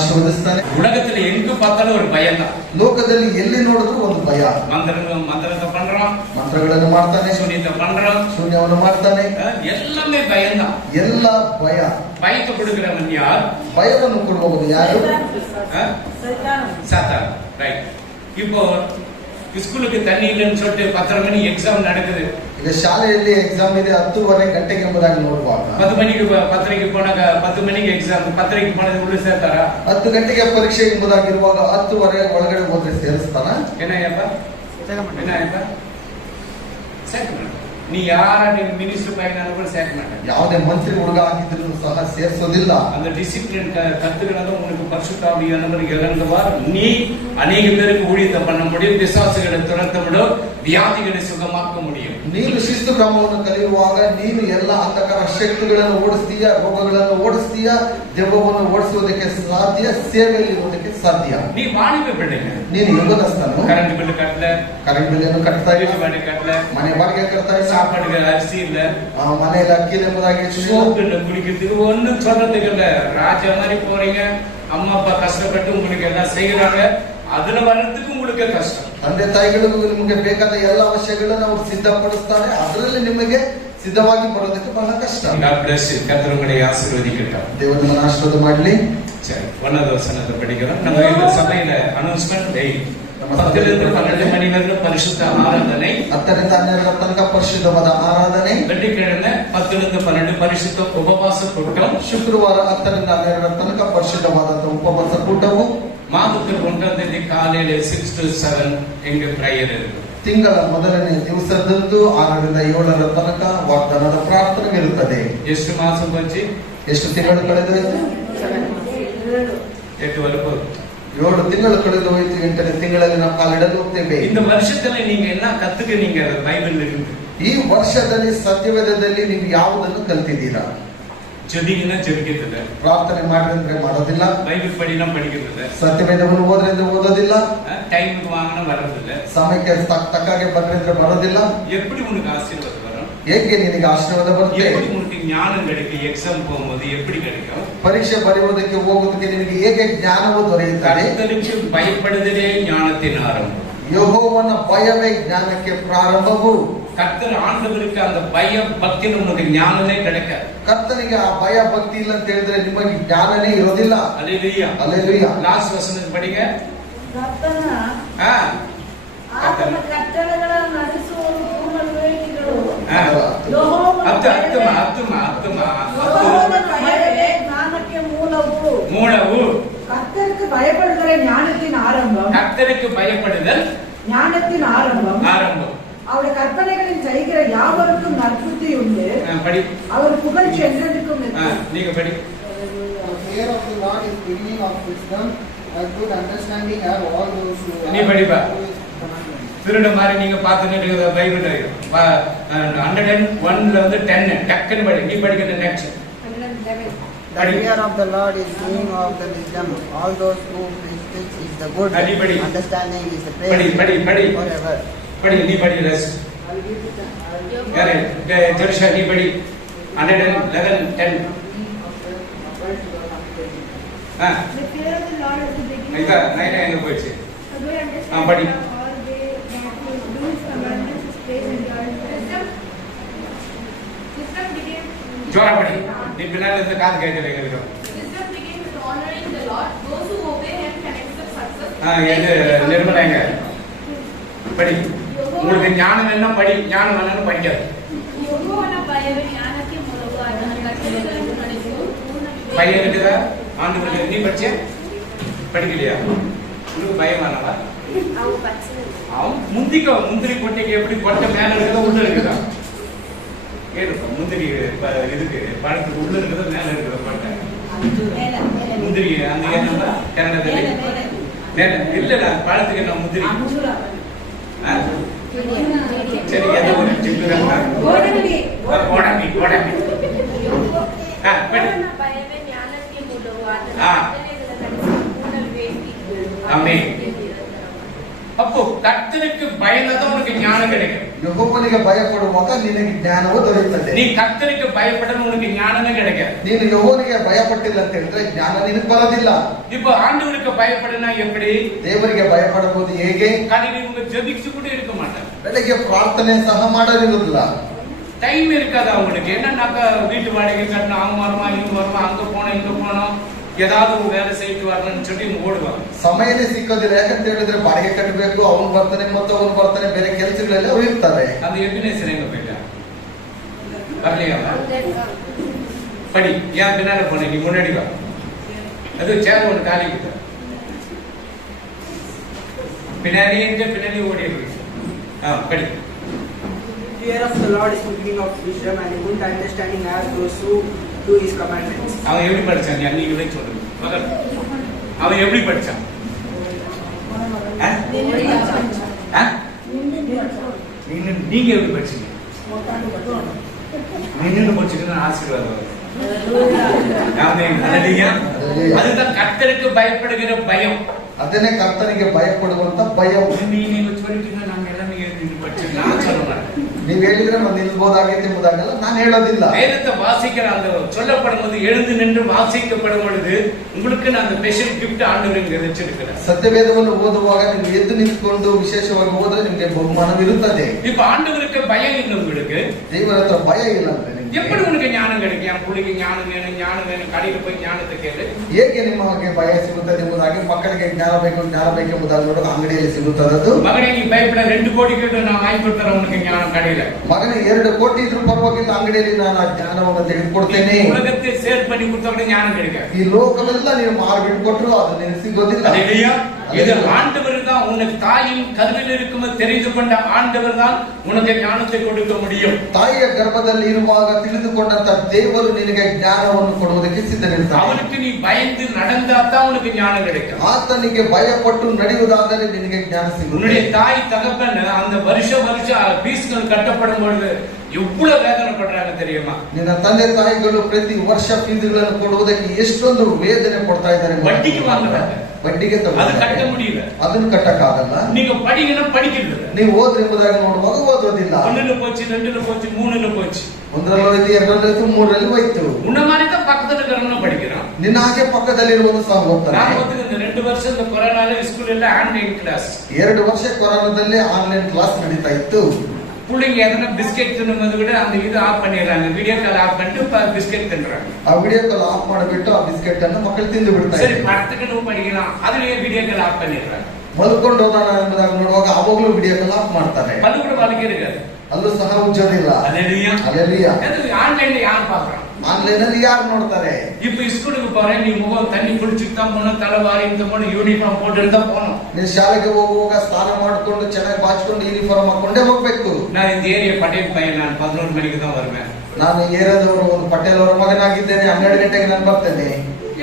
ಆಶೀರ್ವದಿಸ್ತಾನೆ. உலகத்துல எங்க பார்த்தாலும் ஒரு பயம் தான். ಲೋಕದಲ್ಲಿ ಎಲ್ಲಿ ನೋಡಿದ್ರು ಒಂದು ಭಯ. ಮಂತ್ರத்தை பண்றோம், ಮಂತ್ರಗಳನ್ನು ಮಾಡ್ತಾನೆ, சூனியத்தை பண்றோம், ಶೂನ್ಯವನ್ನು ಮಾಡ್ತಾನೆ. எல்லாமே பயம் தான். ಎಲ್ಲ ಭಯ. பயத்தை கொடுக்கிறவன் யார்? ಭಯವನ್ನು ಕೊಡುವವನು ಯಾರು? சாத்தான். ரைட். இப்போ ஸ்கூலுக்கு தண்ணி இல்லைன்னு சொல்லிட்டு 10:30 மணி எக்ஸாம் நடக்குது. ಈಗ ಶಾಲೆಯಲ್ಲಿ ಎಕ್ಸಾಮ್ ಇದೆ 10:30 ಗಂಟೆಗೆ ಎಂಬುದಾಗಿ ನೋಡುವಾಗ 10 ಮಣಿಗೆ 10:30ಗೆ போனாಗ 10 ಮಣಿಗೆ ಎಕ್ಸಾಮ್ 10:30ಗೆ போனது ಉಳ್ಳಿ ಸೇರ್ತಾರ? 10 ಗಂಟೆಗೆ ಪರೀಕ್ಷೆ ಎಂಬುದಾಗಿರುವಾಗ 10:30 ಒಳಗಡೆ ಹೋದ್ರೆ ಸೇರಿಸ್ತಾನ? ಏನಾಯಪ್ಪ ಸೇರ್ಕ ನೀ ಯಾರ ಮಿನಿಸ್ಟರ್ பையனாலும் கூட சேர்க்க மாட்டேன். ಯಾವುದೇ ಮಂತ್ರಿ ಹುಡುಗ ಆಗಿದ್ರು ಸಹ ಸೇರಿಸೋದಿಲ್ಲ. அந்த டிசிப்ளின் கத்துக்கிறது உங்களுக்கு பரிசுத்த ஆவியானவர் இறங்குவார். நீ அநேக பேருக்கு ஊழியத்தை பண்ண முடியும், பிசாசுகளை துரத்த முடியும், வியாதிகளை சுகமாக்க முடியும். ನೀನು ಶಿಸ್ತು ಕ್ರಮವನ್ನು ಕಲಿಯುವಾಗ ನೀನು ಎಲ್ಲ ಅಂಧಕಾರ ಶಕ್ತಿಗಳನ್ನು ಓಡಿಸ್ತೀಯ, ರೋಗಗಳನ್ನು ಓಡಿಸ್ತೀಯ, ದೆವ್ವವನ್ನು ಓಡಿಸುವುದಕ್ಕೆ ಸಾಧ್ಯ, ಸೇವೆಯಲ್ಲಿ ಇರುವುದಕ್ಕೆ ಸಾಧ್ಯ. ನೀ ವಾಣಿಭ ಬೆಳೆಗ ನೀನು ಯುಗದಸ್ಥನು. ಕರೆಂಟ್ ಬಿಲ್ ಕಟ್ಟಲ, ಕರೆಂಟ್ ಬಿಲ್ ಅನ್ನು ಕಟ್ತಾ ಇಲ್ಲ, ಮನೆ ಕಟ್ಟಲ, ಮನೆ ಬಾಡಿಗೆ ಕಟ್ತಾ ಇಲ್ಲ, சாப்பாடுக்கு அரிசி இல்ல, ಮನೆಯಲ್ಲಿ ಅಕ್ಕಿ ಎಂಬುದಾಗಿ சோப்பு இல்ல, குடிக்கிறதுக்கு ஒண்ணும் சொல்றதுக்கு இல்ல. ராஜா மாதிரி போறீங்க, அம்மா அப்பா கஷ்டப்பட்டு உங்களுக்கு எல்லாம் செய்யறாங்க, அதுல வர்றதுக்கு உங்களுக்கு கஷ்டம். ತಂದೆ ತಾಯಿಗಳು ನಿಮಗೆ ಬೇಕಾದ ಎಲ್ಲ ಅವಶ್ಯಕಗಳನ್ನು ಅವರು ಸಿದ್ಧಪಡಿಸ್ತಾರೆ, ಅದರಲ್ಲಿ ನಿಮಗೆ ಸಿದ್ಧವಾಗಿ ಬರೋದಕ್ಕೆ ಬಹಳ ಕಷ್ಟ. கர்த்தர் உங்களை ஆசீர்வதிக்கட்டும். ದೇವರು ನಿಮ್ಮನ್ನು ಆಶೀರ್ವಾದ ಮಾಡಲಿ. சரி, ஒன்னாவது வசனத்தை படிக்கிறோம். நம்ம இந்த சபையில அனௌன்ஸ்மென்ட் டெய்லி 10 ರಿಂದ 12 மணி வரைக்கும் பரிசுத்த ஆராதனை, 10 ರಿಂದ 12 ತನಕ ಪರಿಶುದ್ಧವಾದ ಆರಾಧನೆ, வெள்ளிக்கிழமை 10 ರಿಂದ 12 ಪರಿಶುದ್ಧ ಉಪವಾಸ ಕೂಟ, ಶುಕ್ರವಾರ 10 ರಿಂದ 12 ತನಕ ಪರಿಶುದ್ಧವಾದ ಉಪವಾಸ ಕೂಟವು, மாதத்தில் 1ஆம் தேதி காலையில 6 to 7 எங்க பிரேயர் இருக்கு. ತಿಂಗಳ ಮೊದಲನೇ ದಿವಸದಂದು 6 ರಿಂದ 7 ತನಕ ವಾಗ್ದಾನದ ಪ್ರಾರ್ಥನೆ ಇರುತ್ತದೆ. ಎಷ್ಟು ಮಾಸ ಬಂಚಿ? ಎಷ್ಟು ತಿಂಗಳು ಕಳೆದು? 8 ವರೆಗೂ 7 ತಿಂಗಳು ಕಳೆದು ಹೋಯಿತು. 8ನೇ ತಿಂಗಳಲ್ಲಿ ನಾವು ಕಾಲಿಡಲು ಹೋಗ್ತೇವೆ. இந்த வருஷத்துல நீங்க என்ன கத்துக்கிட்டீங்க பைபிள்ல இருந்து? ಈ ವರ್ಷದಲ್ಲಿ ಸತ್ಯವೇದದಲ್ಲಿ ನೀವು ಯಾವುದನ್ನು ಕಲಿತಿದ್ದೀರಾ? ಜೊದಿಗಿನ ಜರುಗಿದ್ದಲ್ಲ, ಪ್ರಾರ್ಥನೆ ಮಾಡಿದ್ರೆ ಮಾಡೋದಿಲ್ಲ, ಬೈಬಲ್ ಪಡಿನ படிக்கிறது, ಸತ್ಯವೇದವನ್ನು ಓದ್ರಿಂದ ಓದೋದಿಲ್ಲ, ಟೈಮ್ ವಾಂಗನ ಬರೋದಿಲ್ಲ, ಸಮಯಕ್ಕೆ ತಕ್ಕಾಗೆ ಬರ್ರಿದ್ರೆ ಬರೋದಿಲ್ಲ. எப்படி உனக்கு ஆசீர்வாதம் வரும்? ಹೇಗೆ ನಿನಗೆ ಆಶೀರ್ವಾದ ಬರುತ್ತೆ? எப்படி உனக்கு ஞானம் கிடைக்கும்? எக்ஸாம் போகும்போது எப்படி கிடைக்கும்? ಪರೀಕ್ಷೆ ಬರೆಯುವುದಕ್ಕೆ ಹೋಗೋದಕ್ಕೆ ನಿನಗೆ ಹೇಗೆ ಜ್ಞಾನವು ದೊರೆಯುತ್ತದೆ? ಕರ್ತನಿಗೆ ಭಯಪಡುವುದೇ ಜ್ಞಾನத்தின் ஆரம்பம். ಯೆಹೋವನ ಭಯವೇ ಜ್ಞಾನಕ್ಕೆ ಪ್ರಾರಂಭವು. கர்த்தர் ஆண்டவருக்கு அந்த பய பக்தியில உனக்கு ஞானமே கிடைக்காது. கர்த்தನಿಗೆ ಆ ಭಯ ಭಕ್ತಿ ಇಲ್ಲ ಅಂತ ಹೇಳಿದ್ರೆ ನಿಮಗೆ ಜ್ಞಾನನೇ ಇರೋದಿಲ್ಲ. Hallelujah hallelujah. ಲಾಸ್ಟ್ ವಚನ படிங்க. ಕರ್ತನ ಆತನ ಕಟ್ಟಳೆಗಳನ್ನು ನಡೆಸುವವರು ಪೂರ್ಣ ವಿವೇಕಿಗಳು. ಯೆಹೋವನ ಭಯವೇ ಜ್ಞಾನಕ್ಕೆ ಮೂಲವು. ಮೂಲವು. கர்த்தருக்கு பயப்படுதல் ஞானத்தின் ஆரம்பம். கர்த்தருக்கு பயப்படுதல் ஞானத்தின் ஆரம்பம். ஆரம்பம். அவருடைய கற்பனைகளில் செய்கிற யாவருக்கும் நற்புத்தி உண்டு. அவர் புகழ்ச்சி என்றென்றைக்கும் இருக்கும். நீங்க படி. Fear of the Lord is beginning of wisdom, a good understanding are all those who. நீ படிப்பா. திருட மாதிரி நீங்க பாத்துட்டு பைபிள் 101ல வந்து 10 டக்குன்னு படி. நீ படிக்கிற next. 111. The fear of the Lord is beginning of the wisdom, all those who preach is the good understanding is the praise forever. படி. நீ படி ரஸ். யாரே ஜெருஷா நீ படி. 111 10. The fear of the Lord is the beginning. ஐயா நைனா எங்க போயிடுச்சு? படி. ஜோரா படி. நீ பின்னால இருந்து காது கேட்கல கேக்குறோம். Wisdom begins with honoring the Lord. Those who obey him can accept success. இது நிர்மலைங்க. படி. உங்களுக்கு ஞானம் என்ன படி, ஞானம் என்னன்னு படிக்காது. யெகோவன பயவே ஞானಕ್ಕೆ ಮೂಲವು. ಅದರ ಕಟ್ಟಳೆಗಳನ್ನು ನಡೆಸುವ ಪೂರ್ಣ ವಿವೇಕ. பயம் இருக்குதா? ஆண்டவரே நீ படிச்சே? படிக்கலையா? உங்களுக்கு பயமானவா? ಅವು ಪಚ್ಚೆ. அவன் முந்திரி கொட்டைக்கு எப்படி கொட்டை மேல இருக்குதா உள்ள இருக்குதா? கேளுப்பா. முந்திரி இதுக்கு பழத்துக்கு உள்ள இருக்குதா மேல இருக்குதா கொட்டை? முந்திரி அந்த ஏன்னா கன்னடದಲ್ಲಿ மேல இல்ல பழத்துக்கு என்ன முந்திரி? சரி எது ஒரு சிங்குறா? ಗೋಡಂಬಿ. ಗೋಡಂಬಿ. யெகோவன பயவே ஞானಕ್ಕೆ ಮೂಲವು. ಅದರ ಕಟ್ಟಳೆಗಳನ್ನು ನಡೆಸುವ ಪೂರ್ಣ ವಿವೇಕ. ஆமென். அப்போ கர்த்தருக்கு பயந்தாதான் உனக்கு ஞானம் கிடைக்கும். ಯೆಹೋವನಿಗೆ ಭಯಪಡುವಾಗ ನಿನಗೆ ಜ್ಞಾನವು ದೊರೆಯುತ್ತದೆ. நீ கர்த்தருக்கு பயப்படணும் உனக்கு ஞானமே கிடைக்காது. ನೀನು ಯೆಹೋವನಿಗೆ ಭಯಪಟ್ಟಿಲ್ಲ ಅಂತ ಹೇಳಿದ್ರೆ ಜ್ಞಾನ ನಿನಗೆ ಬರೋದಿಲ್ಲ. இப்போ ஆண்டவருக்கு பயப்படனா எப்படி? ದೇವರಿಗೆ ಭಯಪಡಬಹುದು ಹೇಗೆ? காலையில இவங்க ஜெபிச்சு கூட இருக்க மாட்டாங்க. ಬೆಳಗ್ಗೆ ಪ್ರಾರ್ಥನೆ ಸಹ ಮಾಡೋದಿಲ್ಲ. டைம் இருக்காது அவங்களுக்கு. என்னன்னாக்கா வீட்டு வாடகை கட்டணும், அவங்க வருமா இவங்க வருமா, அங்க போனோம் இங்க போனோம், ஏதாவது ஒரு வேலை செய்து வரணும்னு சொல்லி ஓடுவாங்க. ಸಮಯನೇ ಸಿಕ್ಕೋದಿಲ್ಲ. ಯಾಕಂತ ಹೇಳಿದ್ರೆ ಬಾಡಿಗೆ ಕಟ್ಟಬೇಕು, ಅವನು ಬರ್ತಾನೆ ಮತ್ತೆ ಅವನು ಬರ್ತಾನೆ, ಬೇರೆ ಕೆಲಸಗಳೆಲ್ಲ ಅವ್ರು ಇರ್ತಾರೆ. அந்த எபினேசர் எங்க போயிட்டா? வரலையா? படி. ஏன் பின்னால போன? நீ முன்னாடி வா. அது சேர் ஒன்று காலி கிட்ட பின்னாடி ஓடி படி. Fear of the Lord is the beginning of wisdom, and a good understanding as those who do His commandments. அவன் எப்படி படிச்சான்? நீங்களே சொல்லுங்க மகன். அவன் எப்படி படிச்சான்? நீங்க எப்படி படிச்சீங்க? நின்று படிச்சுட்டு ஆசீர்வாதம். அதுதான் கர்த்தருக்கு பயப்படுகிற பயம். ಅದನ್ನೇ ಕರ್ತನಿಗೆ ಭಯಪಡುವಂತ ಭಯ. நீங்க சொல்லிட்டீங்கன்னா நாங்க எல்லாமே படிச்சு நான் சொல்ல மாட்டேன். ನೀವ್ ಹೇಳಿದ್ರೆ ನಾನು ನಿಲ್ಬೋದಾಗೈತೆ ಎಂಬುದಾಗಲ್ಲ, ನಾನು ಹೇಳೋದಿಲ್ಲ. வேதத்தை வாசிக்கிற அந்த சொல்லப்படும் போது எழுந்து நின்று வாசிக்கப்படும் பொழுது உங்களுக்கு அந்த ஸ்பெஷல் கிஃப்ட் ஆண்டவர் இங்க வச்சிருக்கிறார். ಸತ್ಯವೇದವನ್ನು ಓದುವಾಗ ನೀವು ಎದ್ದು ನಿಂತ್ಕೊಂಡು ವಿಶೇಷವಾಗಿ ಓದಿದ್ರೆ ನಿಮಗೆ ಬಹುಮಾನವಿರುತ್ತದೆ. இப்ப ஆண்டவருக்கு பயம் இல்லை உங்களுக்கு. ದೇವರ ಹತ್ರ ಭಯ ಇಲ್ಲ ಅಂದ್ರೆ எப்படி உனக்கு ஞானம் கிடைக்கும்? என் பிள்ளைக்கு ஞானம் வேணும் கடையில போய் ஞானத்தை ಕೇಳು. ಹೇಗೆ ನಿಮಗೆ ಭಯ ಸಿಗುತ್ತದೆ ಎಂಬುದಾಗಿ ಮಕ್ಕಳಿಗೆ ಜ್ಞಾನ ಬೇಕು ಎಂಬುದಾಗಿ ನೋಡುವ ಅಂಗಡಿಯಲ್ಲಿ ಸಿಗುತ್ತದೆ. ಅದು ಮಗನೇ ನೀ ಭಯಪಡ 2 ಕೋಟಿ ಕೇಳು ನಾವು ಆಯ್ತು ಕೊಡ್ತಾರೆ ಉನಗೆ ಜ್ಞಾನ ಕಡೆಯಿಲ್ಲ. ಮಗನೇ 2 ಕೋಟಿ ಇದ್ರೂ ಪರವಾಗಿಲ್ಲ, ಅಂಗಡಿಯಲ್ಲಿ ನಾನು ಆ ಜ್ಞಾನವನ್ನು ತೆಗೆದುಕೊಡ್ತೇನೆ. ಉಲಗತ್ತೆ ಸೇಲ್ பண்ணி கொடுத்தவங்க ஞானம் கிடைக்கும். ಈ ಲೋಕವೆಲ್ಲ ನೀವು ಮಾರ್ಬಿಟ್ಟು ಕೊಟ್ಟರು ಅದು ನಿನಗೆ ಸಿಗೋದಿಲ್ಲ. அல்லேலூயா. இது ஆண்டவர் தான் உனக்கு தாயின் கருவில் இருக்கும்போது தெரிந்து கொண்ட ஆண்டவர் தான் உனக்கு ஞானத்தை கொடுக்க முடியும். ತಾಯಿಯ ಗರ್ಭದಲ್ಲಿ ಇರುವಾಗ ತಿಳಿದುಕೊಂಡಂತ ದೇವರು ನಿನಗೆ ಜ್ಞಾನವನ್ನು ಕೊಡುವುದಕ್ಕೆ ಸಿದ್ಧನಿರ್ತಾನೆ. அவனுக்கு நீ பயந்து நடந்தாதான் உனக்கு ஞானம் கிடைக்கும். ಆತನಿಗೆ ಭಯಪಟ್ಟು ನಡೆಯುವುದಾದರೆ ನಿನಗೆ ಜ್ಞಾನ ಸಿಗುತ್ತದೆ. உன்னுடைய தாய் தகப்பன் அந்த வருஷ ஃபீஸ்கள் கட்டப்படும் பொழுது எவ்வளவு வேதனை பண்றாங்க தெரியுமா? ನಿನ್ನ ತಂದೆ ತಾಯಿಗಳು ಪ್ರತಿ ವರ್ಷ ಫೀಸ್ಗಳನ್ನು ಕೊಡುವುದಕ್ಕೆ ಎಷ್ಟೊಂದು ವೇದನೆ ಕೊಡ್ತಾ ಇದ್ದಾರೆ. வட்டிக்கு வாங்குறாங்க, ಬಡ್ಡಿಗೆ ಅದು ಕಟ್ಟ முடியல. ಅದನ್ನು ಕಟ್ಟಕ್ಕಾಗಲ್ಲ. நீங்க படிக்கணும் படிக்கிறது. ನೀವು ಓದ್ರಿ ಎಂಬುದಾಗಿ ನೋಡುವಾಗ ಓದೋದಿಲ್ಲ. 1ல போச்சு 2ல போச்சு 3ல போச்சு. 1ರಲ್ಲಿ ಹೋಯ್ತು 2ರಲ್ಲಿ ಹೋಯ್ತು 3ರಲ್ಲಿ ಹೋಯ್ತು. உன்ன மாதிரி தான் பக்கத்துல இருக்கிறவங்க படிக்கிறான். ನಿನ್ನ ಹಾಗೆ ಪಕ್ಕದಲ್ಲಿರುವವರು ಸಹ ಓದ್ತಾರೆ. நான் வந்து இந்த 2 வருஷம் இந்த கொரோனால ஸ்கூல்ல எல்லாம் ஆன்லைன் கிளாஸ். 2 ವರ್ಷ ಕೊರೋನಾದಲ್ಲಿ ಆನ್ಲೈನ್ ಕ್ಲಾಸ್ ನಡೀತಾ ಇತ್ತು. பிள்ளைங்க எதனா பிஸ்கெட் தின்னும்போது கூட அந்த இது ஆஃப் பண்ணிடுறாங்க, வீடியோ கால் ஆஃப் பண்ணிட்டு பிஸ்கெட் தின்றாங்க. ಆ ವಿಡಿಯೋ ಕಾಲ್ ಆಫ್ ಮಾಡಿಬಿಟ್ಟು ಆ ಬಿಸ್ಕೆಟ್ ಅನ್ನು ಮಕ್ಕಳು ತಿಂದು ಬಿಡ್ತಾರೆ. சரி படத்துக்கு ನೀವು படிக்கலாம், அதுலயே வீடியோ ಕಾಲ್ ಆಫ್ பண்ணிடுறாங்க. ಮಲ್ಕೊಂಡು ಹೋಗೋಣ ಎಂಬುದಾಗಿ ನೋಡುವಾಗ ಅವಾಗಲೂ ವಿಡಿಯೋ ಕಾಲ್ ಆಫ್ ಮಾಡ್ತಾರೆ. அது கூட வாழ்க்கை இருக்காது. ಅಲ್ಲೂ ಸಹ ಉಜ್ಜೋದಿಲ್ಲ. அல்லேலூயா. ಅಲ್ಲೆಲಿಯಾ. ஆன்லைன்ல யார் பாக்குறாங்க? ಆನ್ಲೈನ್ ಅಲ್ಲಿ ಯಾರು ನೋಡ್ತಾರೆ? இப்ப ஸ்கூலுக்கு போறேன், நீ முகம் தண்ணி குளிச்சுட்டு தான் போகணும், தலைவாரி இந்த போகணும், யூனிஃபார்ம் போட்டு தான் போகணும். ನೀನು ಶಾಲೆಗೆ ಹೋಗುವಾಗ ಸ್ನಾನ ಮಾಡಿಕೊಂಡು ಚೆನ್ನಾಗಿ ಬಾಚಿಕೊಂಡು ಯೂನಿಫಾರ್ಮ್ ಹಾಕೊಂಡೇ ಹೋಗ್ಬೇಕು. நான் இந்த ஏரியா பட்டேல் பையன், நான் 11 மணிக்கு தான் வருவேன். ನಾನು ಏರಿಯಾದವರು ಒಂದು ಪಟೇಲ್ ಅವರ ಮಗನಾಗಿದ್ದೇನೆ. 12 ಗಂಟೆಗೆ ನಾನು ಬರ್ತೇನೆ.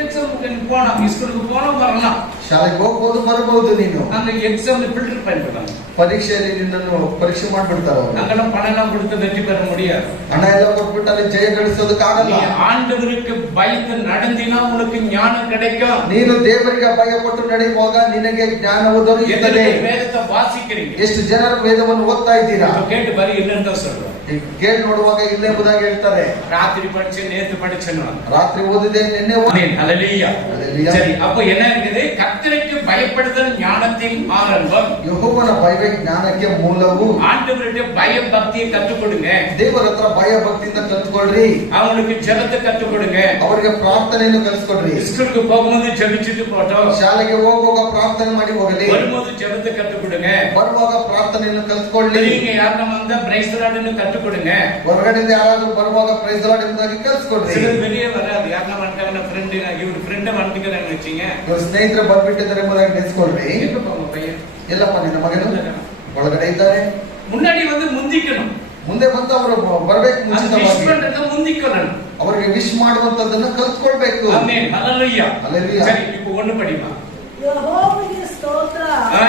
எக்ஸாமுக்கு போனோம், ஸ்கூலுக்கு போனோம் வரலாம். ಶಾಲೆಗೆ ಹೋಗ್ಬೋದು ಬರಬಹುದು. ನೀನು அந்த எக்ஸாம்ல ஃபில்டர் பண்ணிடுவாங்க. ಪರೀಕ್ಷೆಯಲ್ಲಿ ನಿನ್ನನ್ನು ಪರೀಕ್ಷೆ ಮಾಡ್ಬಿಡ್ತಾರೆ. நாங்கெல்லாம் பணம் எல்லாம் கொடுத்து வெற்றி பெற முடியாது. ಹಣ ಎಲ್ಲ ಕೊಟ್ಬಿಟ್ಟು ಅಲ್ಲಿ ಜಯ ಗಳಿಸೋದಕ್ಕಾಗಲ್ಲ. ஆண்டவருக்கு பயந்து நடந்தினா உனக்கு ஞானம் கிடைக்கும். ನೀನು ದೇವರಿಗೆ ಭಯಪಟ್ಟು ನಡೆಯುವಾಗ ನಿನಗೆ ಜ್ಞಾನವು ದೊರೆಯುತ್ತದೆ. வேதத்தை வாசிக்கிறீங்க, ಎಷ್ಟು ಜನರು ವೇದವನ್ನು ಓದ್ತಾ ಇದ್ದೀರಾ? கேட்டு பாரு என்னன்னு சொல்றோம். ಕೇಳಿ ನೋಡುವಾಗ ಇಲ್ಲೇ ಎಂಬುದಾಗಿ ಹೇಳ್ತಾರೆ. ராத்திரி படிச்சேன், நேத்து படிச்சேன்னு. ರಾತ್ರಿ ಓದಿದೆ, ನಿನ್ನೆ ಓದಿದೆ. அல்லேலூயா. அல்லேலூயா. சரி, அப்ப என்ன இருக்குது? கர்த்தருக்கு பயப்படுதல் ஞானத்தின் ஆரம்பம். ಯೆಹೋವನ ಭಯವೇ ಜ್ಞಾನಕ್ಕೆ ಮೂಲವು. ஆண்டவருடைய பய பக்தியை கற்றுக் கொடுங்க. ದೇವರ ಹತ್ರ ಭಯ ಭಕ್ತಿಯಿಂದ ಕಲ್ತ್ಕೊಳ್ರಿ. அவங்களுக்கு ஜெபத்தை கற்றுக் கொடுங்க. ಅವರಿಗೆ ಪ್ರಾರ್ಥನೆಯನ್ನು ಕಲಿಸ್ಕೊಡ್ರಿ. ஸ்கூலுக்கு போகும்போது ஜெபிச்சுட்டு போட்டோம், ಶಾಲೆಗೆ ಹೋಗುವಾಗ ಪ್ರಾರ್ಥನೆ ಮಾಡಿ ಹೋಗಲಿ. வரும்போது ஜெபத்தை கற்றுக் கொடுங்க. ಬರುವಾಗ ಪ್ರಾರ್ಥನೆಯನ್ನು ಕಲಿಸ್ಕೊಳ್ಳಿ. நீங்க யாரும் வந்தா பிரைஸ் லார்ட்னு கற்றுக் கொடுங்க. ಹೊರಗಡೆಯಿಂದ ಯಾರಾದ್ರೂ ಬರುವಾಗ ಪ್ರೈಸ್ ಲಾರ್ಡ್ ಎಂಬುದಾಗಿ ಕಲಿಸ್ಕೊಡ್ರಿ. சிலர் வெளியே வராது, யாரெல்லாம் வந்துட்டாங்கன்னா ஃப்ரெண்ட், இவர் ஃப்ரெண்ட வந்துட்டாங்கன்னு வச்சீங்க, ಇವ್ರ ಸ್ನೇಹಿತರು ಬಂದ್ಬಿಟ್ಟಿದ್ದಾರೆ ಎಂಬುದಾಗಿ ನೆನೆಸ್ಕೊಳ್ರಿ. எங்க போங்க பையன்? ಎಲ್ಲಪ್ಪ ನಿನ್ನ ಮಗನು ಒಳಗಡೆ ಇದ್ದಾರೆ. முன்னாடி வந்து முந்திக்கணும். ಮುಂದೆ ಬಂದು ಅವರು ಬರ್ಬೇಕು. ವಿಶ್ ಮುಂಚಿತವಾಗಿ பண்றத முந்திக்கணும். ಅವರಿಗೆ ವಿಶ್ ಮಾಡುವಂತದ್ದನ್ನ ಕಲ್ತ್ಕೊಳ್ಬೇಕು. ஆமென். ஹalleluya. ஹalleluya. சரி, இப்போ ஒண்ணு படிமா. ಯೆಹೋವನಿಗೆ ಸ್ತೋತ್ರ. ஆ,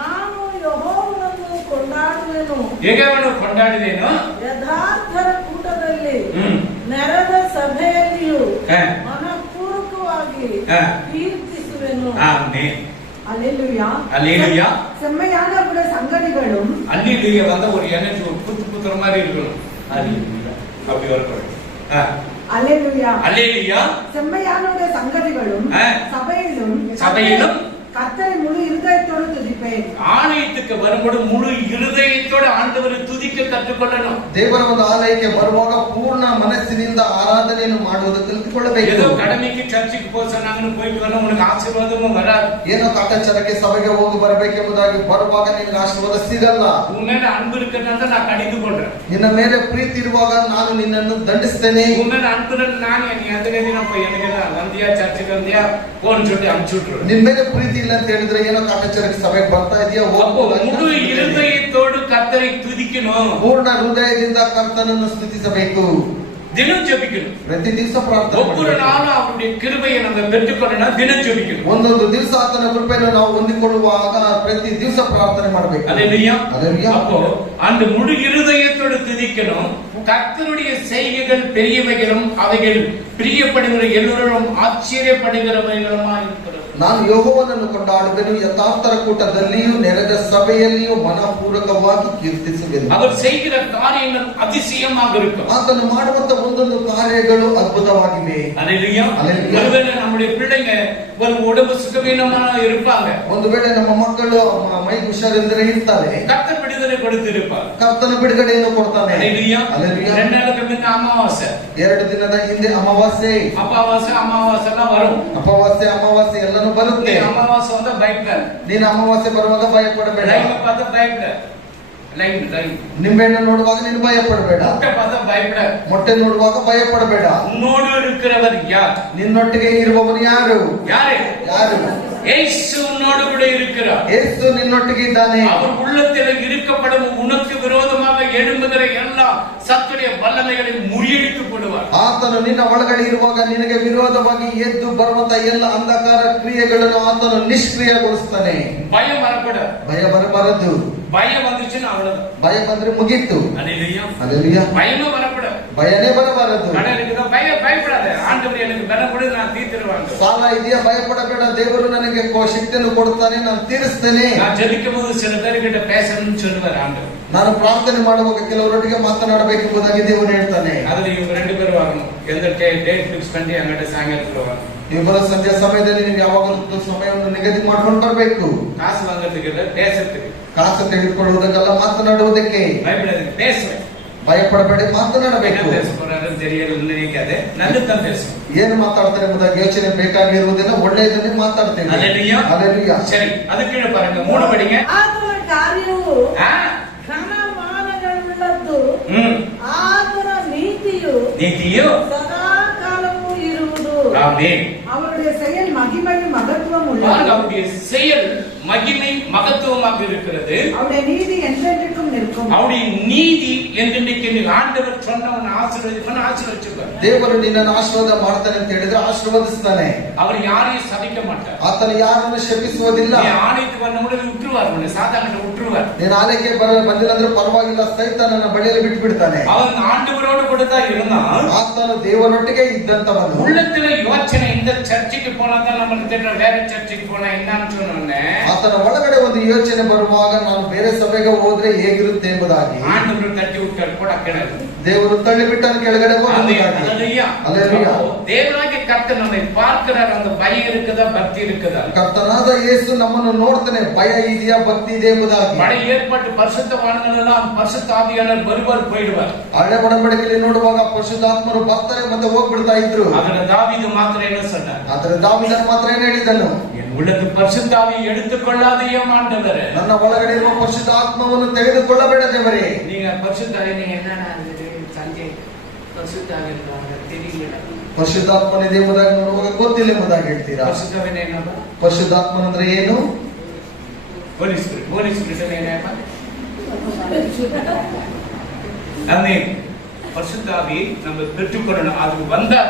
ನಾನು ಯೆಹೋವನನ್ನು ಕೊಂಡಾಡುವೆನು. ಯೆಹೋವನನ್ನು ಕೊಂಡಾಡುವೆನು. ಯಥಾರ್ಥರ ಕೂಟದಲ್ಲಿ ಹ್ಮ್. ನೆರೆದ ಸಭೆಯಲ್ಲಿಯೂ ஆ, ಮನಪೂರ್ವಕವಾಗಿ ஆ. ಕೀರ್ತಿಸುವೆನು. ஆமென். அல்லேலூயா. அல்லேலூயா. செம்மையானவருடைய சங்கதிகளும் அல்லேலூயா வந்தா ஒரு எனர்ஜி, ஒரு புத்துற மாதிரி இருக்கணும். அல்லேலூயா அப்படி வரக்கூடாது. அல்லேலூயா. அல்லேலூயா. செம்மையானவருடைய சங்கதிகளும் சபையிலும் கர்த்தரை முழு இருதயத்தோடு துதிப்பேன். ஆலயத்துக்கு வரும்போது முழு இருதயத்தோடு ஆண்டவரை துதிக்க ಕಟ್ಟುಕೊಳ್ಳணும். ದೇವರ ಒಂದು ಆಲಯಕ್ಕೆ ಬರುವಾಗ ಪೂರ್ಣ ಮನಸ್ಸಿನಿಂದ ಆರಾಧನೆಯನ್ನು ಮಾಡುವುದು ಕಲಿತುಕೊಳ್ಳಬೇಕು. ஏதோ கடமைக்கு சர்ச்சுக்கு போக சொன்னாங்கன்னு போயிட்டு வந்தா உனக்கு ஆசீர்ವಾದமும் வராது. ಏನೋ ಕಾಟಾಚಾರಕ್ಕೆ ಸಭೆಗೆ ಹೋಗಿ ಬರಬೇಕೆಂಬುದಾಗಿ ಬರುವಾಗ ನಿನಗೆ ಆಶೀರ್ವಾದ ಸಿಗಲ್ಲ. உன் மேல அன்பு இருக்கிறதுனால நான் கடிந்து கொள்றேன். ನಿನ್ನ ಮೇಲೆ ಪ್ರೀತಿ ಇರುವಾಗ ನಾನು ನಿನ್ನನ್ನು ದಂಡಿಸ್ತೇನೆ. உன் மேல அன்பு நான் நீ ಅದಕ್ಕೆ ದಿನಪ್ಪ எனக்கு வந்தியா சர்ச்சுக்கு வந்தியா போன்னு சொல்லி அனுப்பிச்சு விட்டுரு. ನಿನ್ನ ಮೇಲೆ ಪ್ರೀತಿ ಇಲ್ಲ ಅಂತ ಹೇಳಿದ್ರೆ ಏನೋ ಕಾಟಾಚಾರಕ್ಕೆ ಸಭೆಗೆ ಬರ್ತಾ ಇದೆಯಾ முழு இருதயத்தோடு கர்த்தரை துதிக்கணும். ಪೂರ್ಣ ಹೃದಯದಿಂದ ಕರ್ತನನ್ನು ಸ್ತುತಿಸಬೇಕು. தினம் ஜெபிக்கணும். ಪ್ರತಿ ದಿವಸ ಪ್ರಾರ್ಥನೆ ஒவ்வொரு நாளும் அவருடைய கிருபையை நம்ம பெற்றுக்கொள்ளணும். தினம் ஜெபிக்கணும். ಒಂದೊಂದು ದಿವಸ ಆತನ ಕೃಪೆಯನ್ನು ನಾವು ಹೊಂದಿಕೊಳ್ಳುವಾಗ ಪ್ರತಿ ದಿವಸ ಪ್ರಾರ್ಥನೆ ಮಾಡಬೇಕು. அல்லேலூயா. அல்லேலூயா. அப்போ அந்த முழு இருதயத்தோடு துதிக்கணும். கர்த்தருடைய செய்கைகள் பெரியவைகளும் அவைகள் பிரியப்படுகிற எல்லோரும் ஆச்சரியப்படுகிறவைகளுமா இருக்கிறது. ನಾನು ಯೆಹೋವನನ್ನು ಕೊಂಡಾಡುವೆನು, ಯಥಾರ್ಥರ ಕೂಟದಲ್ಲಿಯೂ ನೆರೆದ ಸಭೆಯಲ್ಲಿಯೂ ಮನಪೂರ್ವಕವಾಗಿ ಕೀರ್ತಿಸುವೆನು. அவர் செய்கிற காரியங்கள் அதிசயமாக இருக்கும். ಆತನು ಮಾಡುವಂತ ಒಂದೊಂದು ಕಾರ್ಯಗಳು ಅದ್ಭುತವಾಗಿವೆ. அல்லேலூயா. அல்லேலூயா. ஒருவேளை நம்முடைய பிள்ளைங்க ஒரு உடம்பு சுகவீனமா இருப்பாங்க. ಒಂದು ವೇಳೆ ನಮ್ಮ ಮಕ್ಕಳು ಮೈ ಹುಷಾರಿಲ್ಲದೆ ಇರ್ತಾರೆ, கர்த்தர் விடுதலை கொடுத்திருப்பார். ಕರ್ತನ ಬಿಡುಗಡೆಯನ್ನು ಕೊಡ್ತಾನೆ. அல்லேலூயா. அல்லேலூயா. 2 நாளுக்கு முன்ன அமாவாசை, 2 ದಿನದ ಹಿಂದೆ ಅಮಾವಾಸ್ಯೆ எல்லாம் வரும். ಅಮಾವಾಸ್ಯೆ ಎಲ್ಲನೂ ಬರುತ್ತೆ. அமாவாசை வந்தா பயப்பட, ನೀನು ಅಮಾವಾಸ್ಯೆ ಬರುವಾಗ ಭಯಪಡಬೇಡ. லைன் பார்த்தா பயப்பட, லைன் ನಿಂಬೆಹಣ್ಣು ನೋಡುವಾಗ ನೀನು ಭಯಪಡಬೇಡ. முட்டை பார்த்தா பயப்பட. ಮೊಟ್ಟೆ ನೋಡುವಾಗ ಭಯಪಡಬೇಡ. உன்னோடு இருக்கிறவர் யார்? ನಿನ್ನೊಟ್ಟಿಗೆ ಇರುವವನು ಯಾರು? யாரு? ಯಾರು? இயேசு உன்னோடு கூட இருக்கிறார். ಯೇಸು ನಿನ್ನೊಟ್ಟಿಗೆ ಇದ್ದಾನೆ. அவர் உள்ளத்தில் இருக்கப்படும் உனக்கு விரோதமாக எழும்புகிற எல்லா சத்துடைய வல்லமைகளை முறியடித்து போடுவார். ಆತನು ನಿನ್ನ ಒಳಗಡೆ ಇರುವಾಗ ನಿನಗೆ ವಿರೋಧವಾಗಿ ಎದ್ದು ಬರುವಂತ ಎಲ್ಲ ಅಂಧಕಾರ ಕ್ರಿಯೆಗಳನ್ನು ಆತನು ನಿಷ್ಕ್ರಿಯಗೊಳಿಸ್ತಾನೆ. பயம் வரப்பட, ಭಯ ಬರಬಾರದು. பயம் வந்துச்சுன்னா அவ்வளவுதான். ಭಯ ಬಂದ್ರೆ ಮುಗೀತು. அல்லேலூயா. அல்லேலூயா. பயமே வரப்பட, ಭಯನೇ ಬರಬಾರದು. கடலுக்கு தான் பயப்படாத, ஆண்டவர் எனக்கு பலம் கொடு, நான் தீர்த்துருவாங்க. ಸಾಲ ಇದೆಯಾ? ಭಯಪಡಬೇಡ, ದೇವರು ನನಗೆ ಶಕ್ತಿಯನ್ನು ಕೊಡ್ತಾನೆ, ನಾನು ತೀರಿಸ್ತೇನೆ. நான் ஜெபிக்கும் போது சில பேர்கிட்ட பேசணும்னு சொல்லுவார் ஆண்டவர். ನಾನು ಪ್ರಾರ್ಥನೆ ಮಾಡುವಾಗ ಕೆಲವರೊಟ್ಟಿಗೆ ಮಾತನಾಡಬೇಕೆಂಬುದಾಗಿ ದೇವರು ಹೇಳ್ತಾನೆ. அதுல இவங்க 2 பேரும் வரணும். எந்த டேட் ஃபிக்ஸ் பண்ணி அங்கிட்ட சாயங்காலத்துல வரணும். ಇಬ್ಬರ ಸಂಜೆ ಸಮಯದಲ್ಲಿ ನೀವು ಯಾವಾಗಲೂ ಸಮಯವನ್ನು ನಿಗದಿ ಮಾಡ್ಕೊಂಡು ಬರಬೇಕು. காசு வாங்குறதுக்கு இல்ல, பேசுறதுக்கு. ಕಾಸು ತೆಗೆದುಕೊಳ್ಳುವುದಕ್ಕಲ್ಲ, ಮಾತನಾಡುವುದಕ್ಕೆ. பயப்படாதீங்க, பேசுவேன். ಭಯಪಡಬೇಡಿ, ಮಾತನಾಡಬೇಕು. என்ன பேச போறாருன்னு தெரியல, நினைக்காதே, நல்லதுதான் பேசுவேன். ಏನು ಮಾತಾಡ್ತಾರೆ ಎಂಬುದಾಗಿ ಯೋಚನೆ ಬೇಕಾಗಿರುವುದಿಲ್ಲ, ಒಳ್ಳೆಯದನ್ನೇ ಮಾತಾಡ್ತೇವೆ. அல்லேலூயா. அல்லேಲೂಯಾ. சரி, அது கீழே பாருங்க, 3 படிங்க. ಆತನ ಕಾರ್ಯವು ஆ, ಘನಮಾನಗಳುಳ್ಳದ್ದು, ಆತನ ನೀತಿಯು நீதியோ ಸದಾ ಕಾಲವೂ ಇರುವುದು. ஆமென். அவருடைய செயல் மகிமையும் மகத்துவம் பாருங்க, உள்ளது. அவருடைய செயல் மகிமை மகத்துவமாக இருக்கிறது. அவருடைய நீதி என்றென்றைக்கும் நிற்கும். அவருடைய நீதி என்றென்றைக்கு ஆண்டவர் சொன்னவன் ஆசீர்வதிப்பார். ದೇವರು ನಿನ್ನನ್ನು ಆಶೀರ್ವಾದ ಮಾಡ್ತಾನೆ ಅಂತ ಹೇಳಿದ್ರೆ ಆಶೀರ್ವದಿಸ್ತಾನೆ. அவர் யாரையும் சபிக்க மாட்டார். ಆತನು ಯಾರನ್ನು ಶಪಿಸುವುದಿಲ್ಲ. நீ ஆணைக்கு வந்தவுடனே விட்டுருவார், உன்னை சாத்தான்கிட்ட விட்டுருவார். ನೀನು ಆಲಯಕ್ಕೆ ಬಂದಿಲ್ಲ ಅಂದ್ರೆ ಪರವಾಗಿಲ್ಲ, ಸೈತಾನನ ಬಳಿಯಲ್ಲಿ ಬಿಟ್ಟು ಬಿಡ್ತಾನೆ. அவன் ஆண்டவரோடு கூட தான் இருந்தான். ಆತನು ದೇವರೊಟ್ಟಿಗೆ ಇದ್ದಂತವನು. உள்ளத்துல யோசனை, இந்த சர்ச்சுக்கு போனா தான் நமக்கு தெரியும், வேற சர்ச்சுக்கு போனா என்னன்னு சொன்னோன்னே ಆತನ ಒಳಗಡೆ ಒಂದು ಯೋಚನೆ ಬರುವಾಗ ನಾನು ಬೇರೆ ಸಭೆಗೆ ಹೋದ್ರೆ ಹೇಗಿರುತ್ತೆ ಎಂಬುದಾಗಿ ஆண்டவர் தட்டி விட்டார், கூட கிடக்கு. ದೇವರು ತಳ್ಳಿಬಿಟ್ಟನು ಕೆಳಗಡೆ ಹೋಗಿ. அல்லேலூயா. தேவனாகிய கர்த்தர் நம்மை பார்க்கிறார். அந்த பயம் இருக்குதா, பக்தி இருக்குதா? ಕರ್ತನಾದ ಯೇಸು ನಮ್ಮನ್ನು ನೋಡ್ತಾನೆ, ಭಯ ಇದೆಯಾ, ಭಕ್ತಿ ಇದೆ ಎಂಬುದಾಗಿ. மழை ஏற்பட்டு பரிசுத்தவான்கள் எல்லாம் பரிசுத்த ஆவியானவர் வருவார், போயிடுவார். ಹಳೆ ಒಡಂಬಡಿಕೆಯಲ್ಲಿ ನೋಡುವಾಗ ಪರಿಶುದ್ಧಾತ್ಮರು ಬರ್ತಾರೆ ಮತ್ತೆ ಹೋಗ್ಬಿಡ್ತಾ ಇದ್ರು. அதுல தாவீது மாத்திரம் என்ன சொன்னார்? ಆದ್ರೆ ದಾವೀದನು ಮಾತ್ರ ಏನ್ ಹೇಳಿದನು? என் உள்ளத்து பரிசுத்த ஆவியை எடுத்துக்கொள்ளாதே ஆண்டவரே. ನನ್ನ ಒಳಗಡೆ ಇರುವ ಪರಿಶುದ್ಧ ಆತ್ಮವನ್ನು ತೆಗೆದುಕೊಳ್ಳಬೇಡ ದೇವರೇ. நீங்க பரிசுத்த ஆவியை என்னன்னா ಸಂಜೆ பரிசுத்த ஆவியை தெரியல. ಪರಿಶುದ್ಧಾತ್ಮನಿದೆ ಎಂಬುದಾಗಿ ನೋಡುವಾಗ ಗೊತ್ತಿಲ್ಲ ಎಂಬುದಾಗಿ ಹೇಳ್ತೀರಾ? பரிசுத்த ஆவியை என்னப்பா? ಪರಿಶುದ್ಧಾತ್ಮನಂದ್ರೆ ಏನು? ಹೋಲಿ ಸ್ಪಿರಿಟ್ ಏನಪ್ಪ? ஆமென். பரிசுத்த ஆவி நம்ம பெற்றுக்கொள்ளணும். அது வந்தா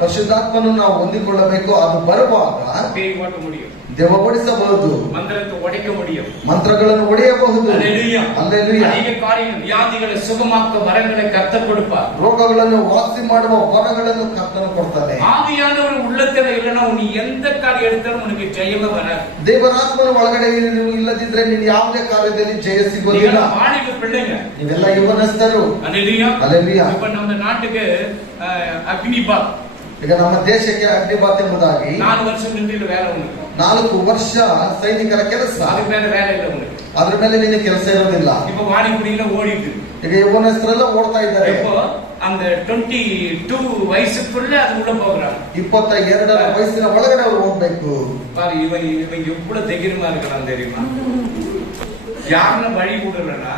ಪರಿಶುದ್ಧಾತ್ಮನು ನಾವು ಹೊಂದಿಕೊಳ್ಳಬೇಕು. ಅದು ಬರುವಾಗ பேய் ஓட்ட முடியும். ದೆವ್ವ ಓಡಿಸಬಹುದು, மந்திரத்தை உடைக்க முடியும். ಮಂತ್ರಗಳನ್ನು ಒಡೆಯಬಹುದು. அல்லேலூயா. அல்லேலூயா. அநேக காரியங்கள் வியாதிகளை சுகமாக்க வரங்களை கர்த்தர் கொடுப்பார். ರೋಗಗಳನ್ನು ವಾಸಿ ಮಾಡುವ ವರಗಳನ್ನು ಕರ್ತನು ಕೊಡ್ತಾನೆ. ஆவியானவர் உள்ளத்துல இல்லைன்னா நீ எந்த காரியம் எடுத்தாலும் உனக்கு ஜெயமே வராது. ದೇವರಾತ್ಮನ ಒಳಗಡೆ ನೀವು ಇಲ್ಲದಿದ್ರೆ ನೀನು ಯಾವುದೇ ಕಾರ್ಯದಲ್ಲಿ ಜಯ ಸಿಗೋದಿಲ್ಲ. வாலிப பிள்ளைங்க, ನೀವೆಲ್ಲ ಯವನಸ್ಥರು. அல்லேலூயா. அல்லேலூயா. இப்ப நம்ம நாட்டுக்கு அக்னிபாத், ಈಗ ನಮ್ಮ ದೇಶಕ್ಕೆ ಅಗ್ನಿಬಾತ್ ಎಂಬುದಾಗಿ 4 வருஷம் நின்று வேலை உனக்கு, 4 ವರ್ಷ ಸೈನಿಕರ ಕೆಲಸ, அதுக்கு மேல வேலை இல்லை உனக்கு. ಅದ್ರ ಮೇಲೆ ನಿನ್ನ ಕೆಲಸ ಇರೋದಿಲ್ಲ. இப்ப வாலிபுடியில ஓடிட்டு ಈಗ ಯವನಸ್ಥರೆಲ್ಲ ಓಡ್ತಾ ಇದ್ದಾರೆ. இப்போ அந்த 22 வயசுக்குள்ள அது உள்ள போகிறாங்க. 22ರ ವಯಸ್ಸಿನ ಒಳಗಡೆ ಅವರು ಹೋಗ್ಬೇಕು. பாரு, இவன் எவ்வளவு தைரியமா இருக்கிறான் தெரியுமா? யாருன்னு வழி விடுறனா,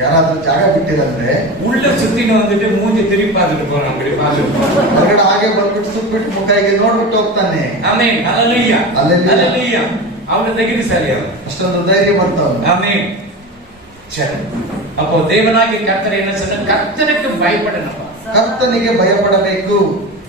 ಯಾರಾದ್ರೂ ಜಾಗ ಬಿಟ್ಟಿರಂದ್ರೆ உள்ள சுத்தின வந்துட்டு மூஞ்சி திருப்பி பார்த்துட்டு போறான். அப்படி பார்த்துட்டு ಹೊರಗಡೆ ಹಾಗೆ ಬಂದ್ಬಿಟ್ಟು ಸುಟ್ಬಿಟ್ಟು ಮುಖ ಹೀಗೆ ನೋಡ್ಬಿಟ್ಟು ಹೋಗ್ತಾನೆ. ஆமென். ஹல்லேலூயா. ஹல்லேலூயா. ஹல்லேலூயா. அவன் தைரியசாலி அவன். ಅಷ್ಟೊಂದು ಧೈರ್ಯವಂತವನು. ஆமென். சரி, அப்போ தேவனாகிய கர்த்தர் என்ன சொன்ன? கர்த்தருக்கு பயப்படணும். ಕರ್ತನಿಗೆ ಭಯಪಡಬೇಕು.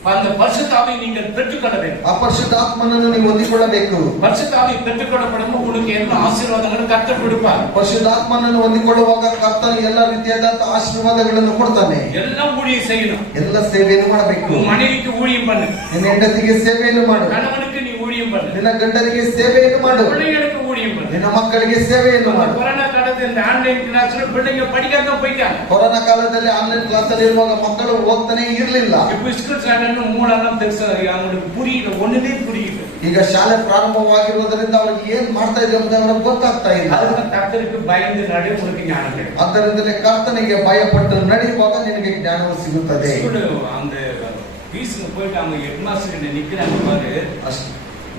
அந்த பரிசுத்தாவை நீங்கள் பெற்றுக்கொள்ள வேண்டும். ಆ ಪರಿಶುದ್ಧಾತ್ಮನನ್ನು ನೀವು ಹೊಂದಿಕೊಳ್ಳಬೇಕು. பரிசுத்தாவை பெற்றுக்கொள்ளப்படும் உங்களுக்கு என்ன ஆசீர்வாதங்களும் கர்த்தர் கொடுப்பார். ಪರಿಶುದ್ಧಾತ್ಮನನ್ನು ಹೊಂದಿಕೊಳ್ಳುವಾಗ ಕರ್ತನು ಎಲ್ಲ ರೀತಿಯಾದಂತಹ ಆಶೀರ್ವಾದಗಳನ್ನು ಕೊಡ್ತಾನೆ. எல்லாம் ஊழியம் செய்யணும். ಎಲ್ಲ ಸೇವೆಯನ್ನು ಮಾಡಬೇಕು. உன் மனைவிக்கு ஊழியம் பண்ணு, ನಿನ್ನ ಹೆಂಡತಿಗೆ ಸೇವೆಯನ್ನು ಮಾಡು. கணவனுக்கு நீ ஊழியம் பண்ணு, ನಿನ್ನ ಗಂಡನಿಗೆ ಸೇವೆಯನ್ನು ಮಾಡು. பிள்ளைகளுக்கு ஊழியம் பண்ணு. ನಿನ್ನ ಮಕ್ಕಳಿಗೆ ಸೇವೆಯನ್ನು ಮಾಡು. கொரோனா காலத்துல இந்த ஆன்லைன் கிளாஸ்ல பிள்ளைங்க படிக்காம போயிட்டாங்க. ಕೊರೋನಾ ಕಾಲದಲ್ಲಿ ಆನ್ಲೈನ್ ಕ್ಲಾಸ್ ಅಲ್ಲಿ ಇರುವಾಗ ಮಕ್ಕಳು ಹೋಗ್ತಾನೆ ಇರ್ಲಿಲ್ಲ. இப்ப ஸ்கூல் ஸ்டாண்டர்ட் மூலெல்லாம் பெருசா அவங்களுக்கு புரியல, ஒண்ணுமே புரியல. ಈಗ ಶಾಲೆ ಪ್ರಾರಂಭವಾಗಿರುವುದರಿಂದ ಅವ್ರಿಗೆ ಏನ್ ಮಾಡ್ತಾ ಇದೆ ಅಂತ ಅವ್ರಿಗೆ ಗೊತ್ತಾಗ್ತಾ ಇಲ್ಲ. அதுக்கு கர்த்தருக்கு பயந்து நடு உங்களுக்கு ஞானம் கிடைக்கும். ಅದರಿಂದಲೇ ಕರ್ತನಿಗೆ ಭಯಪಟ್ಟು ನಡೆಯುವಾಗ ನಿನಗೆ ಜ್ಞಾನವು ಸಿಗುತ್ತದೆ. ஸ்கூல் அந்த ஃபீஸ்க்கு போயிட்டு அவங்க ஹெட் மாஸ்டர் நிக்கிறாங்க பாரு,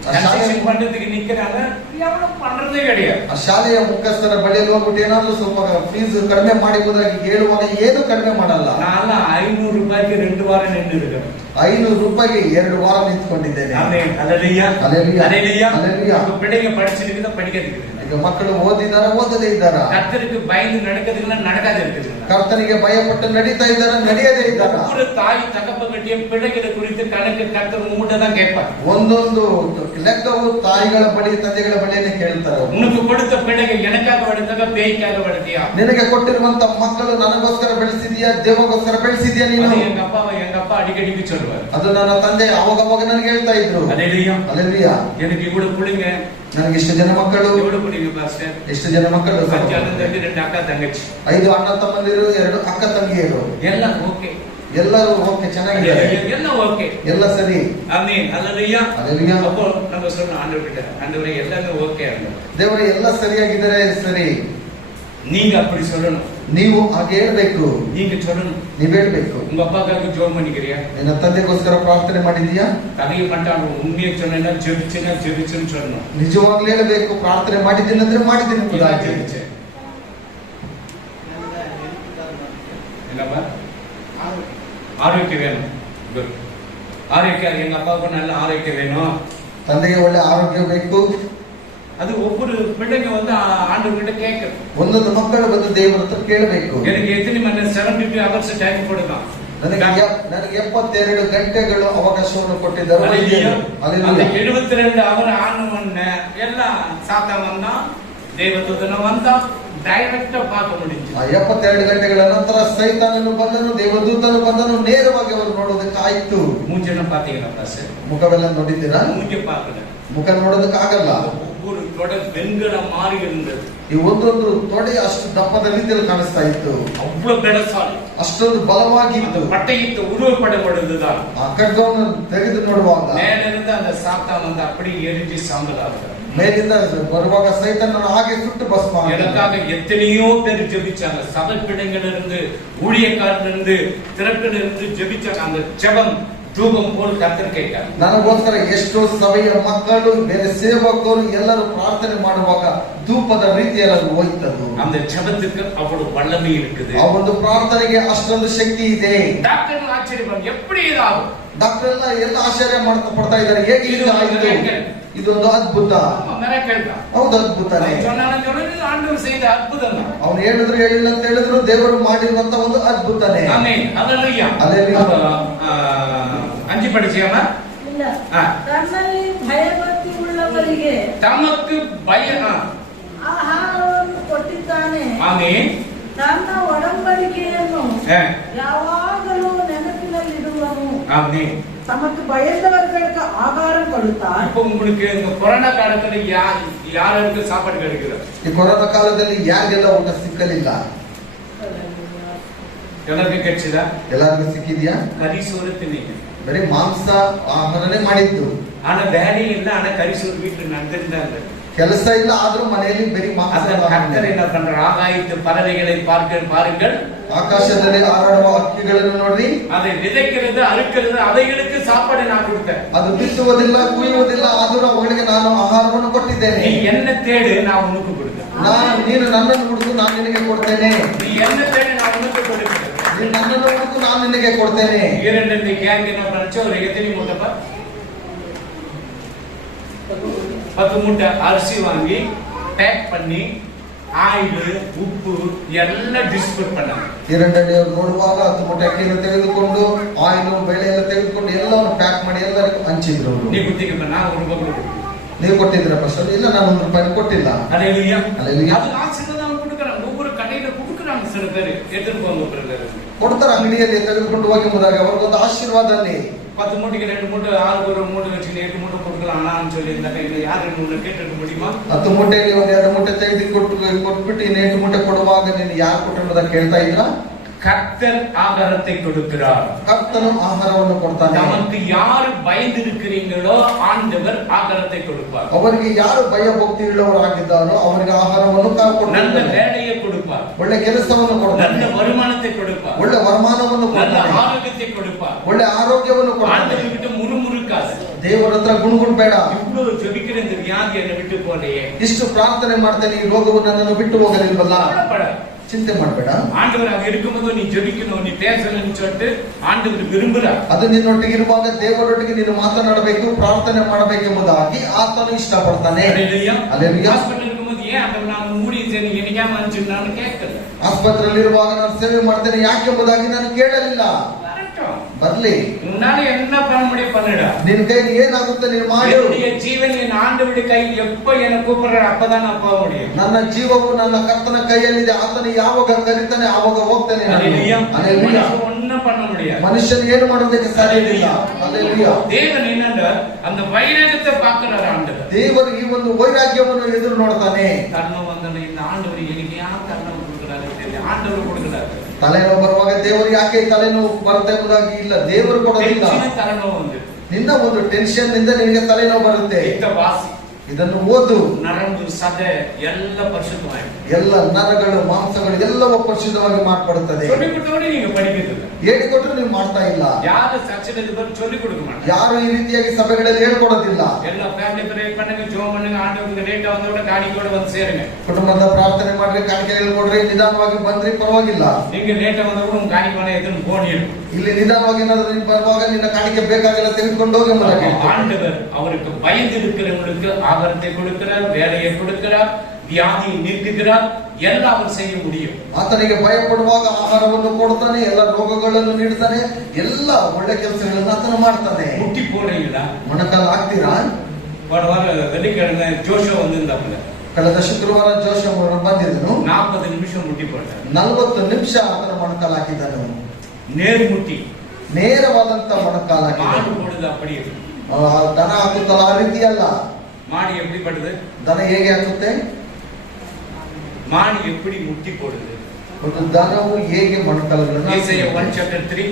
கன்ஸ்ட்ரக்ஷನ್ பண்றதுக்கு நிக்கிறாங்க, எவ்வளவு பண்றதே கிடையாது. ಆ ಶಾಲೆಯ ಮುಖಸ್ಥರ ಬಳಿಯಲ್ಲಿ ಹೋಗ್ಬಿಟ್ಟು ಏನಾದ್ರು ಸ್ವಲ್ಪ ಫೀಸ್ ಕಡಿಮೆ ಮಾಡಿಬೋದಾಗಿ ಹೇಳುವಾಗ ಏನು ಕಡಿಮೆ ಮಾಡಲ್ಲ. ನಾನು 500 ರೂಪಾಯಿಗೆ 2 ವಾರ ನಿಂತು இருக்கேன். 500 ರೂಪಾಯಿಗೆ 2 ವಾರ ನಿಂತ್ಕೊಂಡಿದ್ದೇನೆ. ஆமென். ஹல்லேலூயா. ஹல்லேலூயா. ஹல்லேலூயா. ஹல்லேலூயா. இப்ப பிள்ளைங்க படிச்சிருக்குதா படிக்கிறதுக்கு, ಈಗ ಮಕ್ಕಳು ಓದಿದಾರ ಓದದೇ ಇದ್ದಾರ, கர்த்தருக்கு பயந்து நடக்கிறதுக்கு நடக்காது இருக்குது. ಕರ್ತನಿಗೆ ಭಯಪಟ್ಟು ನಡೀತಾ ಇದ್ದಾರ ನಡೆಯದೇ ಇದ್ದಾರ. ஒவ்வொரு தாய் தகப்பன்கிட்டயே பிள்ளைகளை குறித்து கணக்கு கர்த்தர் உங்ககிட்ட தான் கேட்பார். ಒಂದೊಂದು ಲೆಕ್ಕವು ತಾಯಿಗಳ ಬಳಿ ತಂದೆಗಳ ಬಳಿಯೇ ಕೇಳ್ತಾರೆ. உனக்கு கொடுத்த பிள்ளைகள் எனக்காக வளர்ந்ததா பேய்க்காக வளர்த்தியா? ನಿನಗೆ ಕೊಟ್ಟಿರುವಂತ ಮಕ್ಕಳು ನನಗೋಸ್ಕರ ಬೆಳೆಸಿದ್ಯಾ ದೇವಗೋಸ್ಕರ ಬೆಳೆಸಿದ್ಯಾ ನೀನು? அது எங்க அப்பா அடிக்கடிக்கு சொல்லுவார். ಅದು ನನ್ನ ತಂದೆ ಅವಾಗ ನನಗೆ ಹೇಳ್ತಾ ಇದ್ರು. ஹல்லேலூயா. ಅಲ್ಲೆಲ್ಲೂಯಾ. எனக்கு இவ்வளவு பிள்ளைங்க, ನನಗೆ ಇಷ್ಟು ಜನ ಮಕ್ಕಳು. எவ்வளவு பிள்ளைங்க பாஸ்டர்? ಎಷ್ಟು ಜನ ಮಕ್ಕಳು? 5 அண்ணன் தம்பி 2 அக்கா தங்கச்சி, 5 ಅಣ್ಣ ತಮ್ಮಂದಿರು 2 ಅಕ್ಕ ತಂಗಿಯರು. எல்லாம் ஓகே, ಎಲ್ಲರೂ ಓಕೆ, ಚೆನ್ನಾಗಿದ್ದಾರೆ, எல்லாம் ஓகே, ಎಲ್ಲ ಸರಿ. ஆமென். ஹல்லேலூயா. ஹல்லேலூயா. அப்போ நம்ம சொல்லணும் ஆண்டவர்கிட்ட, ஆண்டவரே எல்லாமே ஓகே ஆண்டவரே. ದೇವರೇ ಎಲ್ಲ ಸರಿಯಾಗಿದ್ದಾರೆ, ಸರಿ. நீங்க அப்படி சொல்லணும். ನೀವು ಹಾಗೆ ಹೇಳ್ಬೇಕು. நீங்க சொல்லணும். ನೀವ್ ಹೇಳ್ಬೇಕು. உங்க அப்பாக்காக ஜெபம் பண்ணிக்கிறியா? ನಿನ್ನ ತಂದೆಗೋಸ್ಕರ ಪ್ರಾರ್ಥನೆ ಮಾಡಿದ್ಯಾ? கதையை மாட்டாங்க, உண்மையை சொன்னா ஜெபிச்சுன்னு சொல்லணும். ನಿಜವಾಗ್ಲೂ ಹೇಳಬೇಕು. ಪ್ರಾರ್ಥನೆ ಮಾಡಿದ್ದೀನಿ ಅಂದ್ರೆ ಮಾಡಿದ್ದೀನಿ ಎಂಬುದಾಗಿ. ஜெபிச்சேன் என்னப்பா? ஆரோக்கியம் வேணும். Good. ஆரோக்கியம், எங்க அப்பாவுக்கு நல்ல ஆரோக்கியம் வேணும். ತಂದೆಗೆ ಒಳ್ಳೆ ಆರೋಗ್ಯ ಬೇಕು. அது ஒவ்வொரு பிள்ளைங்க வந்து ஆண்டவர்கிட்ட கேட்கணும். ಒಂದೊಂದು ಮಕ್ಕಳು ಬಂದು ದೇವರ ಹತ್ರ ಕೇಳಬೇಕು. எனக்கு எத்தனை மணி 72 hours டைம் கொடுக்கலாம். ನನಗೆ 72 ಗಂಟೆಗಳು ಅವಕಾಶವನ್ನು ಕೊಟ್ಟಿದ್ದಾರೆ. அந்த 72 hour ஆனவன எல்லாம் சாத்தா வந்தா, தேவதூதன வந்தா, டைரக்டா பார்க்க முடிஞ்சு. 72 ಗಂಟೆಗಳ ನಂತರ ಸೈತಾನನು ಬಂದನು, ದೇವದೂತನು ಬಂದನು, ನೇರವಾಗಿ ಅವರು ನೋಡೋದಕ್ಕೆ ಆಯ್ತು. மூஞ்செல்லாம் பாத்தீங்களா பாஸ்டர்? ಮುಖವೆಲ್ಲ ನೋಡಿದ್ದೀರಾ? மூஞ்ச பார்க்கல, ಮುಖ ನೋಡೋದಕ್ಕೆ ಆಗಲ್ಲ. ஒவ்வொரு தொட வெண்கல மாறி இருந்தது. ಈ ಒಂದೊಂದು ತೊಡೆ ಅಷ್ಟು ದಪ್ಪದ ರೀತಿಯಲ್ಲಿ ಕಾಣಿಸ್ತಾ ಇತ್ತು. அவ்வளவு பெலசாலி, ಅಷ್ಟೊಂದು ಬಲವಾಗಿತ್ತು. பட்டயத்தை உருவப்படம் பொழுதுதான் ಆ ಖಡ್ಗವನ್ನು ತೆಗೆದು ನೋಡುವಾಗ மேல இருந்து அந்த சாத்தான் வந்து அப்படி எரிஞ்சு சாம்பலாக, ಮೇಲಿಂದ ಬರುವಾಗ ಸೈತಾನನು ಹಾಗೆ ಸುಟ್ಟು ಭಸ್ಮ ಆದ. எனக்காக எத்தனையோ பேர் ஜெபிச்சாங்க. சபை பிள்ளைங்கள்ல இருந்து, ஊழியக்காரர்ல இருந்து, திறப்பில இருந்து ஜெபிச்சாங்க. அந்த ஜெபம் தூபம் போல் கர்த்தர் கேட்டார். ನನಗೋಸ್ಕರ ಎಷ್ಟೋ ಸಭೆಯ ಮಕ್ಕಳು, ಬೇರೆ ಸೇವಕರು ಎಲ್ಲರೂ ಪ್ರಾರ್ಥನೆ ಮಾಡುವಾಗ ಧೂಪದ ರೀತಿಯಲ್ಲಿ ಹೋಯ್ತದು. அந்த ஜெபத்துக்கு அவ்வளவு வல்லமை இருக்குது. ಆ ಒಂದು ಪ್ರಾರ್ಥನೆಗೆ ಅಷ್ಟೊಂದು ಶಕ್ತಿ ಇದೆ. டாக்டர் ஆச்சரியம், எப்படி இதாகும்? ಡಾಕ್ಟರ್ ಎಲ್ಲ ಆಶ್ಚರ್ಯ ಪಡ್ತಾ ಇದ್ದಾರೆ, ಹೇಗೆ ಇದು ಆಯ್ತು? ಇದೊಂದು ಅದ್ಭುತ. ಹೌದು, ಅದ್ಭುತನೇ. ஆண்டவர் செய்த அற்புதம். ಅವನು ಹೇಳಿಲ್ಲ ಅಂತ ಹೇಳಿದ್ರು, ದೇವರು ಮಾಡಿರುವಂತ ಒಂದು ಅದ್ಭುತನೇ. ஆமென். ஹல்லேலூயா. ஹல்லேலூயா. 5 படிச்சியாமா? ಇಲ್ಲ. ತನ್ನಲ್ಲಿ ಭಯಭಕ್ತಿ ಉಳ್ಳವನು ಬಯದವರಿಗೆ ತಮக்கு ಆಹಾರವನ್ನು ಕೊಟ್ಟಿದ್ದಾನೆ. ಆಮೆನ್. ತನ್ನ ಒಡಂಬಡಿಕೆಯನ್ನು ಹಾ. ಯಾವಾಗಲೂ ನೆನಪಿನಲ್ಲಿಡುವನು. ஆமென். தமக்கு பயந்தவர்களுக்கு ஆகாரம் கொடுத்தார். இப்போ உங்களுக்கு இந்த கொரோனா காலத்துல யாருக்கு சாப்பாடு கிடைக்குது? ಈ ಕೊರೋನಾ ಕಾಲದಲ್ಲಿ ಯಾರಿಗೆಲ್ಲ ಊಟ ಸಿಕ್ಕಲಿಲ್ಲ? ಎಲ್ಲರಿಗೂ கிடைச்சதா? ಎಲ್ಲರಿಗೂ ಸಿಕ್ಕಿದ್ಯಾ? கறி சோறு தின்னீங்க. ಬರೀ ಮಾಂಸ ಆಹಾರನೇ ಮಾಡಿದ್ದು. ஆனா வேலை இல்ல, ஆனா கறி சோறு வீட்டுல நடந்துருந்தாங்க. ಕೆಲಸ ಇಲ್ಲ, ಆದ್ರೂ ಮನೆಯಲ್ಲಿ ಬರೀ ಮಾಂಸ. கர்த்தர் என்ன பண்றார்? ஆகாயத்து பறவைகளை பாருங்கள். ಆಕಾಶದಲ್ಲಿ ಹಾರಾಡುವ ಹಕ್ಕಿಗಳನ್ನು ನೋಡ್ರಿ. அதை விதைக்கிறது, அறுக்கிறது, அவைகளுக்கு சாப்பாடு நான் கொடுத்தேன். ಅದು ಬಿತ್ತುವುದಿಲ್ಲ, ಕುಯ್ಯುವುದಿಲ್ಲ, ಆದರೂ ಅವುಗಳಿಗೆ ನಾನು ಆಹಾರವನ್ನು ಕೊಟ್ಟಿದ್ದೇನೆ. நீ என்ன தேடு, நான் உனக்கு கொடுத்தேன். ನೀನು ನನ್ನನ್ನು ಹುಡುಕು, ನಾನು ನಿನಗೆ ಕೊಡ್ತೇನೆ. நீ என்ன தேடு, நான் உனக்கு கொடுக்கிறேன். ನೀನು ನನ್ನನ್ನು ಹುಡುಕು, ನಾನು ನಿನಗೆ ಕೊಡ್ತೇನೆ. இரண்டு கேங்க் என்ன பண்ணுச்சு? ஒரு எத்தனை மூட்டைப்பா? 10 மூட்டை அரிசி வாங்கி பேக் பண்ணி ಆಯಿಲ್, ಉಪ್ಪು ಎಲ್ಲ ಡಿಸ್ಟ್ರಿಬ್ಯೂಟ್ பண்ணாங்க. இரண்டடிಯವರು ನೋಡುವಾಗ 10 ಮೂಟೆ ಅಕ್ಕಿಯನ್ನು ತೆಗೆದುಕೊಂಡು ಆಯಿಲ್, ಬೇಳೆ ಎಲ್ಲ ತೆಗೆದುಕೊಂಡು ಎಲ್ಲವನ್ನು ಪ್ಯಾಕ್ ಮಾಡಿ ಎಲ್ಲರಿಗೂ ಹಂಚಿದ್ರು. ನೀವು ಗುತ್ತಿಗೆ ನಾನು ₹1 ನೀವು ಕೊಟ್ಟಿದ್ರ ಫಸ್ಟ್? ಇಲ್ಲ, ನಾನು ₹1 ಕೊಟ್ಟಿಲ್ಲ. அல்லேலூயா. அல்லேலூயா. அது ஆசீர்வாதம் கொடுக்கறாங்க. ஒவ்வொரு கடையில கொடுக்கறாங்க. சில பேர் எடுத்துட்டு போங்க பிரதர். ಕೊಡ್ತಾರೆ, ಅಂಗಡಿಯಲ್ಲಿ ತೆಗೆದುಕೊಂಡು ಹೋಗಿ ಮುದಾಗ ಅವ್ರಿಗೊಂದು ಆಶೀರ್ವಾದ ಅಲ್ಲಿ. 10 மூட்டைக்கு 2 மூட்டை, 6 ஒரு 3 வச்சு 8 மூட்டை கொடுக்கலாம்னு சொல்லி இந்த கையில யாரு 2 கேட்டிருக்க முடியுமா? 10 ಮೂಟೆಯಲ್ಲಿ ಒಂದು 2 ಮೂಟೆ ತೆಗೆದು ಕೊಟ್ಬಿಟ್ಟು 8 ಮೂಟೆ ಕೊಡುವಾಗ ನೀನು ಯಾರು ಕೊಟ್ಟಿರೋದ ಕೇಳ್ತಾ ಇದ್ರ? கர்த்தர் ஆகாரத்தை கொடுக்கிறார். ಕರ್ತನು ಆಹಾರವನ್ನು ಕೊಡ್ತಾನೆ. நமக்கு யாரு பயந்து இருக்கிறீங்களோ ಆಂಡவர் ஆகாரத்தை கொடுப்பார். ಅವರಿಗೆ ಯಾರು ಭಯ ಭಕ್ತಿ ಉಳ್ಳವರಾಗಿದ್ದಾರೋ ಅವರಿಗೆ ಆಹಾರವನ್ನು ಕೊಡ್ತಾನೆ. நல்ல வேலையை கொடுப்பார். ಒಳ್ಳೆ ಕೆಲಸವನ್ನು ಕೊಡ್ತಾನೆ. நல்ல வருமானத்தை கொடுப்பார். ಒಳ್ಳೆ ವರಮಾನವನ್ನು நல்ல ಕೊಡ್ತಾನೆ. ஆரோக்கியத்தை கொடுப்பார். ಒಳ್ಳೆ ಆರೋಗ್ಯವನ್ನು ಕೊಡ್ತಾನೆ. ஆண்டவர் கிட்ட முறுமுறுக்காது. ದೇವರ ಹತ್ರ ಗುಣಗುಣಬೇಡ. இவ்வளவு ஜெபிக்கிற இந்த வியாதி என்னை விட்டு போலையே, ಇಷ್ಟು ಪ್ರಾರ್ಥನೆ ಮಾಡ್ತೇನೆ, ಈ ರೋಗವು ನನ್ನನ್ನು ಬಿಟ್ಟು ಹೋಗಲಿಲ್ವಲ್ಲ, ಚಿಂತೆ ಮಾಡಬೇಡ. ஆண்டவர் அங்க இருக்கும்போது நீ ஜெபிக்கணும், நீ பேசணும்னு சொல்லிட்டு ஆண்டவர் விரும்புறார். ಅದು ನಿನ್ನೊಟ್ಟಿಗೆ ಇರುವಾಗ ದೇವರೊಟ್ಟಿಗೆ ನೀನು ಮಾತನಾಡಬೇಕು, ಪ್ರಾರ್ಥನೆ ಮಾಡಬೇಕೆಂಬುದಾಗಿ ಆತನು ಇಷ್ಟಪಡ್ತಾನೆ. அல்லேலூயா. அல்லேலூயா. ஹாஸ்பிடல் இருக்கும்போது ஏன் ஆண்டவர் நான் ஊழியம் செய்ய என்னைக்காம அனுப்பிச்சுன்னு கேட்கல. ಆಸ್ಪತ್ರೆಯಲ್ಲಿರುವಾಗ ನಾನು ಸೇವೆ ಮಾಡ್ತೇನೆ ಯಾಕೆಂಬುದಾಗಿ ನಾನು ಕೇಳಲಿಲ್ಲ. ಬರ್ಲಿ, உன்னால என்ன பண்ண முடியும் பண்ணுடா. ನಿನ್ ಕೈಲಿ ಏನಾಗುತ್ತೆ ನೀನು ಮಾಡು. என்னுடைய ஜீவன் என் ஆண்டவருடைய கையில் எப்ப என்ன கூப்பிடுற அப்பதான் நான் போக முடியும். ನನ್ನ ಜೀವವು ನನ್ನ ಕರ್ತನ ಕೈಯಲ್ಲಿದೆ. ಆತನು ಯಾವಾಗ ಕರೀತಾನೆ ಆವಾಗ ಹೋಗ್ತಾನೆ. அல்லேலூயா. ஒண்ணும் பண்ண முடியாது. ಮನುಷ್ಯನು ಏನು ಮಾಡೋದಕ್ಕೆ ಸಾಧ್ಯವಿಲ್ಲ. அல்லேலூயா. தேவன் என்னன்ற அந்த வைராಗ್ಯத்தை பார்க்கிறார் ஆண்டவர். ದೇವರು ಈ ಒಂದು ವೈರಾಗ್ಯವನ್ನು ಎದುರು ನೋಡ್ತಾನೆ. தர்மம் வந்தன இந்த ஆண்டவர் எனக்கு யார் தர்மம் கொடுக்கிறாரு தெரியல. ஆண்டவர் கொடுக்கிறாரு. ತಲೆನೋವು ಬರುವಾಗ ದೇವರು ಯಾಕೆ ತಲೆನೋವು ಬರುತ್ತೆ ಎಂಬುದಾಗಿ ಇಲ್ಲ, ದೇವರು ಕೊಡೋದಿಲ್ಲ. ತಲೆನೋವು ಒಂದು ನಿನ್ನ ಒಂದು ಟೆನ್ಷನ್ ನಿಂದ ನಿನಗೆ ತಲೆನೋವು ಬರುತ್ತೆ. ವಾಸಿ ಇದನ್ನು ಓದು. ನರಂಬು ಸದೆ ಎಲ್ಲ ಪರಿಶುದ್ಧವಾಗಿ, ಎಲ್ಲ ನರಗಳು ಮಾಂಸಗಳು ಎಲ್ಲವೂ ಪರಿಶುದ್ಧವಾಗಿ ಮಾಡ್ಕೊಡುತ್ತದೆ. ನೀವು படிக்கிறது ಹೇಳಿಕೊಟ್ರು ನೀವು ಮಾಡ್ತಾ ಇಲ್ಲ. ಯಾರು ಸಚ್ಚಿನಲ್ಲಿ ಬಂದು சொல்லிக் கொடுக்க மாட்டாங்க. ಯಾರು ಈ ರೀತಿಯಾಗಿ ಸಭೆಗಳಲ್ಲಿ ಹೇಳ್ಕೊಡೋದಿಲ್ಲ. ಎಲ್ಲ ಫ್ಯಾಮಿಲಿ ಪ್ರೇಯರ್ பண்ணுங்க, ஜெபம் பண்ணுங்க, ஆண்டவருக்கு லேட்டா வந்தோட காணிக்கோட வந்து சேருங்க. ಕುಟುಂಬದ ಪ್ರಾರ್ಥನೆ ಮಾಡ್ರಿ, ಕಾಣಿಕೆಗಳು ಕೊಡ್ರಿ, ನಿಧಾನವಾಗಿ ಬಂದ್ರಿ ಪರವಾಗಿಲ್ಲ. நீங்க லேட்டா வந்தோட உங்க காணிக்கோன ಎದುರು போனிரு. ಇಲ್ಲಿ ನಿಧಾನವಾಗಿ ಏನಾದ್ರು ನೀನು ಬರುವಾಗ ನಿನ್ನ ಕಾಣಿಕೆ ಬೇಕಾಗಿಲ್ಲ, ತೆಗೆದುಕೊಂಡು ಹೋಗಿ ಎಂಬುದಾಗಿ ஆண்டவர் அவருக்கு பயந்து இருக்கிறவங்களுக்கு ஆகாரத்தை கொடுக்கிறார், வேலையை கொடுக்கிறார், வியாதியை நீக்குகிறார், எல்லாம் அவர் செய்ய முடியும். ಆತನಿಗೆ ಭಯಪಡುವಾಗ ಆಹಾರವನ್ನು ಕೊಡ್ತಾನೆ, ಎಲ್ಲ ರೋಗಗಳನ್ನು ನೀಡ್ತಾನೆ, ಎಲ್ಲ ಒಳ್ಳೆ ಕೆಲಸಗಳನ್ನು ಆತನು ಮಾಡ್ತಾನೆ. முட்டி போடுறீங்களா? ಮೊಣಕಾಲು ಹಾಕ್ತೀರಾ? போன வாரம் வெள்ளிக்கிழமை ஜோஷோ வந்திருந்தாப்புல. ಕಳೆದ ಶುಕ್ರವಾರ ಜೋಶಮ್ ಬಂದಿದ್ದನು. 40 ನಿಮಿಷம் ಮುಟ್ಟಿ போட்டார். 40 ನಿಮಿಷ ಆತನ ಮೊಣಕಾಲು ಹಾಕಿದ್ದನು. நேர் முட்டி, ನೇರವಾದಂತ ಮೊಣಕಾಲು மாடு ಹಾಕಿದನು. போடுது அப்படி இருக்கு. ದನ ಹಾಕುತ್ತಲ್ಲ ಆ ರೀತಿ ಅಲ್ಲ. மாடு எப்படி படுது? ದನ ಹೇಗೆ ಹಾಕುತ್ತೆ? மாடு எப்படி முட்டி போடுது? ಒಂದು ದನವು ಹೇಗೆ ಮೊಣಕಾಲುಗಳನ್ನು ಯೆಶಾಯ 1:3.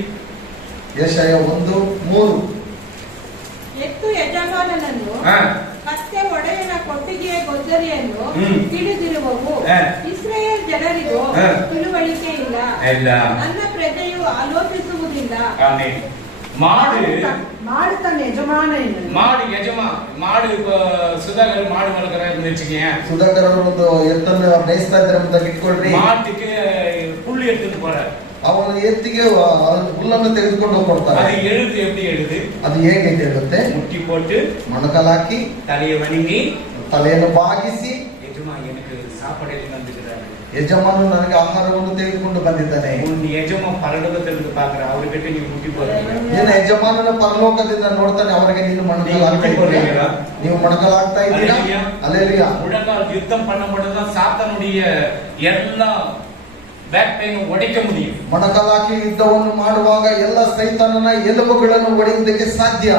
ಯೆಶಾಯ 1:3. ಎತ್ತು ಯಜಮಾನನನ್ನು ಮತ್ತೆ ಒಡೆಯನ ಕೊಟ್ಟಿಗೆಯ ಗೊದ್ದರಿಯನ್ನು ತಿಳಿದಿರುವವು. ಇಸ್ರಾಯೇಲ್ ಜನರಿಗೂ ತಿಳುವಳಿಕೆ ಇಲ್ಲ, ನನ್ನ ಪ್ರಜೆಯು ಆಲೋಚಿಸುವುದಿಲ್ಲ. மாடு தன் எஜமான மாடு சுதாகர் மாடு வளர்க்குறாருன்னு வச்சுக்கீங்க. ಸುಧಾಕರ್ ಅವರು ಒಂದು ಎತ್ತನ್ನು ಮೇಯಿಸ್ತಾ ಇದ್ದಾರೆ ಅಂತ ಇಟ್ಕೊಳ್ರಿ. மாட்டுக்கு புல்லு எடுத்துட்டு போறாரு. ಅವನು ಎತ್ತಿಗೆ ಹುಲ್ಲನ್ನು ತೆಗೆದುಕೊಂಡು ಕೊಡ್ತಾರೆ. அது எழுது எப்படி எழுது? ಅದು ಹೇಗೆ ಹೇಳುತ್ತೆ? முட்டி போட்டு ಮೊಣಕಾಲು ಹಾಕಿ தலையை வணங்கி ತಲೆಯನ್ನು ಬಾಗಿಸಿ ಯಜಮಾ எனக்கு சாப்பாடு வந்துக்கிறாரு. ಯಜಮಾನನು ನನಗೆ ಆಹಾರವನ್ನು ತೆಗೆದುಕೊಂಡು ಬಂದಿದ್ದಾನೆ. உன் எஜமான் பரலோகத்திலிருந்து பார்க்கிற அவர்கிட்ட நீ முட்டி போறீங்க. ನಿನ್ನ ಯಜಮಾನನ ಪರಲೋಕದಿಂದ ನೋಡ್ತಾನೆ, ಅವರಿಗೆ ನೀನು ಮಣಕಲಾಗ್ತಾ ಇದ್ದೀರಾ? ನೀವು ಮಣಕಲಾಗ್ತಾ ಇದ್ದೀರಾ? அல்லேலூயா. முழங்கால் யுத்தம் பண்ணும்போதுதான் சாத்தானுடைய எல்லா பேக் பெயின் உடைக்க முடியும். ಮಣಕಲಾಕಿ ಯುದ್ಧವನ್ನು ಮಾಡುವಾಗ ಎಲ್ಲ ಸೈತಾನನ ಎಲುಬುಗಳನ್ನು ಒಡೆಯುವುದಕ್ಕೆ ಸಾಧ್ಯ.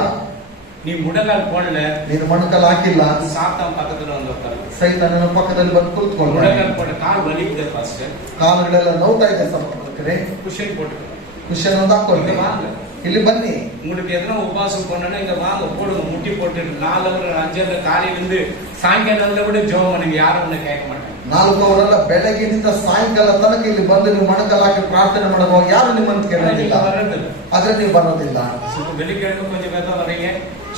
நீ முழங்கால் போடல, ನೀನು ಮಣಕಲ್ ಹಾಕಿಲ್ಲ, சாத்தான் பக்கத்துல வந்து உட்காரு. ಸೈತಾನನ ಪಕ್ಕದಲ್ಲಿ ಬಂದು ಕೂತ್ಕೊಳ್ಳ. முழங்கால் போட கால் வலிக்குது பாஸ்டர், ಕಾಲುಗಳೆಲ್ಲ ನೋವ್ತಾ ಇದೆ ಸಂಪರ್ಕರೇ, குஷன் போட்டுக்கலாம். ಕುಶನ್ ಒಂದು ಹಾಕೊಳ್ಳಿ. ಇಲ್ಲಿ ಬನ್ನಿ, உங்களுக்கு எதனா உபாசம் பண்ணனா இங்க வாங்க, போடுங்க, முட்டி போட்டு 4 hour 5 hour காலையில இருந்து சாயங்காலம் கூட ஜெபம் பண்ணுங்க, யாரும் ஒண்ணு கேட்க மாட்டாங்க. 4 ಅವರೆಲ್ಲ ಬೆಳಗಿನಿಂದ ಸಾಯಂಕಾಲ ತನಕ ಇಲ್ಲಿ ಬಂದು ನೀವು ಮಣಕಲ್ ಹಾಕಿ ಪ್ರಾರ್ಥನೆ ಮಾಡುವಾಗ ಯಾರು ನಿಮ್ಮನ್ನು ಕೇಳೋದಿಲ್ಲ, ಆದ್ರೆ ನೀವು ಬರೋದಿಲ್ಲ. வெள்ளிக்கிழமை கொஞ்சம் பேர் தான் வரீங்க,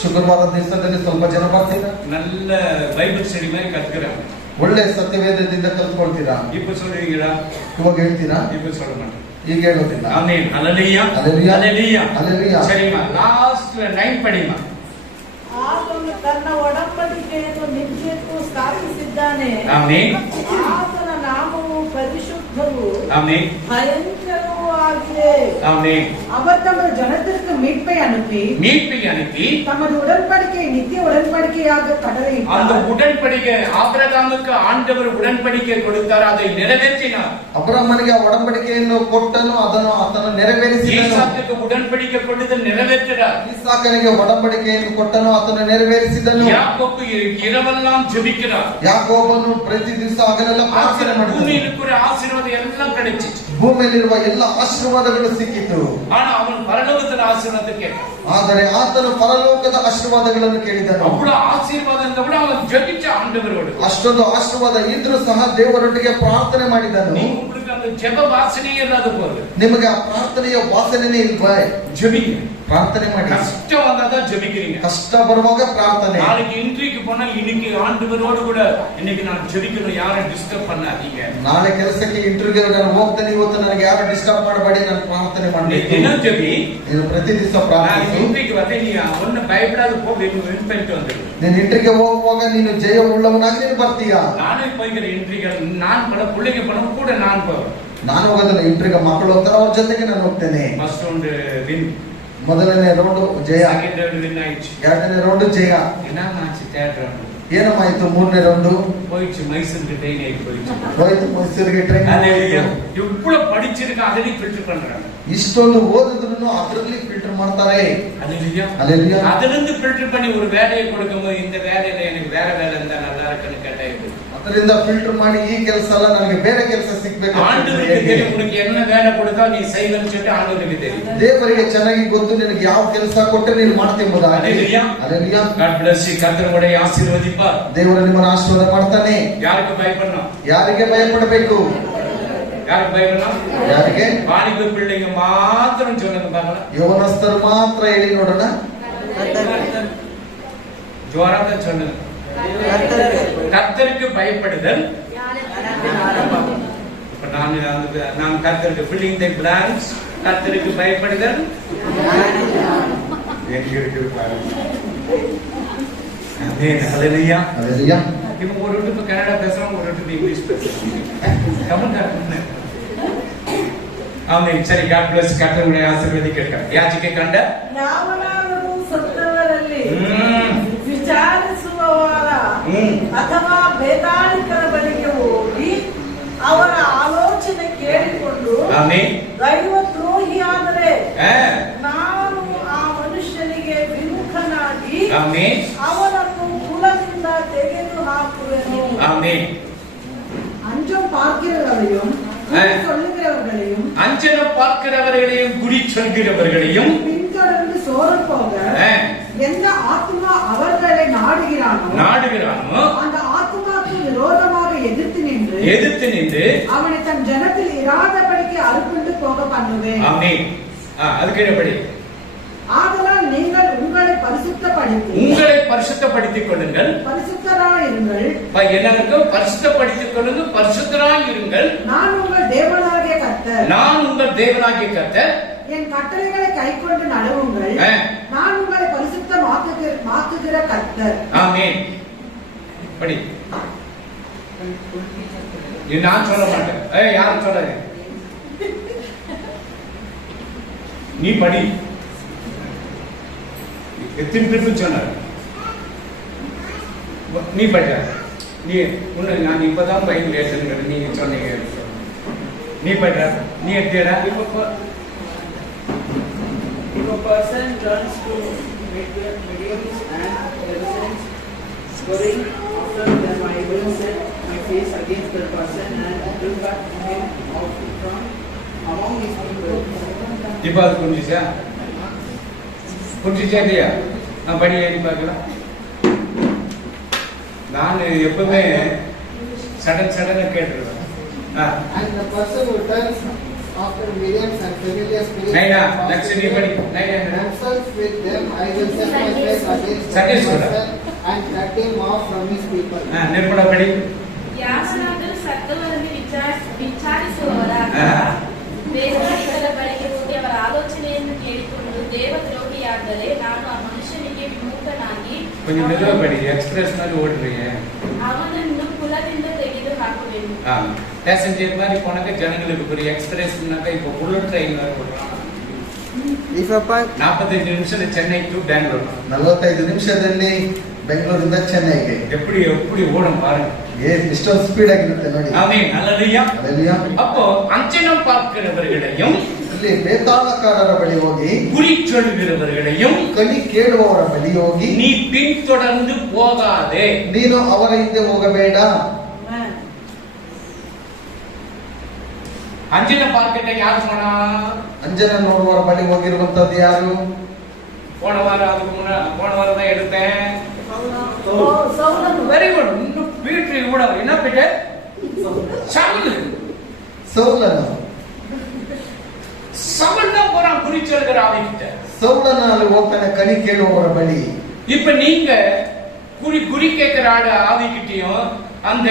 ಶುಕ್ರವಾರದ ದಿವಸದಲ್ಲಿ ಸ್ವಲ್ಪ ಜನ ಬರ್ತೀರಾ, நல்ல பைபிள் ஸ்டடி மாதிரி கத்துக்கிறாங்க, ಒಳ್ಳೆ ಸತ್ಯವೇದದಿಂದ ಕಲ್ತ್ಕೊಳ್ತೀರಾ. இப்ப சொல்றீங்களா? ಇವಾಗ ಹೇಳ್ತೀರಾ? இப்ப சொல்ல மாட்டேன். ಈಗ ಹೇಳೋದಿಲ್ಲ. Amen. Hallelujah, hallelujah, hallelujah, hallelujah. சரிமா, லாஸ்ட் 9 படிமா. ಆತನು ತನ್ನ ಒಡಂಬಡಿಕೆಯನ್ನು ನಿತ್ಯಕ್ಕೂ ಸ್ಥಾಪಿಸಿದ್ದಾನೆ. ಆಮೆನ್. ಆತನ ನಾಮವು ಪರಿಶುದ್ಧವೂ ಆಮೆನ್. ಭಯಂಕರವೂ ಆಗಿದೆ. ஆமென். அவர் தமது ஜனத்திற்கு மீட்பை அனுப்பி மீட்பை அனுப்பி தமது உடன்படிக்கை நித்திய உடன்படிக்கையாக அந்த கடலையிட்டார். உடன்படிக்கை ஆபிரகாமுக்கு ஆண்டவர் உடன்படிக்கை கொடுத்தார், அதை நிறைவேற்றினார். ಅಬ್ರಹಾಮನಿಗೆ ಆ ಒಡಂಬಡಿಕೆಯನ್ನು ಕೊಟ್ಟನು, ಅದನ್ನು ಆತನು ನೆರವೇರಿಸಿದನು. ஈசாக்குக்கு உடன்படிக்கை கொடுத்து நிறைவேற்றினார். ಇಸಾಕನಿಗೆ ಒಡಂಬಡಿಕೆಯನ್ನು ಕೊಟ್ಟನು, ಆತನು ನೆರವೇರಿಸಿದನು. யாக்கோபு இரவெல்லாம் ஜெபிக்கிறார். ಯಾಕೋಬನು ಪ್ರತಿ ದಿವಸ ಹಗಲೆಲ್ಲ ಪ್ರಾರ್ಥನೆ ಮಾಡಿದನು. பூமியில் இருக்கிற ஆசீர்வாதம் எல்லாம் கிடைச்சிச்சு, ಭೂಮಿಯಲ್ಲಿರುವ ಎಲ್ಲ ಆಶೀರ್ವಾದಗಳು ಸಿಕ್ಕಿತು. ஆனா அவன் பரலோகத்துல ஆசீர்வாதத்தை கேட்டான். ಆದರೆ ಆತನು ಪರಲೋಕದ ಆಶೀರ್ವಾದಗಳನ್ನು ಕೇಳಿದನು. அவ்வளவு ஆசீர்வாதம் கூட அவன் ஜெபிச்ச ஆண்டவரோடு. ಅಷ್ಟೊಂದು ಆಶೀರ್ವಾದ ಇದ್ರೂ ಸಹ ದೇವರೊಟ್ಟಿಗೆ ಪ್ರಾರ್ಥನೆ ಮಾಡಿದನು. உங்களுக்கு அந்த ஜெப வாசனையே இல்லாத போது ನಿಮಗೆ ಆ ಪ್ರಾರ್ಥನೆಯ ವಾಸನೆನೇ ಇಲ್ವಾ? ஜெபிங்க. ಪ್ರಾರ್ಥನೆ ಮಾಡಿ. கஷ்டம் வந்தாதான் ஜெபிக்கிறீங்க. ಕಷ್ಟ ಬರುವಾಗ ಪ್ರಾರ್ಥನೆ. நாளைக்கு இன்றைக்கு போனா இன்னைக்கு ஆண்டவரோடு கூட இன்னைக்கு நான் ஜெபிக்கணும், யாரும் டிஸ்டர்ப் பண்ணாதீங்க. ನಾಳೆ ಕೆಲಸಕ್ಕೆ ಇಂಟರ್ವ್ಯೂ ನಾನು ಹೋಗ್ತೇನೆ, ಇವತ್ತು ನನಗೆ ಯಾರು ಡಿಸ್ಟರ್ಬ್ ಮಾಡಬೇಡಿ, ನಾನು ಪ್ರಾರ್ಥನೆ ಮಾಡಬೇಕು. தினம் ஜெபி. ನೀನು ಪ್ರತಿ ದಿವಸ நான் ಪ್ರಾರ್ಥನೆ. இன்றைக்கு வந்து நீ ஒன்னு பயப்படாத போ, வின் பண்ணிட்டு வந்துடு. ನೀನು ಇಂಟರ್ವ್ಯೂಗೆ ಹೋಗುವಾಗ ನೀನು ಜಯ ಉಳ್ಳವನಾಗಿ ನೀನು ಬರ್ತೀಯಾ? நானே போய்க்கிறேன் இன்றைக்கு, நான் பல பிள்ளைங்க பணம் கூட நான் போவேன். ನಾನು ಹೋಗೋದಿಲ್ಲ, ಇಂಟರ್ವ್ಯೂಗೆ ಮಕ್ಕಳು ಹೋಗ್ತಾರೆ, ಅವ್ರ ಜೊತೆಗೆ ನಾನು ಹೋಗ್ತೇನೆ. ஃபர்ஸ்ட் ரவுண்ட் வின், ಮೊದಲನೇ ರೌಂಡ್ ಜಯ, செகண்ட் ரவுண்ட் வின் ஆயிடுச்சு. ಎರಡನೇ ರೌಂಡ್ ಜಯ. என்னமாச்சு? தேர்ட் ரவுண்ட் ಏನಮಾಯ್ತು? ಮೂರನೇ ರೌಂಡ್ போயிடுச்சு, மைசூருக்கு ட்ரெயின் ஆகி போயிடுச்சு. ಹೋಯ್ತು, ಮೈಸೂರಿಗೆ ಟ್ರೈನ್. இவ்வளவு படிச்சிருக்க அதையும் ஃபில்டர் பண்றாங்க. ಇಷ್ಟೊಂದು ಓದಿದ್ರು ಅದರಲ್ಲಿ ಫಿಲ್ಟರ್ ಮಾಡ್ತಾರೆ. அல்லேலூயா. அதுல இருந்து ஃபில்டர் பண்ணி ஒரு வேலையை கொடுக்கும்போது இந்த வேலையில எனக்கு வேற வேலை இருந்தா நல்லா இருக்குன்னு கேட்டா ಅದರಿಂದ ಫಿಲ್ಟರ್ ಮಾಡಿ ಈ ಕೆಲಸ ಅಲ್ಲ, ನನಗೆ ಬೇರೆ ಕೆಲಸ ಸಿಗ್ಬೇಕು. ஆண்டவருக்கு தெரியும் உனக்கு என்ன வேலை கொடுத்தா நீ செய்யணும்னு சொல்லிட்டு ஆண்டவருக்கு தெரியும். ದೇವರಿಗೆ ಚೆನ್ನಾಗಿ ಗೊತ್ತು ನಿನಗೆ ಯಾವ ಕೆಲಸ ಕೊಟ್ಟರೆ ನೀನು ಮಾಡ್ತೀಯಂಬುದಾಗಿ. அல்லேலூயா. அல்லேலೂயா. God bless you. ಕರ್ತರು உங்களை ஆசீர்வதிப்பார். ದೇವರು ನಿಮ್ಮನ್ನು ಆಶೀರ್ವಾದ ಮಾಡ್ತಾನೆ. யாருக்கு பயப்படணும்? ಯಾರಿಗೆ ಭಯಪಡಬೇಕು? யாருக்கு பயப்படணும்? ಯಾರಿಗೆ? வாலிப பிள்ளைங்க மாத்திரம் சொல்லுங்க பாக்கலாம். ಯವನಸ್ಥರು ಮಾತ್ರ ಹೇಳಿ ನೋಡೋಣ. ஜோராக சொல்லுங்க. கர்த்தருக்கு பயப்படுதல். இப்ப நான் கர்த்தருக்கு பில்டிங் தி பிளான்ஸ், கர்த்தருக்கு பயப்படுதல் எங்க இருக்கு பாருங்க. ஆமென். ஹல்லேலூயா. அல்லேலூயா. இப்போ ஒரு விட்டு கன்னடா பேசுறோம், ஒரு விட்டு இங்கிலீஷ் பேசுறோம். கமெண்ட் பண்ணுங்க. ஆமென். சரி, God bless. கர்த்தருடைய ஆசீர்வதிக்கட்டும். யாஜிಕೆ ಕಂಡ ಯಾವನಾದರೂ ಸತ್ತವರಲ್ಲಿ ವಿಚಾರಿಸುವವರ ಅಥವಾ ಬೇತಾಳಿಕರ ಬಳಿಗೆ ಹೋಗಿ ಅವರ ಆಲೋಚನೆ ಕೇಳಿಕೊಂಡು ದೈವದ್ರೋಹಿಯಾದರೆ ನಾನು ಆ ಮನುಷ್ಯನಿಗೆ ವಿಮುಖನಾಗಿ ಅವನನ್ನು ಕುಲದಿಂದ ತೆಗೆದು ಹಾಕುವೆನು. அஞ்சம் பார்க்கிறவர்களையும் சொல்லுகிறவர்களையும் அஞ்சனம் பார்க்கிறவர்களையும் குறி சொல்கிறவர்களையும் பின்தொடர்ந்து சோர போக எந்த ஆத்மா அவர்களை நாடுகிறானோ அந்த ஆத்மாவுக்கு விரோதமாக எதிர்த்து நின்று அவனை தன் ஜனத்தில் இராதபடிக்கு அறுப்புண்டு போக பண்ணுவேன். ஆமென். அதுக்கு என்னபடி? ஆதலால் நீங்கள் உங்களை பரிசுத்தப்படுத்திக் கொள்ளுங்கள். பரிசுத்தராயிருங்கள். எல்லாருக்கும் பரிசுத்தப்படுத்திக் கொள்ளுங்கள், பரிசுத்தராயிருங்கள். நான் உங்கள் தேவனாகிய கர்த்தர். என் கட்டளைகளை கைக்கொண்டு நடவுங்கள். நான் உங்களை பரிசுத்தமாக்குகிற கர்த்தர். ஆமென். படி. இது நான் சொல்ல மாட்டேன். யாரும் சொல்லாது. நீ படி. எத்தனை பேருக்கு சொன்னார்? நீ படிக்க. நீ உன்னை நான் இப்பதான் பையன் பேசுங்க. நீங்க சொன்னீங்க. நீ படிக்க. நீ எடுத்துடா. If a person turns to mediums and represents scoring, after them I will set my face against that person and bring back him out from among his people. இப்போ அது புரிஞ்சுச்சா? புரிஞ்சுச்சா இல்லையா? நான் படி எழுதி பார்க்கலாம். நான் எப்பவுமே சடனா கேட்டுருவேன். And the person who turns after mediums and familiar spirits நைனா லட்சுமி படி. நைனா themselves with them I will set my face against Sunday that school. person and cut him off from his people. ನಿರ್ಮಲ ಪಡಿ. ಯಾವನಾದರೂ ಸತ್ತವರನ್ನು ವಿಚಾರಿಸುವವರಾಗ ದೇವರ ಬಳಿಗೆ ಹೋಗಿ ಅವರ ಆಲೋಚನೆಯನ್ನು ಕೇಳಿಕೊಂಡು ದೇವದ್ರೋಹಿಯಾದರೆ ನಾನು ಆ ಮನುಷ್ಯನಿಗೆ ವಿಮುಖನಾಗಿ கொஞ்சம் மெதுவா படி. எக்ஸ்பிரஸ் மாதிரி ஓடுறீங்க. ಅವನನ್ನು ಕುಲದಿಂದ ತೆಗೆದು ಹಾಕುವೆನು. பேசஞ்சர் மாதிரி போனாக்க ஜனங்களுக்கு புரிய. எக்ஸ்பிரஸ்னாக்க இப்போ புல்லட் ட்ரெயின் போடுறாங்க. 45 ನಿಮಿಷ ಚೆನ್ನೈ ಟು ಬ್ಯಾಂಗ್ಳೂರ್. 45 ನಿಮಿಷದಲ್ಲಿ ಬೆಂಗಳೂರಿಂದ ಚೆನ್ನೈಗೆ எப்படி ஓடும் பாருங்க. ಇಷ್ಟೊಂದು ಸ್ಪೀಡ್ ಆಗಿರುತ್ತೆ ನೋಡಿ. ஆமென். ஹalleluya. ಹalleluya. அப்போ அஞ்சனம் பார்க்கிறவர்களையும் ಇಲ್ಲಿ ಬೇತಾಳಕಾರರ ಬಳಿ ಹೋಗಿ குறி சொல்லுகிறவர்களையும் ಕಣಿ ಕೇಳುವವರ ಬಳಿ ಹೋಗಿ நீ பின்தொடர்ந்து போகாதே. ನೀನು ಅವರ ಹಿಂದೆ ಹೋಗಬೇಡ. ಅಂಜನ பார்க்கிட்ட யார் போனா? ಅಂಜನ ನೋಡುವವರ ಬಳಿ ಹೋಗಿರುವಂತದ್ದು ಯಾರು? போன வாரம் தான் எடுத்தேன். Very good. இன்னும் பீட்ரு கூட என்ன பீட்டு? சவுல் தான் போறான் குறி சொல்லுகிற ஆவிகிட்ட. ಸೌಲನ ಅಲ್ಲಿ ಹೋಗ್ತಾನೆ ಕಣಿ ಕೇಳುವವರ ಬಳಿ. இப்ப நீங்க குறி கேட்கிற ஆவிகிட்டையும் அந்த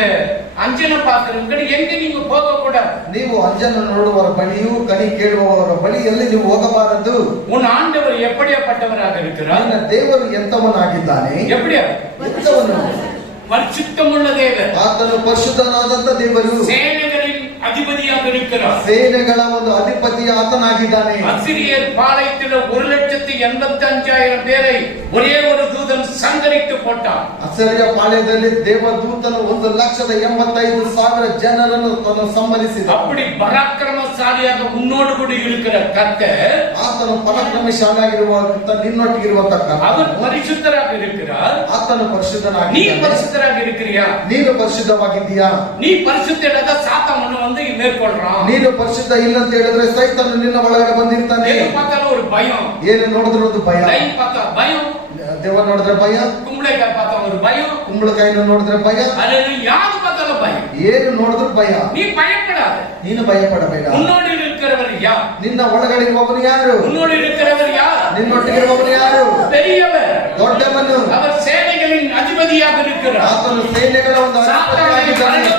ಅಂಜನ ಪಾತ್ರಕ್ಕೆ ಎಲ್ಲಿ ನೀವು ಹೋಗக்கூடாது. ನೀವು ಅಂಜನ ನೋಡುವವರ ಬಳಿಯೂ ಕಣಿ ಕೇಳುವವರ ಬಳಿಯಲ್ಲಿ ನೀವು ಹೋಗಬಾರದು. உன் ஆண்டவர் எப்படியாப்பட்டவராக இருக்கிறார்? ನಿನ್ನ ದೇವರು ಎಂತವನಾಗಿದ್ದಾನೆ? எப்படியா? ಎಂತವನು? ಪರಿಶುದ್ಧமுள்ள தேவர். ಆತನು ಪರಿಶುದ್ಧನಾದಂತ ದೇವರು. சேனைகளின் அதிபதியாக இருக்கிறார். ಸೇನೆಗಳ ಒಂದು ಅಧಿಪತಿ ಆತನಾಗಿದ್ದಾನೆ. அசிரியர் பாளையத்தில் 1,85,000 பேரை ஒரே ஒரு தூதன் சங்கரித்து போட்டான். ಅಸರಿಯ ಪಾಳ್ಯದಲ್ಲಿ ದೇವದೂತನು 1,85,000 ಜನರನ್ನು ತನ್ನ ಸಂಹರಿಸಿದ. அப்படி பராக்கிரமசாலியாக உன்னோடு கூட இருக்கிற கர்த்தர், ಆತನು ಪರಾಕ್ರಮಶಾಲಿಯಾಗಿರುವಂತ ನಿನ್ನೊಟ್ಟಿಗಿರುವಂತ அவர் பரிசுத்தராக இருக்கிறார். ಆತನು நீ ಪರಿಶುದ್ಧನಾಗಿದ್ದಾನೆ. பரிசுத்தராக இருக்கிறியா? ನೀನು ಪರಿಶುದ್ಧವಾಗಿದ್ದೀಯಾ? நீ பரிசுத்த இல்லாத சாத்தான் ஒண்ணு வந்து மேற்கொள்றான். ನೀನು ಪರಿಶುದ್ಧ ಇಲ್ಲ ಅಂತ ಹೇಳಿದ್ರೆ ಸೈತಾನು ನಿನ್ನ ಒಳಗಡೆ ಬಂದಿರ್ತಾನೆ. எது பார்த்தாலும் ஒரு பயம். ಏನು ನೋಡಿದ್ರು ಒಂದು ಭಯ. லைன் பார்த்தா பயம். ದೇವ ನೋಡಿದ್ರೆ ಭಯ. கும்பளைக்காய் பார்த்தா ஒரு பயம். ಕುಂಬಳಕಾಯಿನ ನೋಡಿದ್ರೆ ಭಯ. அல்லது யாரு பார்த்தாலும் பயம். ಏನು ನೋಡಿದ್ರು ಭಯ. நீ பயப்படாத. ನೀನು ಭಯಪಡಬೇಡ. உன்னோடு இருக்கிறவர் யார்? ನಿನ್ನ ಒಳಗಡೆ ಇರುವವನು ಯಾರು? உன்னோடு இருக்கிறவர் யார்? ನಿನ್ನೊಟ್ಟಿಗಿರುವವನು ಯಾರು? பெரியவர். ದೊಡ್ಡವನು. அவர் சேனைகளின் அதிபதியாக இருக்கிறார். ಆತನು ಸೇನೆಗಳ ಒಂದು ಅಧಿಪತಿಯಾಗಿದ್ದಾನೆ.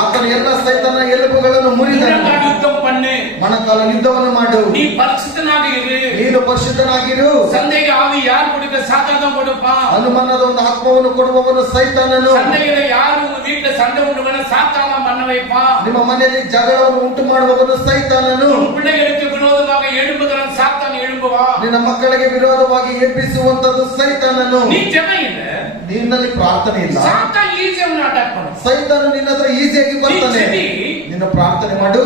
ಆತನು ಎಲ್ಲ ಸೈತಾನ ಎಲುಬುಗಳನ್ನು ಮುರಿದನು. யுத்தம் பண்ணு. ಮಣಕಾಲ ಯುದ್ಧವನ್ನು ಮಾಡು. நீ பரிசுத்தனாக இரு. ನೀನು ಪರಿಶುದ್ಧನಾಗಿರು. சந்தேக ஆவி யார் கொடுக்க? சாத்தான் தான் கொடுப்பான். ಅನುಮಾನದ ಒಂದು ಆತ್ಮವನ್ನು ಕೊಡುವವನು ಸೈತಾನನು. சண்டையில யாரு உங்க வீட்டுல சண்டை உண்டுவன சாத்தான பண்ண வைப்பான். ನಿಮ್ಮ ಮನೆಯಲ್ಲಿ ಜಗಳವನ್ನು ಉಂಟು ಮಾಡುವವನು ಸೈತಾನನು. உன் பிள்ளைகளுக்கு விரோதமாக எழும்புகிறான் சாத்தான் எழும்புவான். ನಿನ್ನ ಮಕ್ಕಳಿಗೆ ವಿರೋಧವಾಗಿ ಎಬ್ಬಿಸುವಂತದ್ದು ಸೈತಾನನು. நீ ஜெபம் இல்ல. ನಿನ್ನಲ್ಲಿ ಪ್ರಾರ್ಥನೆ ಇಲ್ಲ. சாத்தான் ஈஸியா அட்டாக் பண்ணும். ಸೈತಾನು ನಿನ್ನ ಹತ್ರ ಈಸಿಯಾಗಿ ಬರ್ತಾನೆ. ನಿನ್ನ ಪ್ರಾರ್ಥನೆ ಮಾಡು.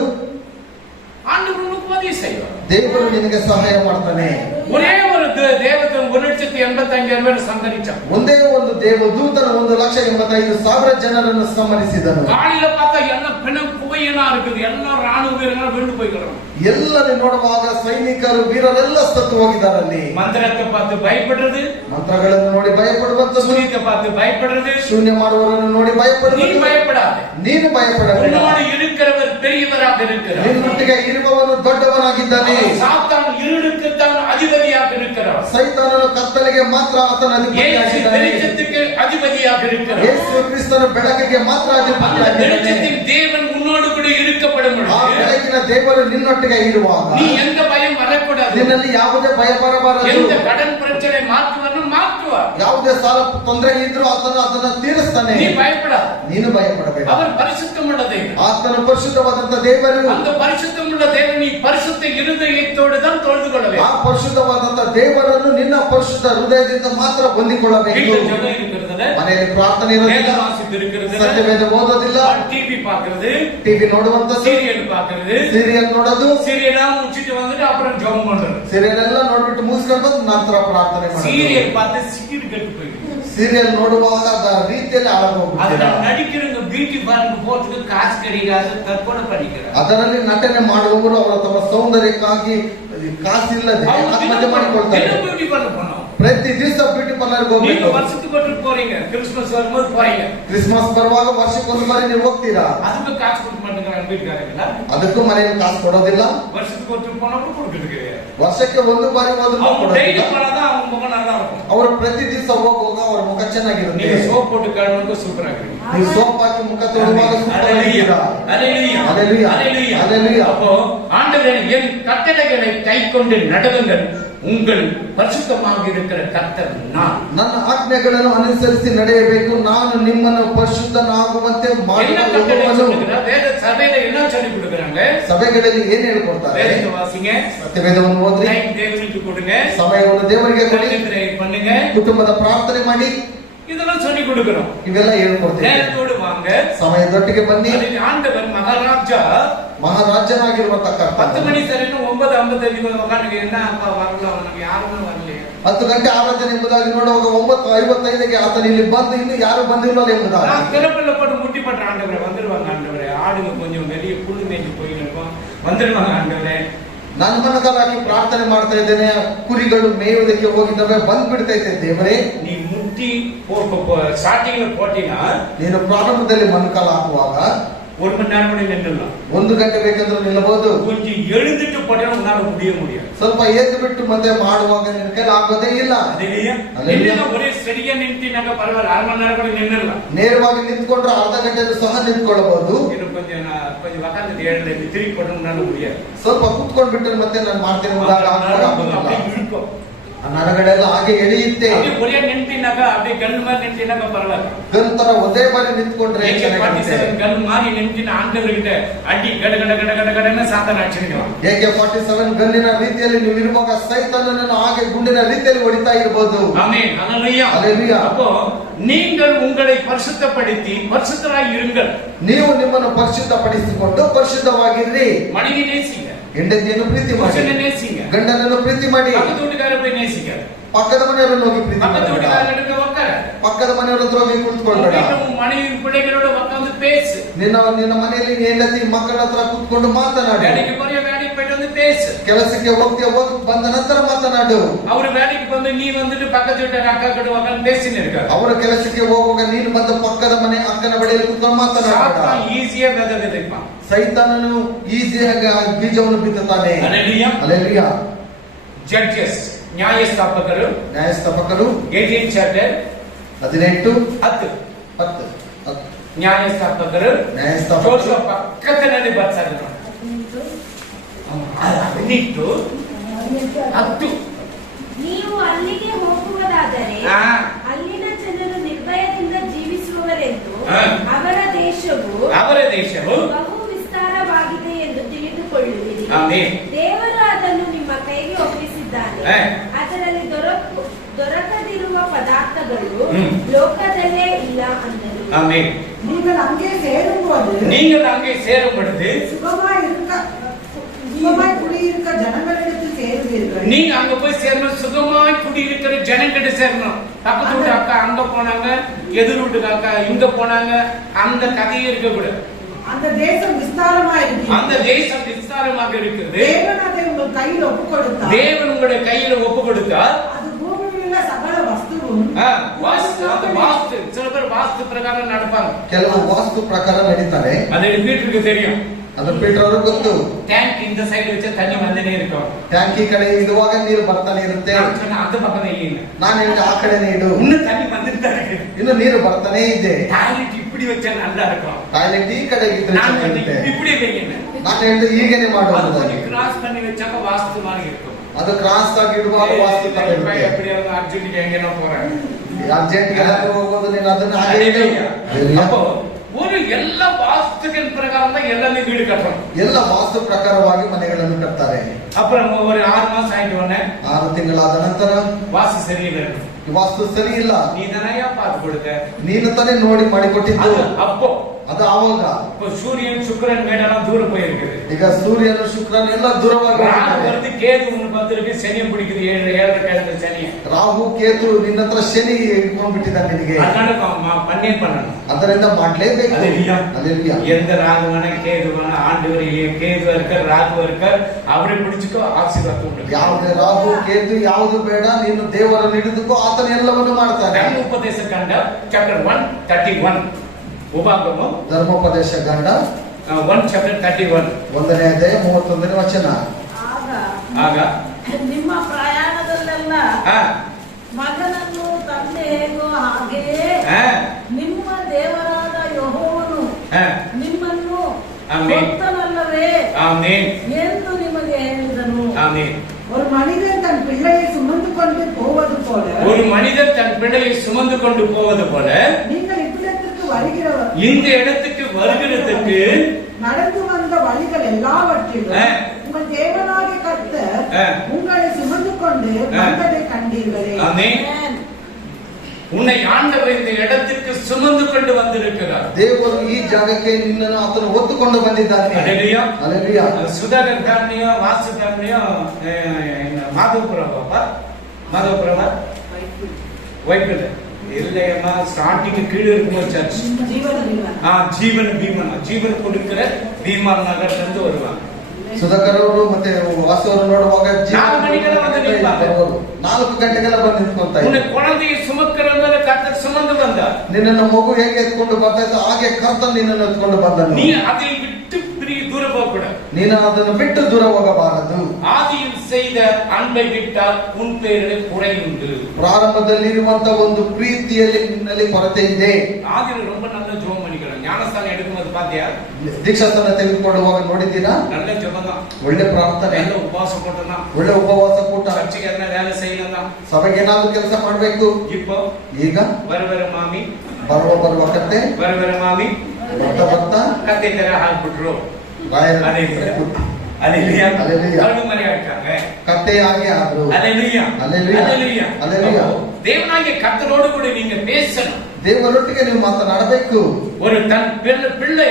ஆண்டவர் உனக்கு உதவி செய்வார். ದೇವರು ನಿನಗೆ ಸಹಾಯ ಮಾಡ್ತಾನೆ. ஒரே ஒரு தேவதூதன் 1,85,000 பேர் சந்தரிச்சான். ಒಂದೇ ಒಂದು ದೇವದೂತನು 1,85,000 ಜನರನ್ನು ಸಂಹರಿಸಿದನು. காலையில பார்த்தா எல்லாம் பிணம் புகையனா இருக்குது. எல்லாம் ராணுவ வீரர்கள் விழுந்து போய்கிறாங்க. ಎಲ್ಲರೂ ನೋಡುವಾಗ ಸೈನಿಕರು ವೀರರೆಲ್ಲ ಸತ್ತು ಹೋಗಿದ್ದಾರಲ್ಲಿ. மந்திரத்தை பார்த்து பயப்படுறது, ಮಂತ್ರಗಳನ್ನು ನೋಡಿ ಭಯಪಡುವಂತದ್ದು, சூரியத்தை பார்த்து பயப்படுறது. ಶೂನ್ಯ ಮಾಡುವವರನ್ನು ನೋಡಿ நீ ಭಯಪಡುವುದು. பயப்படாதே. ನೀನು ಭಯಪಡಬೇಡ. உன்னோடு இருக்கிறவர் பெரியவராக இருக்கிறார். ನಿನ್ನೊಟ್ಟಿಗೆ ಇರುವವನು ದೊಡ್ಡವನಾಗಿದ್ದಾನೆ. சாத்தான் இருளுக்கு தான் அதிபதியாக இருக்கிறார். ಸೈತಾನನು ಕತ್ತಲೆಗೆ ಮಾತ್ರ ಆತನ இயேசு ಅಧಿಪತಿಯಾಗಿದ್ದಾನೆ. வெளிச்சத்துக்கு அதிபதியாக இருக்கிறார். ಯೇಸು ಕ್ರಿಸ್ತನು ಬೆಳಕಿಗೆ ಮಾತ್ರ அந்த ಅಧಿಪತಿಯಾಗಿದ್ದಾನೆ. வெளிச்சத்தின் தேவன் உன்னோடு கூட இருக்கப்படும் ಆ பொழுது ಬೆಳಕಿನ ದೇವರು ನಿನ್ನೊಟ್ಟಿಗೆ ಇರುವಾಗ நீ எந்த பயம் வரக்கூடாது. ನಿನ್ನಲ್ಲಿ ಯಾವುದೇ ಭಯ ಬರಬಾರದು. எந்த கடன் பிரச்சனை மாற்றுவனும் மாற்றுவார். ಯಾವುದೇ ಸಾಲ ತೊಂದರೆ ಇದ್ರೂ ಅದನ್ನ ತೀರಿಸ್ತಾನೆ. நீ பயப்படாத. ನೀನು ಭಯಪಡಬೇಡ. அவர் பரிசுத்தமுள்ள தேவன். ಆತನು ಪರಿಶುದ್ಧವಾದಂತ ದೇವರು. அந்த பரிசுத்தமுள்ள தேவன் நீ பரிசுத்த இருதயத்தோடு தான் தொழுது கொள்ள வேண்டும். ಆ ಪರಿಶುದ್ಧವಾದಂತ ದೇವರನ್ನು ನಿನ್ನ ಪರಿಶುದ್ಧ ಹೃದಯದಿಂದ ಮಾತ್ರ ಹೊಂದಿಕೊಳ್ಳಬೇಕು. வீட்டில் ஜெபம் இருக்கிறது, ಮನೆಯಲ್ಲಿ ಪ್ರಾರ್ಥನೆ ಇರೋದಿಲ್ಲ, வேத வாசிப்பு இருக்கிறது, ಸತ್ಯವೇದ ಓದೋದಿಲ್ಲ, டிவி பார்க்கிறது, ಟಿವಿ ನೋಡುವಂತದ್ದು, சீரியல் பார்க்கிறது, ಸೀರಿಯಲ್ ನೋಡೋದು, சீரியலா முடிச்சிட்டு வந்துட்டு அப்புறம் ஜெபம் பண்றது. ಸೀರಿಯಲ್ ಎಲ್ಲ ನೋಡ್ಬಿಟ್ಟು ಮುಗಿಸ್ಕೊಂಡು ಬಂದು ನಂತರ ಪ್ರಾರ್ಥನೆ ಮಾಡೋದು. சீரியல் பார்த்து சிக்கிட்டு கெட்டு போயிடுது. ಸೀರಿಯಲ್ ನೋಡುವಾಗ ರೀತಿಯಲ್ಲಿ அதுல ಆಳೋಗ್ಬಿಡ್ತೀರಾ. நடிக்கிறவங்க பியூட்டி பார்லர் போறதுக்கு காசு கிடைக்காது, கற்பனை பண்ணிக்கிறாங்க. ಅದರಲ್ಲಿ ನಟನೆ ಮಾಡುವವರು ಅವರ ತಮ್ಮ ಸೌಂದರ್ಯಕ್ಕಾಗಿ ಕಾಸಿಲ್ಲದೆ ಆತ್ಮಹತ್ಯೆ ಮಾಡಿಕೊಳ್ತಾರೆ. பியூட்டி பார்லர் பண்ணோம். ಪ್ರತಿ ದಿವಸ ಬ್ಯೂಟಿ ಪಾರ್ಲರ್ಗೆ நீங்க ಹೋಗ್ಬೇಕು. வருஷத்துக்கு ஒரு trip போறீங்க, கிறிஸ்துமஸ் வரும்போது போறீங்க, ಕ್ರಿಸ್ಮಸ್ ಬರುವಾಗ ವರ್ಷಕ್ಕೊಂದು ಬಾರಿ ನೀವು ಹೋಗ್ತೀರಾ. அதுக்கு காசு கொடுக்க மாட்டேங்கிறாங்க வீட்டுக்காரங்களா? ಅದಕ್ಕೂ ಮನೆಯಲ್ಲಿ ಕಾಸು ಕೊಡೋದಿಲ್ಲ. வருஷத்துக்கு ஒரு trip போனா கூட கொடுக்குறது கிடையாது. ವರ್ಷಕ್ಕೆ ಒಂದು ಬಾರಿ ಹೋದ್ರು அவங்க டெய்லி ಕೊಡೋದಿಲ್ಲ. போனாதான் அவங்க முகம் நல்லா இருக்கும். ಅವರು ಪ್ರತಿ ದಿವಸ ಹೋಗುವಾಗ ಅವರ ಮುಖ ಚೆನ್ನಾಗಿರುತ್ತೆ. நீங்க சோப் போட்டு கழுவுங்க சூப்பரா இருக்கு. ನೀವು ಸೋಪ್ ಹಾಕಿ ಮುಖ ತೊಳೆಯುವಾಗ ಸೂಪರ್ ಆಗಿದ್ದೀರಾ. அல்லேலூயா, அல்லேலூயா, அல்லேலூயா. அல்லேலூயா. அப்போ ஆண்டவரே என் கட்டளைகளை கைக்கொண்டு நடவுங்கள், உங்கள் பரிசுத்தமாக இருக்கிற கர்த்தர் நான். ನನ್ನ ಆಜ್ಞೆಗಳನ್ನು ಅನುಸರಿಸಿ ನಡೆಯಬೇಕು, ನಾನು ನಿಮ್ಮನ್ನು ಪರಿಶುದ್ಧನಾಗುವಂತೆ என்ன ಮಾಡುವ கட்டளை ಯೆಹೋವನು. சொல்லுகிறார்? வேத சபையில என்ன சொல்லி கொடுக்கறாங்க? ಸಭೆಗಳಲ್ಲಿ ಏನ್ ಹೇಳ್ಕೊಡ್ತಾರೆ? வேதத்தை வாசிங்க, ಸತ್ಯವೇದವನ್ನು ಓದ್ರಿ, டைம் தேவனுக்கு கொடுங்க, ಸಮಯವನ್ನು ದೇವರಿಗೆ ಕೊಡಿ, கர்த்தரை பண்ணுங்க, ಕುಟುಂಬದ ಪ್ರಾರ್ಥನೆ ಮಾಡಿ, இதெல்லாம் சொல்லி கொடுக்கிறோம். ಇವೆಲ್ಲ ಹೇಳ್ಕೊಡ್ತೀವಿ. நேரத்தோடு வாங்க. ಸಮಯದೊಟ್ಟಿಗೆ ಬನ್ನಿ. அதில் ஆண்டவர் மகாராஜா ಮಹಾರಾಜನಾಗಿರುವಂತ 10 ಕರ್ತನು மணி சரின்னு 9:55 உட்காந்து என்ன அப்பா வரல, அவனுக்கு யாருமே வரலையே. 10 ಗಂಟೆ ಆರಾಧನೆ ಎಂಬುದಾಗಿ ನೋಡುವಾಗ 9:55ಗೆ ಆತನು ಇಲ್ಲಿ ಬಂದು ಇನ್ನು ಯಾರು ಬಂದಿಲ್ಲ ಎಂಬುದಾಗಿ நான் திறப்பில் போட்டு முட்டி பண்ற ஆண்டவரே, வந்துருவாங்க ஆண்டவரே, ஆடுங்க கொஞ்சம் வெளியே புல்லு மேய்ச்சி போயிருக்கோம், வந்துருவாங்க ஆண்டவரே. ನನ್ನ ಮನಗಾಲಾಗಿ ಪ್ರಾರ್ಥನೆ ಮಾಡ್ತಾ ಇದ್ದೇನೆ, ಕುರಿಗಳು ಮೇಯುವುದಕ್ಕೆ ಹೋಗಿದ್ದಾವೆ, ಬಂದ್ಬಿಡ್ತೈತೆ ದೇವರೇ. நீ முட்டி ஸ்டார்டிங்ல போட்டீங்கன்னா ನೀನು ಪ್ರಾರಂಭದಲ್ಲಿ ಮೊಣಕಾಲ ಹಾಕುವಾಗ 1 மணி நேரம் கூட நின்றுடலாம். 1 ಗಂಟೆ ಬೇಕಂದ್ರೆ ನಿಲ್ಲಬಹುದು. கொஞ்சம் எழுந்துட்டு போட்டா உன்னால முடியாது. ಸ್ವಲ್ಪ ಎದ್ದು ಬಿಟ್ಟು ಮತ್ತೆ ಮಾಡುವಾಗ ನಿನ್ನ ಕೈಲಿ ಆಗೋದೇ ಇಲ್ಲ. அதுலயே அல்லேலூயா. நின்னா ஒரே சரியா நின்றுனாக்க பரவாயில்ல, 1/2 மணி நேரம் கூட நின்றுடலாம். ನೇರವಾಗಿ ನಿಂತ್ಕೊಂಡ್ರೆ ಅರ್ಧ ಗಂಟೆಗೂ ಸಹ ನಿಂತ್ಕೊಳ್ಳಬಹುದು. இன்னும் கொஞ்சம் உட்காந்து ஏழு திருப்பி போட்டு உன்னால முடியாது. ಸ್ವಲ್ಪ ಕುತ್ಕೊಂಡ್ ಬಿಟ್ಟು ಮತ್ತೆ ನಾನು ಮಾಡ್ತೇನೆ ಎಂಬುದಾಗಿ ಆಗೋದಿಲ್ಲ. அப்படியே இழுக்கும். ಆ ನರಗಳೆಲ್ಲ ಹಾಗೆ ಎಳೆಯುತ್ತೆ. அப்படியே ஒரே நின்றுனாக்க அப்படியே கல் மாதிரி நின்றுனாக்க பரவாயில்ல. ಗಂತರ ಒಂದೇ ಬಾರಿ ನಿಂತ್ಕೊಂಡ್ರೆ ಚೆನ್ನಾಗಿರುತ್ತೆ. கல் மாதிரி நின்று ஆண்டவர்கிட்ட அடி கட கட கட கட கடன்னு சாத்தான அடிச்சிருக்கலாம். AK-47 ಗನ್ನಿನ ರೀತಿಯಲ್ಲಿ ನೀವು ಇರುವಾಗ ಸೈತಾನನನ್ನು ಹಾಗೆ ಗುಂಡಿನ ರೀತಿಯಲ್ಲಿ ಹೊಡಿತಾ ಇರಬಹುದು. ஆமென், ஹல்லேலூயா. அல்லேலூயா. அப்போ நீங்கள் உங்களை பரிசுத்தப்படுத்தி பரிசுத்தராய் இருங்கள். ನೀವು ನಿಮ್ಮನ್ನು ಪರಿಶುದ್ಧಪಡಿಸಿಕೊಂಡು ಪರಿಶುದ್ಧವಾಗಿರ್ರಿ. மனைவி நேசிங்க, ಹೆಂಡತಿಯನ್ನು ಪ್ರೀತಿ ಮಾಡಿ, புருஷனை நேசிங்க, ಗಂಡನನ್ನು ಪ್ರೀತಿ ಮಾಡಿ, பக்கத்து வீட்டுக்காரரை போய் நேசிக்காத, ಪಕ್ಕದ ಮನೆಯವರನ್ನು ಹೋಗಿ ಪ್ರೀತಿ பக்கத்து ಮಾಡಬೇಡ. வீட்டுக்காரர்கிட்ட உட்கார, ಪಕ್ಕದ ಮನೆಯವರ ಹತ್ರ ಹೋಗಿ ಕುತ್ಕೊಳ್ಬೇಡ. உன் மனைவி பிள்ளைகளோட உட்கார்ந்து பேசு. ನಿನ್ನ ಮನೆಯಲ್ಲಿ ಹೆಂಡತಿ ಮಕ್ಕಳ ಹತ್ರ ಕುತ್ಕೊಂಡು ಮಾತನಾಡು. வேலைக்கு போறியா, வேலைக்கு போயிட்டு வந்து பேசு. ಕೆಲಸಕ್ಕೆ ಹೋಗ್ತೀಯ, ಹೋಗಿ ಬಂದ ನಂತರ ಮಾತನಾಡು. அவரு வேலைக்கு வந்து நீ வந்துட்டு பக்கத்து வீட்டு அக்கா கிட்ட உட்கார்ந்து பேசின்னு இருக்காரு. ಅವರ ಕೆಲಸಕ್ಕೆ ಹೋಗುವಾಗ ನೀನು ಬಂದ ಪಕ್ಕದ ಮನೆ ಅಕ್ಕನ ಬಳಿಯಲ್ಲಿ ಕುತ್ಕೊಂಡು ಮಾತನಾಡ. சாத்தான் ஈஸியா விதைப்பான். ಸೈತಾನನು ಈಸಿಯಾಗಿ ಬೀಜವನ್ನು ಬಿತ್ತುತ್ತಾನೆ. ஹல்லேலூயா. ಅಲ್ಲೇಲೂಯಾ. ಜಡ್ಜಸ್ ನ್ಯಾಯಸ್ಥಾಪಕರು ನ್ಯಾಯಸ್ಥಾಪಕರು 18 ಚಾಪ್ಟರ್ 18 10 10 ನ್ಯಾಯಸ್ಥಾಪಕರು ನ್ಯಾಯಸ್ಥಾಪಕರು ಜೋಸಫ್ ಪಕ್ಕದಲ್ಲಿ ಬರ್ತಾರೆ. 18 10 ನೀವು ಅಲ್ಲಿಗೆ ಹೋಗುವುದಾದರೆ ಹಾ. ಅಲ್ಲಿನ ಜನರು ನಿರ್ಭಯದಿಂದ ಜೀವಿಸುವರೆಂದು ಹಾ. ಅವರ ದೇಶವು ಬಹು ವಿಸ್ತಾರವಾಗಿದೆ ಎಂದು ತಿಳಿದುಕೊಳ್ಳುವಿರಿ. ಆಮೆನ್. ದೇವರು ಅದನ್ನು ನಿಮ್ಮ ಕೈಗೆ ಒಪ್ಪಿಸಿದ್ದಾನೆ. ಹಾ. ಅದರಲ್ಲಿ ದೊರಕದಿರುವ ಪದಾರ್ಥಗಳು ಹ್ಮ್. ಲೋಕದಲ್ಲೇ ಇಲ್ಲ ಅಂದರು. ஆமென். நீங்கள் அங்கே சேரும்போது நீங்கள் அங்கே சேரும் பொழுது சுகமாய் குடியிருக்க ஜனங்களிடத்தில் சேருவீர்கள். நீங்க அங்க போய் சேரணும், சுகமாய் குடியிருக்கிற ஜனங்கிட்ட சேரணும். பக்கத்து வீட்டு அக்கா அங்க போனாங்க, எதிர் வீட்டுக்கு அக்கா இங்க போனாங்க, அந்த கதையே இருக்க கூடாது. அந்த தேசம் விஸ்தாரமாக இருக்கிறது. அந்த தேசம் விஸ்தாரமாக இருக்கிறது. தேவன் அதை உங்கள் கையில் ஒப்புக் கொடுத்தார். தேவன் உங்களுடைய கையில ஒப்பு கொடுத்தார். அது பூமியில் உள்ள சகல வஸ்துவும் வாஸ்து சில பேர் வாஸ்து பிரகாரம் நடப்பாங்க. ಕೆಲವು ವಾಸ್ತು ಪ್ರಕಾರ ನಡೀತಾರೆ. அது வீட்டுக்கு தெரியும். ಅದು ಪೀಟರ್ ಅವ್ರಿಗೆ ಗೊತ್ತು. ಟ್ಯಾಂಕ್ இந்த சைடு வச்சா தண்ணி வந்துட்டே இருக்கும். ಟ್ಯಾಂಕಿ ಕಡೆ ಇಡುವಾಗ ನೀರು ಬರ್ತಾನೆ ಇರುತ್ತೆ. நான் சொன்னேன், அந்த பக்கம் இல்லைங்க, ನಾನು ಹೇಳಿದೆ ಆ ಕಡೆನೇ ಇಡು, இன்னும் தண்ணி வந்துட்டு தான் இருக்கு. ಇನ್ನು ನೀರು ಬರ್ತಾನೆ ಇದೆ. டாய்ಲೆಟ್ இப்படி வச்சா நல்லா இருக்கும். ಟಾಯ್ಲೆಟ್ ಈ ಕಡೆ ಇದ್ರೆ நான் ಚೆನ್ನಾಗಿರುತ್ತೆ. இப்படி வைங்க. ನಾನು ಹೇಳಿದೆ ಹೀಗೇನೆ அது ಮಾಡುವುದು. கொஞ்சம் கிராஸ் பண்ணி வச்சாக்க வாஸ்து மாதிரி இருக்கும். ಅದು ಕ್ರಾಸ್ ಆಗಿ ಇಡುವಾಗ ವಾಸ್ತುತನ ಇರುತ್ತೆ. ಅರ್ಜೆಂಟ್ಗೆ ಹೆಂಗೇನೋ ಹೋರಾಟ ಅರ್ಜೆಂಟ್ ಹೋಗೋದು ನೀನು ಅದನ್ನ ಹಾಗೆ அப்போ ஒரு ಎಲ್ಲ ವಾಸ್ತುವಿನ ಪ್ರಕಾರ எல்லாமே வீடு கட்டணும். ಎಲ್ಲ ವಾಸ್ತು ಪ್ರಕಾರವಾಗಿ ಮನೆಗಳನ್ನು ಕಟ್ತಾರೆ. அப்புறம் ஒரு 6 மாசம் ஆயிட்டு உடனே 6 ತಿಂಗಳಾದ ನಂತರ ವಾಸ್ತು ಸರಿಯಿಲ್ಲ, ವಾಸ್ತು ಸರಿ ಇಲ್ಲ, ನೀ ದನಯ್ಯ ಪಾತ್ ಕೊಡುತ್ತೆ, ನೀನು ತಾನೇ ನೋಡಿ ಮಾಡಿಕೊಟ್ಟಿದ್ದು. அப்போ ಅದು ಆವಾಗ சூரியன் சுக்கிரன் மேடெல்லாம் தூரம் போயிருக்குது. ಈಗ ಸೂರ್ಯನು ಶುಕ್ರನು ಎಲ್ಲ ದೂರವಾಗಿ வருது, ಕೇತು ஒண்ணு ಬಂದಿருக்கு, ಶನಿ பிடிக்குது, 7 கிழமை ಶನಿ, ರಾಹು ಕೇತು ನಿನ್ನ ಹತ್ರ ಶನಿ ಇಟ್ಕೊಂಡ್ಬಿಟ್ಟಿದ್ದಾನೆ ನಿನಗೆ. பண்ணே பண்ணணும், ಅದರಿಂದ ಮಾಡ್ಲೇಬೇಕು. அல்லேலூயா. எந்த ராகுவான கேதுவான ஆண்டவரையே கேதுவா இருக்க ராகுவா இருக்க அவரை பிடிச்சுக்கோ, ஆசீர்வாದ ಉಂಟು. ಯಾವುದೇ ರಾಹು ಕೇತು ಯಾವುದು ಬೇಡ, ನೀನು ದೇವರನ್ನು ಹಿಡಿದುಕೋ, ಆತನ ಎಲ್ಲವನ್ನು ಮಾಡ್ತಾನೆ. ಧರ್ಮೋಪದೇಶ ಕಾಂಡ ಚಾಪ್ಟರ್ 1:31 ಉಪಾಗಮ ಧರ್ಮೋಪದೇಶ ಕಾಂಡ 1:31 1ನೇ ಅಧ್ಯಾಯ 31ನೇ ವಚನ. ಆಗ ನಿಮ್ಮ ಪ್ರಯಾಣದಲ್ಲೆಲ್ಲ ಹಾ ಮಗನನ್ನು ತಂದೆ ಹೇಗೋ ಹಾಗೆಯೇ ಹಾ ನಿಮ್ಮ ದೇವರಾದ ಯೆಹೋವನು ಹಾ ನಿಮ್ಮನ್ನು ಆಮೆನ್. ಕೊಟ್ಟನಲ್ಲವೇ ஆமென் ಎಂದು ನಿಮಗೆ ಹೇಳಿದನು. ஆமென். ஒரு மனிதன் தன் பிள்ளையை சுமந்து கொண்டு போவது போல ஒரு மனிதன் தன் பிள்ளையை சுமந்து கொண்டு போவது போல நீங்கள் இவ்விடத்திற்கு வருகிறவர் இந்த இடத்துக்கு வருகிறதுக்கு நடந்து வந்த வழிகள் எல்லாவற்றிலும் உங்கள் தேவனாகிய கர்த்தர் உங்களை சுமந்து கொண்டு வந்ததை கண்டீர்களே. ஆமென். உன்னை ஆண்டவர் இந்த இடத்துக்கு சுமந்து கொண்டு வந்திருக்கிறார். ದೇವರು ಈ ಜಾಗಕ್ಕೆ ನಿನ್ನನ್ನು ಆತನು ಹೊತ್ತುಕೊಂಡು ಬಂದಿದ್ದಾನೆ. அல்லேலூயா. அல்லேலூயா. சுதாகர் ஃபேமிலியோ வாசு ஃபேமிலியோ மாதவபுரமா மாதவபுரமா வைப்பில் இல்லையம்மா ஸ்டார்டிங் கீழே இருக்கும் சர்ச் ஜீவன் பீமன் ஜீவன் கொடுக்கிற பீமான் நகர்ல இருந்து வருவாங்க. ಸುಧಾಕರ್ ಅವರು ಮತ್ತೆ ವಾಸು ಅವರು ನೋಡುವಾಗ 4 மணிக்கெல்லாம் வந்து நிற்பாங்க. 4 ಗಂಟೆಗೆಲ್ಲ ಬಂದು ನಿಂತ್ಕೊಂತ உன்னை குழந்தையை சுமக்கிறவங்க கர்த்தர் சுமந்து வந்தார். ನಿನ್ನನ್ನು ಮಗು ಹೇಗೆ ಎತ್ಕೊಂಡು ಬರ್ತಾ ಇತ್ತು ಹಾಗೆ ಕರ್ತನು ನಿನ್ನನ್ನು ಎತ್ಕೊಂಡು ಬಂದನು. நீ அதை விட்டு தூர போக கூடாது. ನೀನು ಅದನ್ನು ಬಿಟ್ಟು ದೂರ ಹೋಗಬಾರದು. ஆதியில் செய்த அன்பை விட்டால் உன் பேரில் குறை உண்டு. ಪ್ರಾರಂಭದಲ್ಲಿರುವಂತ ಒಂದು ಪ್ರೀತಿಯಲ್ಲಿ ನಿನ್ನಲ್ಲಿ ಕೊರತೆ ಇದೆ. ஆதியில் ரொம்ப நல்ல ஜெபம் பண்ணிக்கலாம். ஞானஸ்தானம் எடுக்கும்போது பாத்தியா? ದೀಕ್ಷಾಸ್ತಾನ ತೆಗೆದುಕೊಳ್ಳುವಾಗ ನೋಡಿದ್ದೀರಾ? நல்ல ஜெபம் தான், ಒಳ್ಳೆ ಪ್ರಾರ್ಥನೆ, நல்ல ಉಪವಾಸ ಕೂಟನ, ಒಳ್ಳೆ ಉಪವಾಸ ಕೂಟ, ಚರ್ಚಿಗೆ ಅದನ್ನ வேலை செய்யலாம், ಸಭೆಗೆ ಏನಾದ್ರು ಕೆಲಸ ಮಾಡಬೇಕು. இப்போ ಈಗ ವರವರ ಮಾಮಿ ಬರುವ ಕತ್ತೆ ವರವರ ಮಾಮಿ ಬರ್ತಾ ಕತ್ತೆ ತರ ಹಾಕ್ಬಿಟ್ರು. ಕತ್ತೆ ಹಾಗೆ ಆದ್ರು. தேவனாகிய கர்த்தரோடு கூட நீங்க பேசணும். ದೇವರೊಟ್ಟಿಗೆ ನೀವು ಮಾತನಾಡಬೇಕು. ஒரு தன் பிள்ளை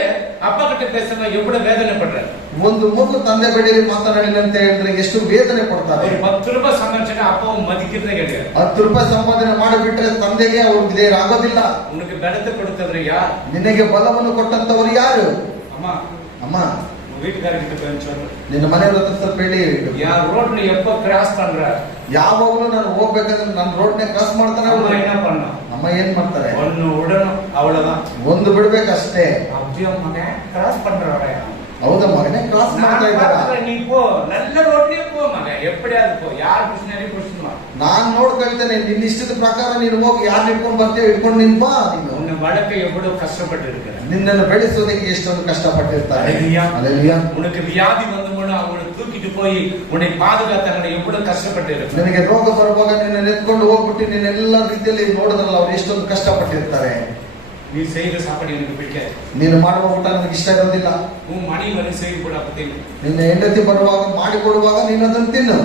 அப்பா கிட்ட பேசினா எவ்வளவு வேதனை பண்றாரு. ಒಂದು ಮಗು ತಂದೆ ಬಳಿಯಲ್ಲಿ ಮಾತನಾಡಿಲ್ಲ ಅಂತ ಹೇಳಿದ್ರೆ ಎಷ್ಟು ವೇದನೆ ಕೊಡ್ತಾರೆ. ஒரு 10 ரூபாய் சம்பாதிச்சா அப்பாவும் மதிக்கிறதே கிடையாது. 10 ರೂಪಾಯಿ ಸಂಪಾದನೆ ಮಾಡಿಬಿಟ್ರೆ ತಂದೆಗೆ ಅವರು ವಿಧೇಯರಾಗೋದಿಲ್ಲ. உனக்கு பலத்தை கொடுத்தவர் யார்? ನಿನಗೆ ಬಲವನ್ನು ಕೊಟ್ಟಂತವರು ಯಾರು? அம்மா ಅಮ್ಮ வீட்டுக்காரர்கிட்ட போய் சொல்லு. ನಿನ್ನ ಮನೆಯವರ ಹತ್ರ ಸ್ವಲ್ಪ ಹೇಳಿ, யார் ரோட்ல எப்ப கிராஸ் பண்ற ಯಾವಾಗಲೂ ನಾನು ಹೋಗ್ಬೇಕಂದ್ರೆ ನನ್ನ ರೋಡ್ನೇ ಕ್ರಾಸ್ ಮಾಡ್ತಾನೆ. அம்மா என்ன பண்ணா? ಅಮ್ಮ ಏನ್ ಮಾಡ್ತಾರೆ? ஒன்னு உடனும் அவ்வளவுதான். ಒಂದು ಬಿಡ್ಬೇಕಷ್ಟೇ. அப்படியே மகன் கிராஸ் பண்றவரே. ಹೌದಾ ಮಗನೇ ಕ್ರಾಸ್ ಮಾಡ್ತಾ ಇದ್ದಾರ? நீ போ, நல்ல ரோட்லயே போ மகன், எப்படியாவது போ. யார் புஷ்ணரி புஷ்ணுமா? ನಾನ್ ನೋಡ್ಕೊಳ್ತೇನೆ, ನಿನ್ನ ಇಷ್ಟದ ಪ್ರಕಾರ ನೀನು ಹೋಗಿ ಯಾರು ಇಟ್ಕೊಂಡು ಬರ್ತೀವಿ ಇಟ್ಕೊಂಡು ನಿನ್ ಬಾ. உன்னை வளர்க்க எவ்வளவு கஷ்டப்பட்டு இருக்கிற, ನಿನ್ನನ್ನು ಬೆಳೆಸೋದಕ್ಕೆ ಎಷ್ಟೊಂದು ಕಷ್ಟಪಟ್ಟಿರ್ತಾರೆ. உனக்கு வியாதி வந்தவங்க அவங்களை தூக்கிட்டு போய் உன்னை பாதுகாத்தவங்க எவ்வளவு ಕಷ್ಟಪಟ್ಟು ಇರ್ತಾರೆ. ನಿನಗೆ ರೋಗ ಬರುವಾಗ ನಿನ್ನ ಎತ್ಕೊಂಡು ಹೋಗ್ಬಿಟ್ಟು ನಿನ್ನೆಲ್ಲ ರೀತಿಯಲ್ಲಿ ನೋಡಿದ್ರಲ್ಲ ಅವ್ರು ಎಷ್ಟೊಂದು ಕಷ್ಟಪಟ್ಟಿರ್ತಾರೆ. நீ செய்யற சாப்பாடு எனக்கு பிடிக்காது, ನೀನು ಮಾಡುವ ಊಟ ನನಗೆ ಇಷ್ಟ ಇರೋದಿಲ್ಲ. உன் மணி வந்து செய்து கூட அப்பதில்லை. ನಿನ್ನ ಹೆಂಡತಿ ಬರುವಾಗ ಮಾಡಿಕೊಡುವಾಗ ನೀನು ಅದನ್ನು ತಿನ್ನು.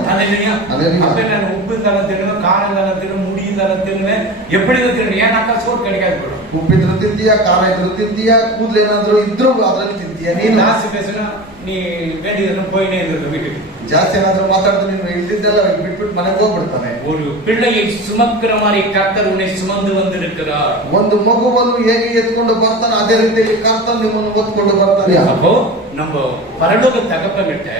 அப்ப நான் உப்பு இருந்தாலும் தின்னுவேன், காரம் இருந்தாலும் தின்னுவேன், முடி இருந்தாலும் தின்னுவேன், எப்படி தின்னுவேன். ஏன்னாக்கா சோறு கிடைக்காது போடும். ಉಪ್ಪಿದ್ರು ತಿಂತೀಯ, ಖಾರ ಇದ್ರು ತಿಂತೀಯ, ಕೂದಲೇನಾದ್ರೂ ಇದ್ರು ಅದ್ರಲ್ಲಿ ತಿಂತೀಯ. ನೀನು ಜಾಸ್ತಿ பேசினா நீ வேண்டியதெல்லாம் போயினே இருந்திருக்க வீட்டுக்கு. ಜಾಸ್ತಿ ಏನಾದ್ರೂ ಮಾತಾಡಿದ್ರೆ ನೀನು ಇಲ್ದಿದ್ದೆಲ್ಲ ಬಿಟ್ಬಿಟ್ಟು ಮನೆಗೆ ಹೋಗ್ಬಿಡ್ತಾನೆ. ஒரு பிள்ளையை சுமக்கிற மாதிரி கர்த்தர் உன்னை சுமந்து வந்திருக்கிறார். ಒಂದು ಮಗುವನ್ನು ಹೇಗೆ ಎತ್ಕೊಂಡು ಬರ್ತಾನೆ ಅದೇ ರೀತಿಯಲ್ಲಿ ಕರ್ತನು ನಿಮ್ಮನ್ನು ಹೊತ್ಕೊಂಡು ಬರ್ತಾನೆ. அப்போ நம்ம பரலோக தகப்பன்கிட்ட,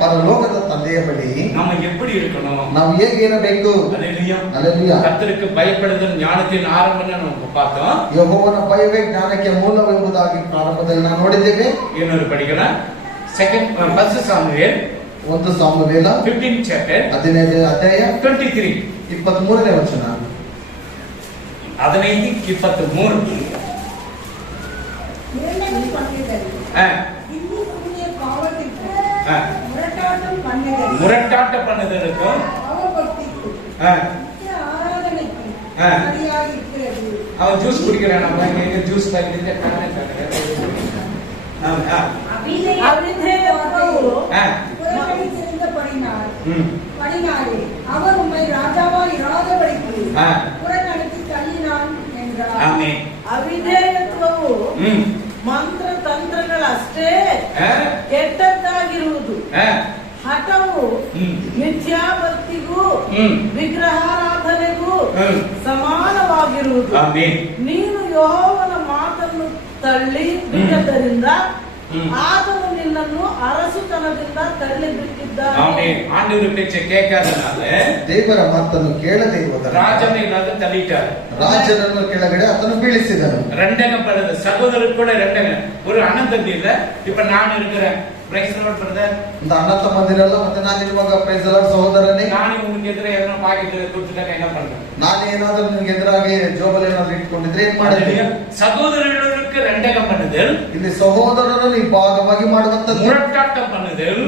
ಪರಲೋಕದ ತಂದೆಯ ಬಳಿ நம்ம எப்படி இருக்கணும்? ನಾವು ಹೇಗೆ ಇರಬೇಕು? அல்லேலூயா. அல்லேಲೂಯಾ. கர்த்தருக்கு பயப்படுதல் ஞானத்தின் ಆರಂಭನ ನಾವು பார்த்தோம். ಯೆಹೋವನ ಭಯವೇ ಜ್ಞಾನಕ್ಕೆ ಮೂಲವೆಂಬುದಾಗಿ ಪ್ರಾರಂಭದಲ್ಲಿ ನಾವು ನೋಡಿದ್ದೇವೆ. ಏನೋ படிக்கலாம். ಫಸ್ಟ್ ಸಾಮುವೇಲ್ 1 ಸಾಮುವೇಲ 15 ಚಾಪ್ಟರ್ 15ನೇ ಅಧ್ಯಾಯ 23 23ನೇ ವಚನ. 15:23. ಇಲ್ಲಿ ಭೂಮಿಯ ಪಾವತಿಗೆ ಹೊರಟಾದ முரட்டாட்டம் பண்ணுதல், முரட்டாட்டம் பண்ணுதலுக்கும் அவபக்திக்கும் ஆ, நித்திய ஆராதனைக்கும் ஆ. சரியாக இருக்கிறது. அவன் ஜூஸ் குடிக்கிறான். நம்ம இங்க ஜூஸ் பாக்கெட் அவிதேயத்துவம் புறக்கணித்திருந்தபடினால் படினாலே அவர் உம்மை ராஜாவா இராதபடிக்கு ஆ. புறக்கணித்து தள்ளினான் என்றார். ஆமென். ಅವಿಧೇಯತ್ವವು ಮಂತ್ರ ತಂತ್ರಗಳಷ್ಟೇ ಕೆಟ್ಟದ್ದಾಗಿರುವುದು. ಹಠವು ಮಿಥ್ಯಾಭಕ್ತಿಗೂ ವಿಗ್ರಹಾರಾಧನೆಗೂ ಸಮಾನವಾಗಿರುವುದು. ನೀನು ಯೆಹೋವನ ಮಾತನ್ನು ತಳ್ಳಿ ಬಿಟ್ಟದ್ದರಿಂದ ಆತನು ನಿನ್ನನ್ನು ಅರಸುತನದಿಂದ ತಳ್ಳಿ ಬಿಟ್ಟಿದ್ದಾನೆ. ஆண்டவர் பேச்சை கேட்காதனால ದೇವರ ಮಾತನ್ನು ಕೇಳದೆ ಇರುವುದರಿಂದ ராஜனை எல்லாரும் தள்ளிட்டார். ರಾಜನನ್ನು ಕೆಳಗಡೆ ಆತನು ಬೀಳಿಸಿದನು. ரெண்டகம் படுது. சகோதரர் கூட ரெண்டகம். ஒரு அண்ணன் தம்பி இல்ல. இப்ப நான் இருக்கிறேன். Praise Lord brother. இந்த ಅಣ್ಣ ತಮ್ಮಂದಿರಲ್ಲ ಮತ್ತೆ ನಾನು ಇರುವಾಗ ಪ್ರೈಸ್ ಲಾರ್ಡ್ ಸಹೋದರನೇ, ನಾನು உங்களுக்கு ಎದುರು ಏನೋ ಪಾಕೆಟ್ ಕೊಟ್ಟಿದ್ದಾಗ என்ன பண்றேன்? ನಾನು ಏನಾದರೂ ನಿನಗೆ ಎದುರಾಗಿ ಜೋಬಲ್ ಏನಾದರೂ ಇಟ್ಕೊಂಡಿದ್ರೆ ಏನ್ ಮಾಡಿದ್ರಿ? சகோதரர்களுக்கு ரெண்டகம் பண்ணுதல், ಇಲ್ಲಿ ಸಹೋದರರನ್ನು ಇಬ್ಬಾಗವಾಗಿ ಮಾಡುವಂತದ್ದು, முரட்டாட்டம் பண்ணுதல்,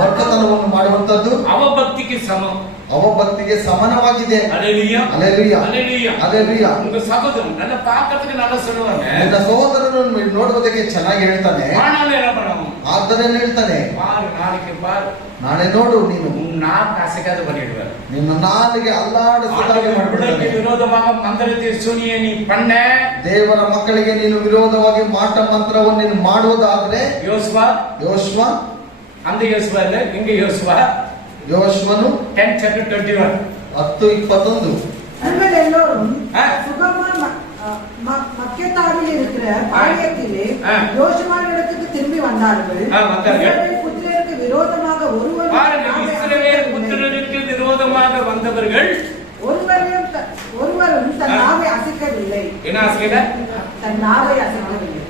ಮರ್ಕತನವನ್ನು ಮಾಡುವಂತದ್ದು அவபக்திக்கு சமம். ಅವಭಕ್ತಿಗೆ ಸಮಾನವಾಗಿದೆ. அல்லேலூயா, அல்லேಲೂಯಾ, அல்லேலூயா, அல்லೇಲೂಯಾ. உங்க சகோதரன் நல்ல பார்க்கிறதுக்கு நல்லா சொல்லுவாங்க. ನಿನ್ನ ಸಹೋದರನನ್ನು ನೋಡುವುದಕ್ಕೆ ಚೆನ್ನಾಗಿ ಹೇಳ್ತಾನೆ, ஆனாலும் என்ன பண்ணணும்? ಆದರೆ ಹೇಳ್ತಾನೆ, பாரு, நாளைக்கு பாரு, ನಾಳೆ ನೋಡು ನೀನು உன் நாக்கு அசைக்காத பண்ணிடுவார். ನಿನ್ನ ನಾಲಿಗೆ ಅಲ್ಲಾಡಿಸದಾಗೆ ಮಾಡಿಬಿಡ್ತಾನೆ. விரோதமாக மந்திரத்தை சூனிய நீ பண்ண, ದೇವರ ಮಕ್ಕಳಿಗೆ ನೀನು ವಿರೋಧವಾಗಿ ಮಾಟ ಮಂತ್ರವನ್ನು ನೀನು ಮಾಡುವುದಾದ್ರೆ யோசுவா, ಯೋಶ್ವ, அந்த யோசுவா இல்ல, இங்க யோசுவா ಯೋಶ್ವನು 10:21. 10:21. அவர்கள் எல்லோரும் ஆ. சுகமா மக்கெத்தாவில் இருக்கிற பாளையத்திலே ஆ. யோசுவாவிடத்துக்கு திரும்பி வந்தார்கள். வந்தார்கள். இஸ்ரவேல் புத்திரருக்கு விரோதமாக ஒருவரும் பாருங்க, இஸ்ரவேல் புத்திரருக்கு விரோதமாக வந்தவர்கள் ஒருவரும் தன் நாவை அசைக்கவில்லை. என்ன அசைக்கல? தன் நாவை அசைக்கவில்லை.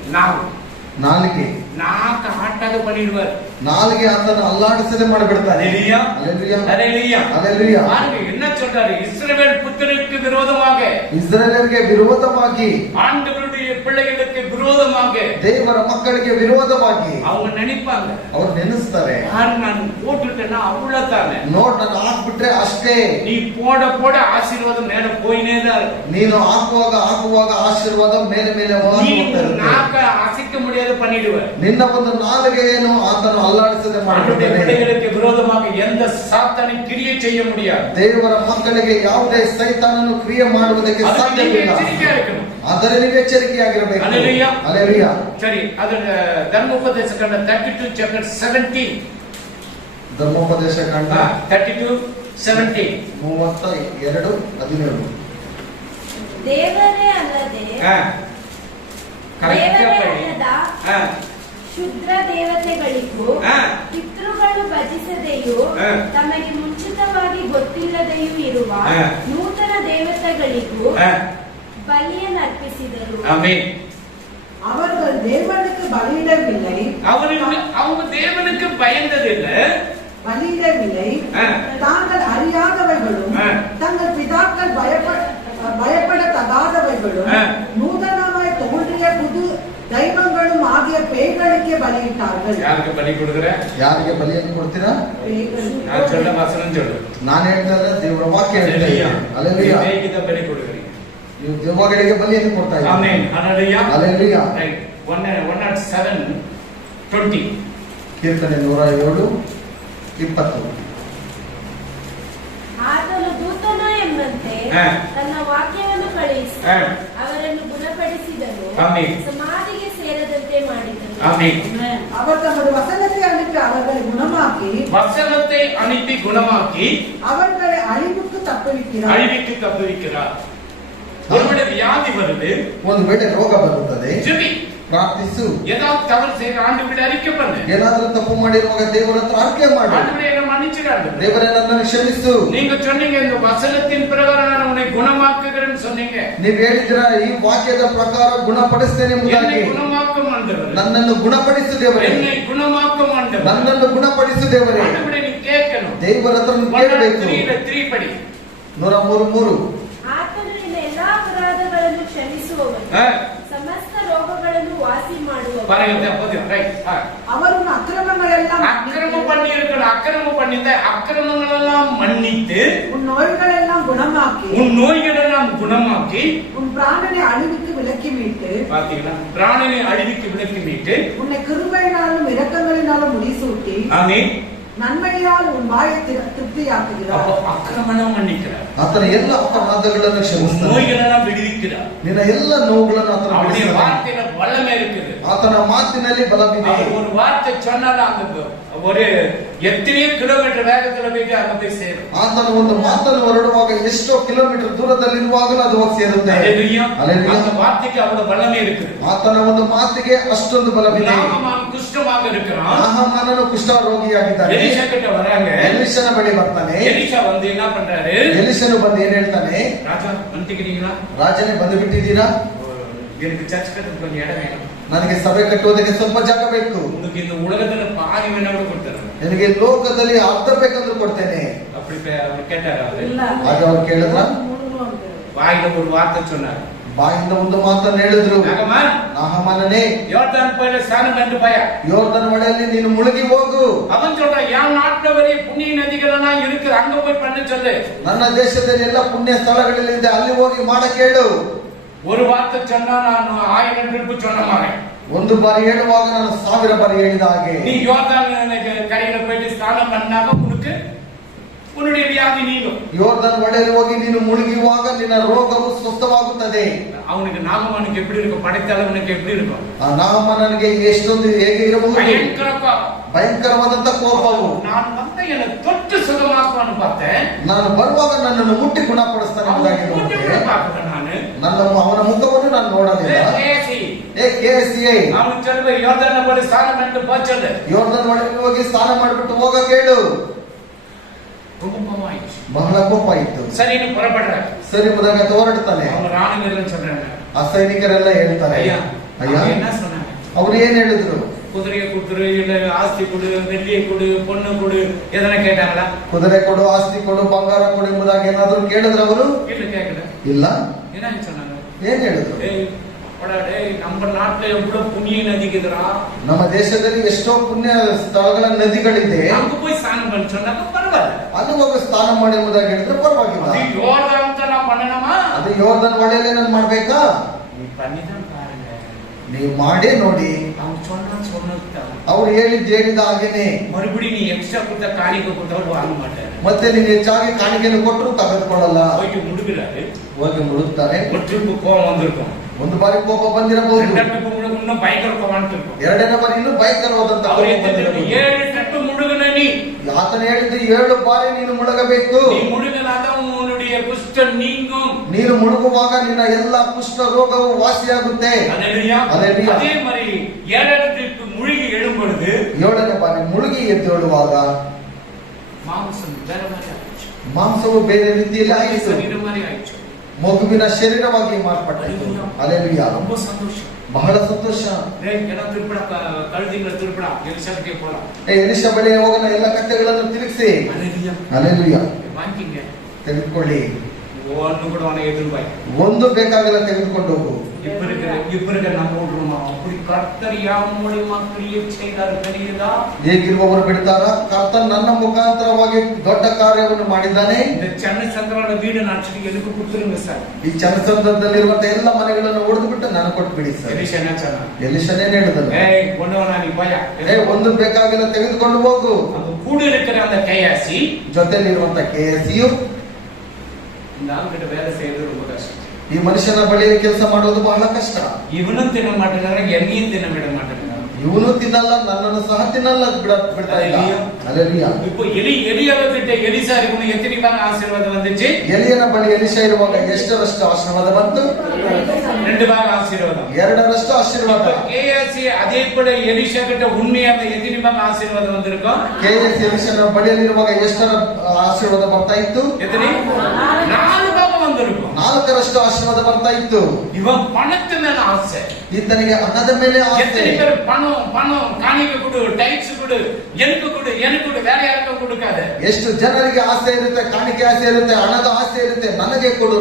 ನಾಲಿಗೆ நாக்க ஆட்டாத பண்ணிடுவார். ನಾಲಿಗೆ ಆತನ ಅಲ್ಲಾಡಿಸದೆ ಮಾಡಿಬಿಡ್ತಾನೆ. அல்லேலூயா, அல்லேலூயா, அல்லேலூயா, அல்லேலೂಯಾ. பாருங்க என்ன சொல்றாரு? இஸ்ரவேல் புத்திரருக்கு விரோதமாக, ಇಸ್ರಾಯೇಲರಿಗೆ ವಿರೋಧವಾಗಿ, ஆண்டவருடைய பிள்ளைகளுக்கு விரோதமாக ದೇವರ ಮಕ್ಕಳಿಗೆ ವಿರೋಧವಾಗಿ அவங்க நினைப்பாங்க, ಅವ್ರು ನೆನೆಸ್ತಾರೆ, யாரு நான் போட்டுட்டேன்னா அவ்வளவுதானே, ನೋಡ್ ನಾನು ಹಾಕ್ಬಿಟ್ರೆ ಅಷ್ಟೇ. நீ போட போட ஆசீர்வாதம் மேல போயினே தான் இருக்கும். ನೀನು ಹಾಕುವಾಗ ಆಶೀರ್ವಾದ ಮೇಲೆ ಮೇಲೆ ಹೋಗ್ತಾ நீ ಇರುತ್ತೆ. நாக்க அசைக்க முடியாத பண்ணிடுவார். ನಿನ್ನ ಒಂದು ನಾಲಿಗೆಯನ್ನು ಆತನು ಅಲ್ಲಾಡಿಸದೆ ஆண்டவருடைய ಮಾಡಿಬಿಡ್ತಾನೆ. பிள்ளைகளுக்கு விரோதமாக எந்த சாத்தானை கிரியை செய்ய முடியாது. ದೇವರ ಮಕ್ಕಳಿಗೆ ಯಾವುದೇ ಸೈತಾನನು ಕ್ರಿಯೆ ಮಾಡುವುದಕ್ಕೆ அதுக்கு நீங்க ಸಾಧ್ಯವಿಲ್ಲ. எச்சரிக்கையா இருக்கணும். ಆದರೆ ನೀವು ಎಚ್ಚರಿಕೆಯಾಗಿರಬೇಕು. அல்லேலூயா. அல்லேಲೂಯಾ. சரி, அது தர்மோபதேச கண்ட 32 chapter 17. ಧರ್ಮೋಪದೇಶ ಕಾಂಡ 32:17. 32:17. ದೇವರೇ ಅಲ್ಲದೆ ದೇವರೇ ಅಲ್ಲದ ಶುದ್ಧ ದೇವತೆಗಳಿಗೂ ಪಿತೃಗಳು ಭಜಿಸದೆಯೂ ತಮಗೆ ಮುಂಚಿತವಾಗಿ ಗೊತ್ತಿಲ್ಲದೆಯೂ ಇರುವ ನೂತನ ದೇವತೆಗಳಿಗೂ ಬಲಿಯನ್ನು ಅರ್ಪಿಸಿದರು. அவர்கள் தேவனுக்கு பலியிடவில்லை, அவங்க தேவனுக்கு பயந்ததில்லை, பலியிடவில்லை. தாங்கள் அறியாதவைகளும் தங்கள் பிதாக்கள் பயப்படத்தகாதவைகளும் நூதனமாய் தோன்றிய புது ದೈವங்களும் ಆಗಿಯ பேய்களுக்கே பலியிட்டார்கள். யாருக்கு பலி கொடுக்குற? ಯಾರಿಗೆ ಬಲಿಯನ್ನು ಕೊಡ್ತೀರಾ? நான் சொல்ல வசனம் சொல்லு. ನಾನು ಹೇಳ್ತಾ ಇಲ್ಲ, ದೇವರ ವಾಕ್ಯ ಹೇಳ್ತಾ ಇದೆ. ಹಲ್ಲೆಲೂಯಾ. பேய்க்கு பலி கொடுக்குறீங்க. ನೀವು ದೆವ್ವಗಳಿಗೆ ಬಲಿಯನ್ನು ಕೊಡ್ತಾ ಇದ್ದೀರಾ. ಆಮೆನ್. ಹಲ್ಲೆಲೂಯಾ. ಹಲ್ಲೆಲೂಯಾ. ರೈಟ್. 107:20. ಕೀರ್ತನೆ 107:20. ಆತನು ದೂತನು ಎಂಬಂತೆ ತನ್ನ ವಾಕ್ಯವನ್ನು ಕಳುಹಿಸಿ ಅವರನ್ನು ಗುಣಪಡಿಸಿದನು, ಸಮಾಧಿಗೆ ಸೇರದಂತೆ ಮಾಡಿದನು. அவர் தமது வசனத்தை அனுப்பி அவர்களை குணமாக்கி அவர்களை அழிவுக்கு தப்புவிக்கிறார். ஒருவேளை வியாதி வருது, ಒಂದು ವೇಳೆ ರೋಗ ಬರುತ್ತದೆ, ஜெபி, ಪ್ರಾರ್ಥಿಸು. ஏதாவது தவறு செய்ய ஆண்டவரை அறிக்கை பண்ணு. ಏನಾದರೂ ತಪ್ಪು ಮಾಡಿರುವಾಗ ದೇವರ ಹತ್ರ ಅರಿಕೆ ಮಾಡು. ஆண்டவரே என்னை மன்னிச்சிடாது. ದೇವರೇ ನನ್ನನ್ನು ಕ್ಷಮಿಸು. நீங்க சொன்னீங்க இந்த வசனத்தின் பிரகாரம் நான் உன்னை குணமாக்குகிறேன்னு சொன்னீங்க. ನೀವು ಹೇಳಿದ್ರ ಈ ವಾಕ್ಯದ ಪ್ರಕಾರ ಗುಣಪಡಿಸ್ತೇನೆ ಎಂಬುದಾಗಿ. என்னை குணமாக்கும் ஆண்டவரே, ನನ್ನನ್ನು ಗುಣಪಡಿಸು ದೇವರೇ. என்னை குணமாக்கும் ஆண்டவரೇ, ನನ್ನನ್ನು ಗುಣಪಡಿಸು ದೇವರೇ. ஆண்டவரೇ நீ கேட்கணும். ದೇವರ ಹತ್ರ ಕೇಳಬೇಕು. 3 ಪಡಿ. 103. ಆತನು ನಿನ್ನ ಎಲ್ಲಾ ಅಪರಾಧಗಳನ್ನು ಕ್ಷಮಿಸುವವನು, ಸಮಸ್ತ ರೋಗಗಳನ್ನು ವಾಸಿ ಮಾಡುವವನು. அவர் அக்கிரமங்களெல்லாம் அக்கிரமம் பண்ணி இருக்கணும். உன் நோய்களை நான் குணமாக்கி உன் பிராணனை அழிவுக்கு விலக்கி மீட்டு பாத்தீங்களா, பிராணனை அழிவுக்கு விலக்கி மீட்டு உன்னை கிருபையினாலும் இரக்கங்களினாலும் முடிசூட்டி ஆமென் நன்மையால் உன் வாயை திருப்தியாக்குகிறார். அப்போ ಅಕ್ರಮಣம் மன்னிக்கிறார், ಆತನ ಎಲ್ಲ ಅಪರಾಧಗಳನ್ನು ಕ್ಷಮಿಸ್ತಾನೆ, நோய்களெல்லாம் விடுவிக்கிறார். ನಿನ್ನ ಎಲ್ಲ ನೋವುಗಳನ್ನು ಆತನ அவருடைய ಬಿಡಿಸ್ತಾನೆ. வார்த்தையில வல்லமை இருக்குது. ಆತನ ಮಾತಿನಲ್ಲಿ ಬಲವಿದೆ. அவர் ஒரு வார்த்தை சொன்னாலும் அந்த ஒரு எத்தனையோ கிலோமீட்டர் வேகத்துல போய் அங்க போய் சேரும். ಆತನ ಒಂದು ಮಾತನ್ನು ಹೊರಡುವಾಗ ಎಷ್ಟೋ ಕಿಲೋಮೀಟರ್ ದೂರದಲ್ಲಿರುವಾಗಲೂ ಅದು ಹೋಗಿ ಸೇರುತ್ತೆ. ஹல்லேலூயா. ஹல்லேலூயா. அந்த வார்த்தைக்கு அவ்வளவு வல்லமை இருக்குது. ಆತನ ಒಂದು ಮಾತಿಗೆ ಅಷ್ಟೊಂದು ಬಲವಿದೆ. நாகமான் குஷ்டமாக இருக்கிறான். ನಾಹಮಾನನು ಕುಷ್ಠರೋಗಿಯಾಗಿದ್ದಾನೆ. எலிசா கிட்ட வராங்க. ಎಲಿಷನ ಬಳಿ ಬರ್ತಾನೆ. எலிசா வந்து என்ன பண்றாரு? ಎಲಿಷನು ಬಂದು ಏನ್ ಹೇಳ್ತಾನೆ? ராஜா வந்துக்கிறீங்களா? ರಾಜನೇ ಬಂದು ಬಿಟ್ಟಿದ್ದೀರಾ? எனக்கு சர்ச் கட்டுறதுக்கு கொஞ்சம் இடம் வேணும். ನನಗೆ ಸಭೆ ಕಟ್ಟುವುದಕ್ಕೆ ಸ್ವಲ್ಪ ಜಾಗ ಬೇಕು. உங்களுக்கு இந்த உலகத்துல பாதி வேணா கூட கொடுத்தாரு. ನಿನಗೆ ಲೋಕದಲ್ಲಿ ಅರ್ಧ ಬೇಕಂದ್ರೂ ಕೊಡ್ತೇನೆ. அப்படி அவர் கேட்டாரு. அவரு ಇಲ್ಲ. ಹಾಗೆ ಅವ್ರು ಕೇಳಿದ್ರ? ಮೂರು ಅಂತ. வாயில ஒரு வார்த்தை சொன்னார். ಬಾಯಿಂದ ಒಂದು ಮಾತನ್ನು ಹೇಳಿದ್ರು. நாகமான், ನಾಹಮಾನನೇ, யோர்தான் போயில ஸ்நானம் பண்ணிட்டு போயா. ಯೋರ್ದನ್ ಹೊಳೆಯಲ್ಲಿ ನೀನು ಮುಳುಗಿ ಹೋಗು. அவன் சொல்றான், என் நாட்டுல வரைய புண்ணிய நதிகள் எல்லாம் இருக்கு, அங்க போய் பண்ண சொல்லு. ನನ್ನ ದೇಶದಲ್ಲಿ ಎಲ್ಲ ಪುಣ್ಯ ಸ್ಥಳಗಳಿದೆ, ಅಲ್ಲಿ ಹೋಗಿ ಮಾಡಕ್ಕೆ ಹೇಳು. ஒரு வார்த்தை சொன்னா நான் 1000 ட்ரிப் சொன்ன மாதிரி. ಒಂದು ಬಾರಿ ಹೇಳುವಾಗ ನಾನು 1000 ಬಾರಿ ಹೇಳಿದ ಹಾಗೆ. நீ யோர்தான் கரையில போயிட்டு ஸ்நானம் பண்ணாக்க உனக்கு உன்னுடைய வியாதி நீங்கும். ಯೋರ್ದನ್ ಹೊಳೆಯಲ್ಲಿ ಹೋಗಿ ನೀನು ಮುಳುಗುವಾಗ ನಿನ್ನ ರೋಗವು ಸ್ವಸ್ಥವಾಗುತ್ತದೆ. அவனுக்கு நாகமானுக்கு எப்படி இருக்கும், படைத்தளவனுக்கு எப்படி இருக்கும்? ಆ ನಾಹಮಾನನಿಗೆ ಎಷ್ಟೊಂದು ಹೇಗೆ ಇರಬಹುದು? பயங்கர கோபம். ಭಯಂಕರವಾದಂತ ಕೋಪವು. நான் வந்து என்னை தொட்டு சுகமாக்குவான்னு பார்த்தேன். ನಾನು ಬರುವಾಗ ನನ್ನನ್ನು ಮುಟ್ಟಿ ಗುಣಪಡಿಸ್ತಾನೆ ಎಂಬುದಾಗಿ முட்டி ನೋಡಿದೆ. கூட பார்க்கல நானு. ಅವನ ಮುಖವನ್ನು ನಾನು ನೋಡಲಿಲ್ಲ. KSCA அவன் சொல்லுவேன், யோர்தானை போய் ஸ்நானம் பண்ணிட்டு போ சொல்லு. ಯೋರ್ದನ್ ಹೊಳೆಯಲ್ಲಿ ಹೋಗಿ ಸ್ನಾನ ಮಾಡಿಬಿಟ್ಟು ಹೋಗ ಕೇಳು. ரொம்ப கோபம் ஆயிடுச்சு. ಬಹಳ ಕೋಪ ಇತ್ತು. சரின்னு புறப்படுறாரு. ಸರಿ ಮುದಾಗ ಹೊರಡ್ತಾನೆ. அவங்க ராணுவர்கள் சொல்றாங்க, ಆ ಸೈನಿಕರೆಲ್ಲ ಹೇಳ್ತಾರೆ, ஐயா ಅಯ್ಯ அவங்க என்ன சொன்னாங்க? ಅವ್ರು ಏನ್ ಹೇಳಿದ್ರು? குதிரையை கொடுத்துரு, இல்ல ஆஸ்தி கொடு, வெள்ளியை கொடு, பொண்ணு கொடு, எதனா கேட்டாங்களா? ಕುದುರೆ ಕೊಡು, ಆಸ್ತಿ ಕೊಡು, ಬಂಗಾರ ಕೊಡು ಎಂಬುದಾಗಿ ಏನಾದ್ರು ಕೇಳಿದ್ರ ಅವರು? இல்ல கேட்கல. ಇಲ್ಲ. என்ன சொன்னாங்க? ಏನ್ ಹೇಳಿದ್ರು? ஏய் போடா டேய், நம்ம நாட்டுல எவ்வளவு புண்ணிய நதிக்குதுடா, ನಮ್ಮ ದೇಶದಲ್ಲಿ ಎಷ್ಟೋ ಪುಣ್ಯ ಸ್ಥಳಗಳ ನದಿಗಳಿದೆ, அங்க போய் ஸ்நானம் பண்ண சொன்னாக்க பரவாயில்ல. ಅಲ್ಲಿ ಹೋಗಿ ಸ್ನಾನ ಮಾಡಿ ಎಂಬುದಾಗಿ ಹೇಳಿದ್ರೆ ಪರವಾಗಿಲ್ಲ. அது யோர்தான் ಅಂತ நான் பண்ணணுமா? ಅದು ಯೋರ್ದನ್ ಹೊಳೆಯಲ್ಲಿ ನಾನು ಮಾಡ್ಬೇಕಾ? நீ பண்ணிதான் பாருங்க. ನೀವು ಮಾಡೇ ನೋಡಿ. அவங்க சொன்னதுதான். ಅವ್ರು ಹೇಳಿದ ಹಾಗೇನೆ. மறுபடியும் நீ எக்ஸ்ட்ரா கொடுத்த காணிக்கை கொடுத்தவரு வாங்க மாட்டாரு. ಮತ್ತೆ ನೀವು ಹೆಚ್ಚಾಗಿ ಕಾಣಿಕೆಯನ್ನು ಕೊಟ್ಟರು ತೆಗೆದುಕೊಳ್ಳಲ್ಲ. போயிட்டு முடுக்கிறாரு. ಹೋಗಿ ಮುಳುಗ್ತಾರೆ. ஒரு ட்ரிப்பு கோவம் வந்திருக்கும். ಒಂದು ಬಾರಿ ಕೋಪ ಬಂದಿರಬಹುದು. ரெண்டாவது ட்ரிப்பு முழுக்க இன்னும் பயங்கர கோவம் இருக்கும். ಎರಡನೇ ಬಾರಿ ಇನ್ನೂ ಭಯಂಕರವಾದಂತ அவர் ಕೋಪ எத்தனை ಬಂದಿರಬಹುದು. 7 ட்ரிப்பு முழுகுன நீ. ಆತನ ಹೇಳಿದ್ದು 7 ಬಾರಿ ನೀನು ಮುಳುಗಬೇಕು. நீ முழுகினாதான் உன்னுடைய குஷ்டம் நீங்கும். ನೀನು ಮುಳುಗುವಾಗ ನಿನ್ನ ಎಲ್ಲ ಕುಷ್ಠ ರೋಗವು ವಾಸಿಯಾಗುತ್ತೆ. ஹல்லேலூயா. ஹல்லேலூயா. அதே மாதிரி 7வது ட்ரிப்பு முழுகி எழும் பொழுது 7ನೇ ಬಾರಿ ಮುಳುಗಿ ಎದ್ದೇಳುವಾಗ மாம்சம் வேற மாதிரி ஆயிடுச்சு. ಮಾಂಸವು ಬೇರೆ ರೀತಿಯಲ್ಲಿ ಆಯಿತು. சரீரம் மாதிரி ஆயிடுச்சு. ಮಗುವಿನ ಶರೀರವಾಗಿ ಮಾರ್ಪಟ್ಟಿತು. ಹಲ್ಲೇಲೂಯಾ. ரொம்ப சந்தோஷம். ಬಹಳ ಸಂತೋಷ. ஏன்னா திருப்படா கழுதிங்களை திருப்படா எலிசாவுக்கே போலாம். ಎಲಿಷ ಬಳಿ ಹೋಗೋಣ, ಎಲ್ಲ ಕಥೆಗಳನ್ನು ತಿರುಗಿಸಿ. ஹல்லேலூயா. ಹಲ್ಲೇಲೂಯಾ. வாங்கிங்க. ತೆಗೆದುಕೊಳ್ಳಿ. ஒன்னு கூட அவனை எதிர்பாய். ಒಂದು ಬೇಕಾಗಿಲ್ಲ, ತೆಗೆದುಕೊಂಡು ಹೋಗು. இப்ப இருக்க நம்ம ஓடுறோமா? அப்படி கர்த்தர் யார் மூலமா கிரியேட் செய்தார் தெரியுதா? ಹೇಗಿರುವವರು ಬಿಡ್ತಾರ? ಕರ್ತನ್ ನನ್ನ ಮುಖಾಂತರವಾಗಿ ದೊಡ್ಡ ಕಾರ್ಯವನ್ನು ಮಾಡಿದ್ದಾನೆ. இந்த சென்னை சந்திரோட வீடு நான் சொல்லி எனக்கு கொடுத்துருங்க சார். ಈ ಚನ್ನಸಂದ್ರದಲ್ಲಿರುವಂತ ಎಲ್ಲ ಮನೆಗಳನ್ನು ಹೊಡೆದು ಬಿಟ್ಟು ನಾನು ಕೊಟ್ಬಿಡಿ ಸರ್. எலிசா என்ன சொன்னான்? ಎಲಿಷನೇನ್ ಹೇಳಿದನು? ஏய் கொண்டவனா நீ போயா. ಒಂದು ಬೇಕಾಗಿಲ್ಲ, ತೆಗೆದುಕೊಂಡು ಹೋಗು. அந்த கூட இருக்கிற அந்த கையாசி ಜೊತೆಲಿರುವಂತ KSCU இந்த ஆளுகிட்ட வேலை செய்யறது ரொம்ப கஷ்டம். ಈ ಮನುಷ್ಯನ ಬಳಿಯಲ್ಲಿ ಕೆಲಸ ಮಾಡೋದು ಬಹಳ ಕಷ್ಟ. இவனும் தின்ன மாட்டேங்கிறாங்க, என்னையும் தின்ன விட மாட்டேங்கிறாங்க. ಇವನು ತಿನ್ನಲ್ಲ, ನನ್ನನ್ನು ಸಹ ತಿನ್ನಲ್ಲ ಬಿಡ್ತಾ ಇಲ್ಲ. ಹಲ್ಲೇಲೂಯಾ. இப்போ எலியாவிட்ட எலிசா இருக்கணும், எத்தனை பாங்க ஆசீர்வாதம் வந்துச்சு? ಎಲಿಯನ ಬಳಿ ಎಲಿಷ ಇರುವಾಗ ಎಷ್ಟರಷ್ಟು ಆಶೀರ್ವಾದ ಬಂತು? 2 பாக ஆசீர்வாதம். 2ರಷ್ಟು ಆಶೀರ್ವಾದ. கேஎஸ்சி அதே போல எலிசா கிட்ட உண்மையாக எத்தனை பாக ஆசீர்வாதம் வந்திருக்கும்? KSC ಎಲಿಷನ ಬಳಿಯಲ್ಲಿರುವಾಗ ಎಷ್ಟರ ಆಶೀರ್ವಾದ ಬರ್ತಾ ಇತ್ತು? எத்தனை? 4 பாகம் வந்திருக்கும். 4ರಷ್ಟು ಆಶೀರ್ವಾದ ಬರ್ತಾ ಇತ್ತು. இவன் பணத்து மேல ஆசை. ಈತನಿಗೆ ಹಣದ ಮೇಲೆ ಆಸೆ. எத்தனை பேர் பணம் காணிக்கை கொடு, டைப்ஸ் கொடு, எனக்கு கொடு, வேற யாருக்கும் கொடுக்காத. ಎಷ್ಟು ಜನರಿಗೆ ಆಸೆ ಇರುತ್ತೆ, ಕಾಣಿಕೆ ಆಸೆ ಇರುತ್ತೆ, ಹಣದ ಆಸೆ ಇರುತ್ತೆ, ನನಗೆ ಕೊಡು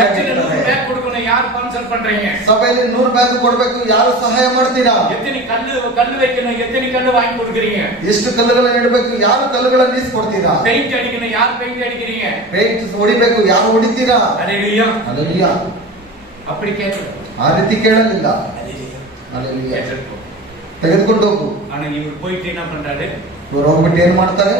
சர்ச்சில் 100 பேர் கொடுக்கணும், யார் ஸ்பான்சர் பண்றீங்க? ಸಭೆಯಲ್ಲಿ 100 ಬ್ಯಾಗ್ ಕೊಡಬೇಕು, ಯಾರು ಸಹಾಯ ಮಾಡ್ತೀರಾ? எத்தனை கல்லு வைக்கணும், எத்தனை கல்லு வாங்கி கொடுக்குறீங்க? ಎಷ್ಟು ಕಲ್ಲುಗಳನ್ನು ಇಡಬೇಕು, ಯಾರು ಕಲ್ಲುಗಳನ್ನು ಇಸ್ಕೊಡ್ತೀರಾ? பெயிண்ட் அடிக்கணும், யார் பெயிண்ட் அடிக்கிறீங்க? ಪೇಂಟ್ ಹೊಡಿಬೇಕು, ಯಾರು ಹೊಡಿತೀರಾ? ஹalleluya. ಹಲ್ಲೆಲೂಯಾ. அப்படி கேட்கல. ಆ ರೀತಿ ಕೇಳಲಿಲ್ಲ. ಹಲ್ಲೆಲೂಯಾ. ತೆಗೆದುಕೊಂಡು ಹೋಗು. ஆனா இவர் போயிட்டு என்ன பண்றாரு? ಇವರು ಹೋಗ್ಬಿಟ್ಟು ಏನ್ ಮಾಡ್ತಾರೆ?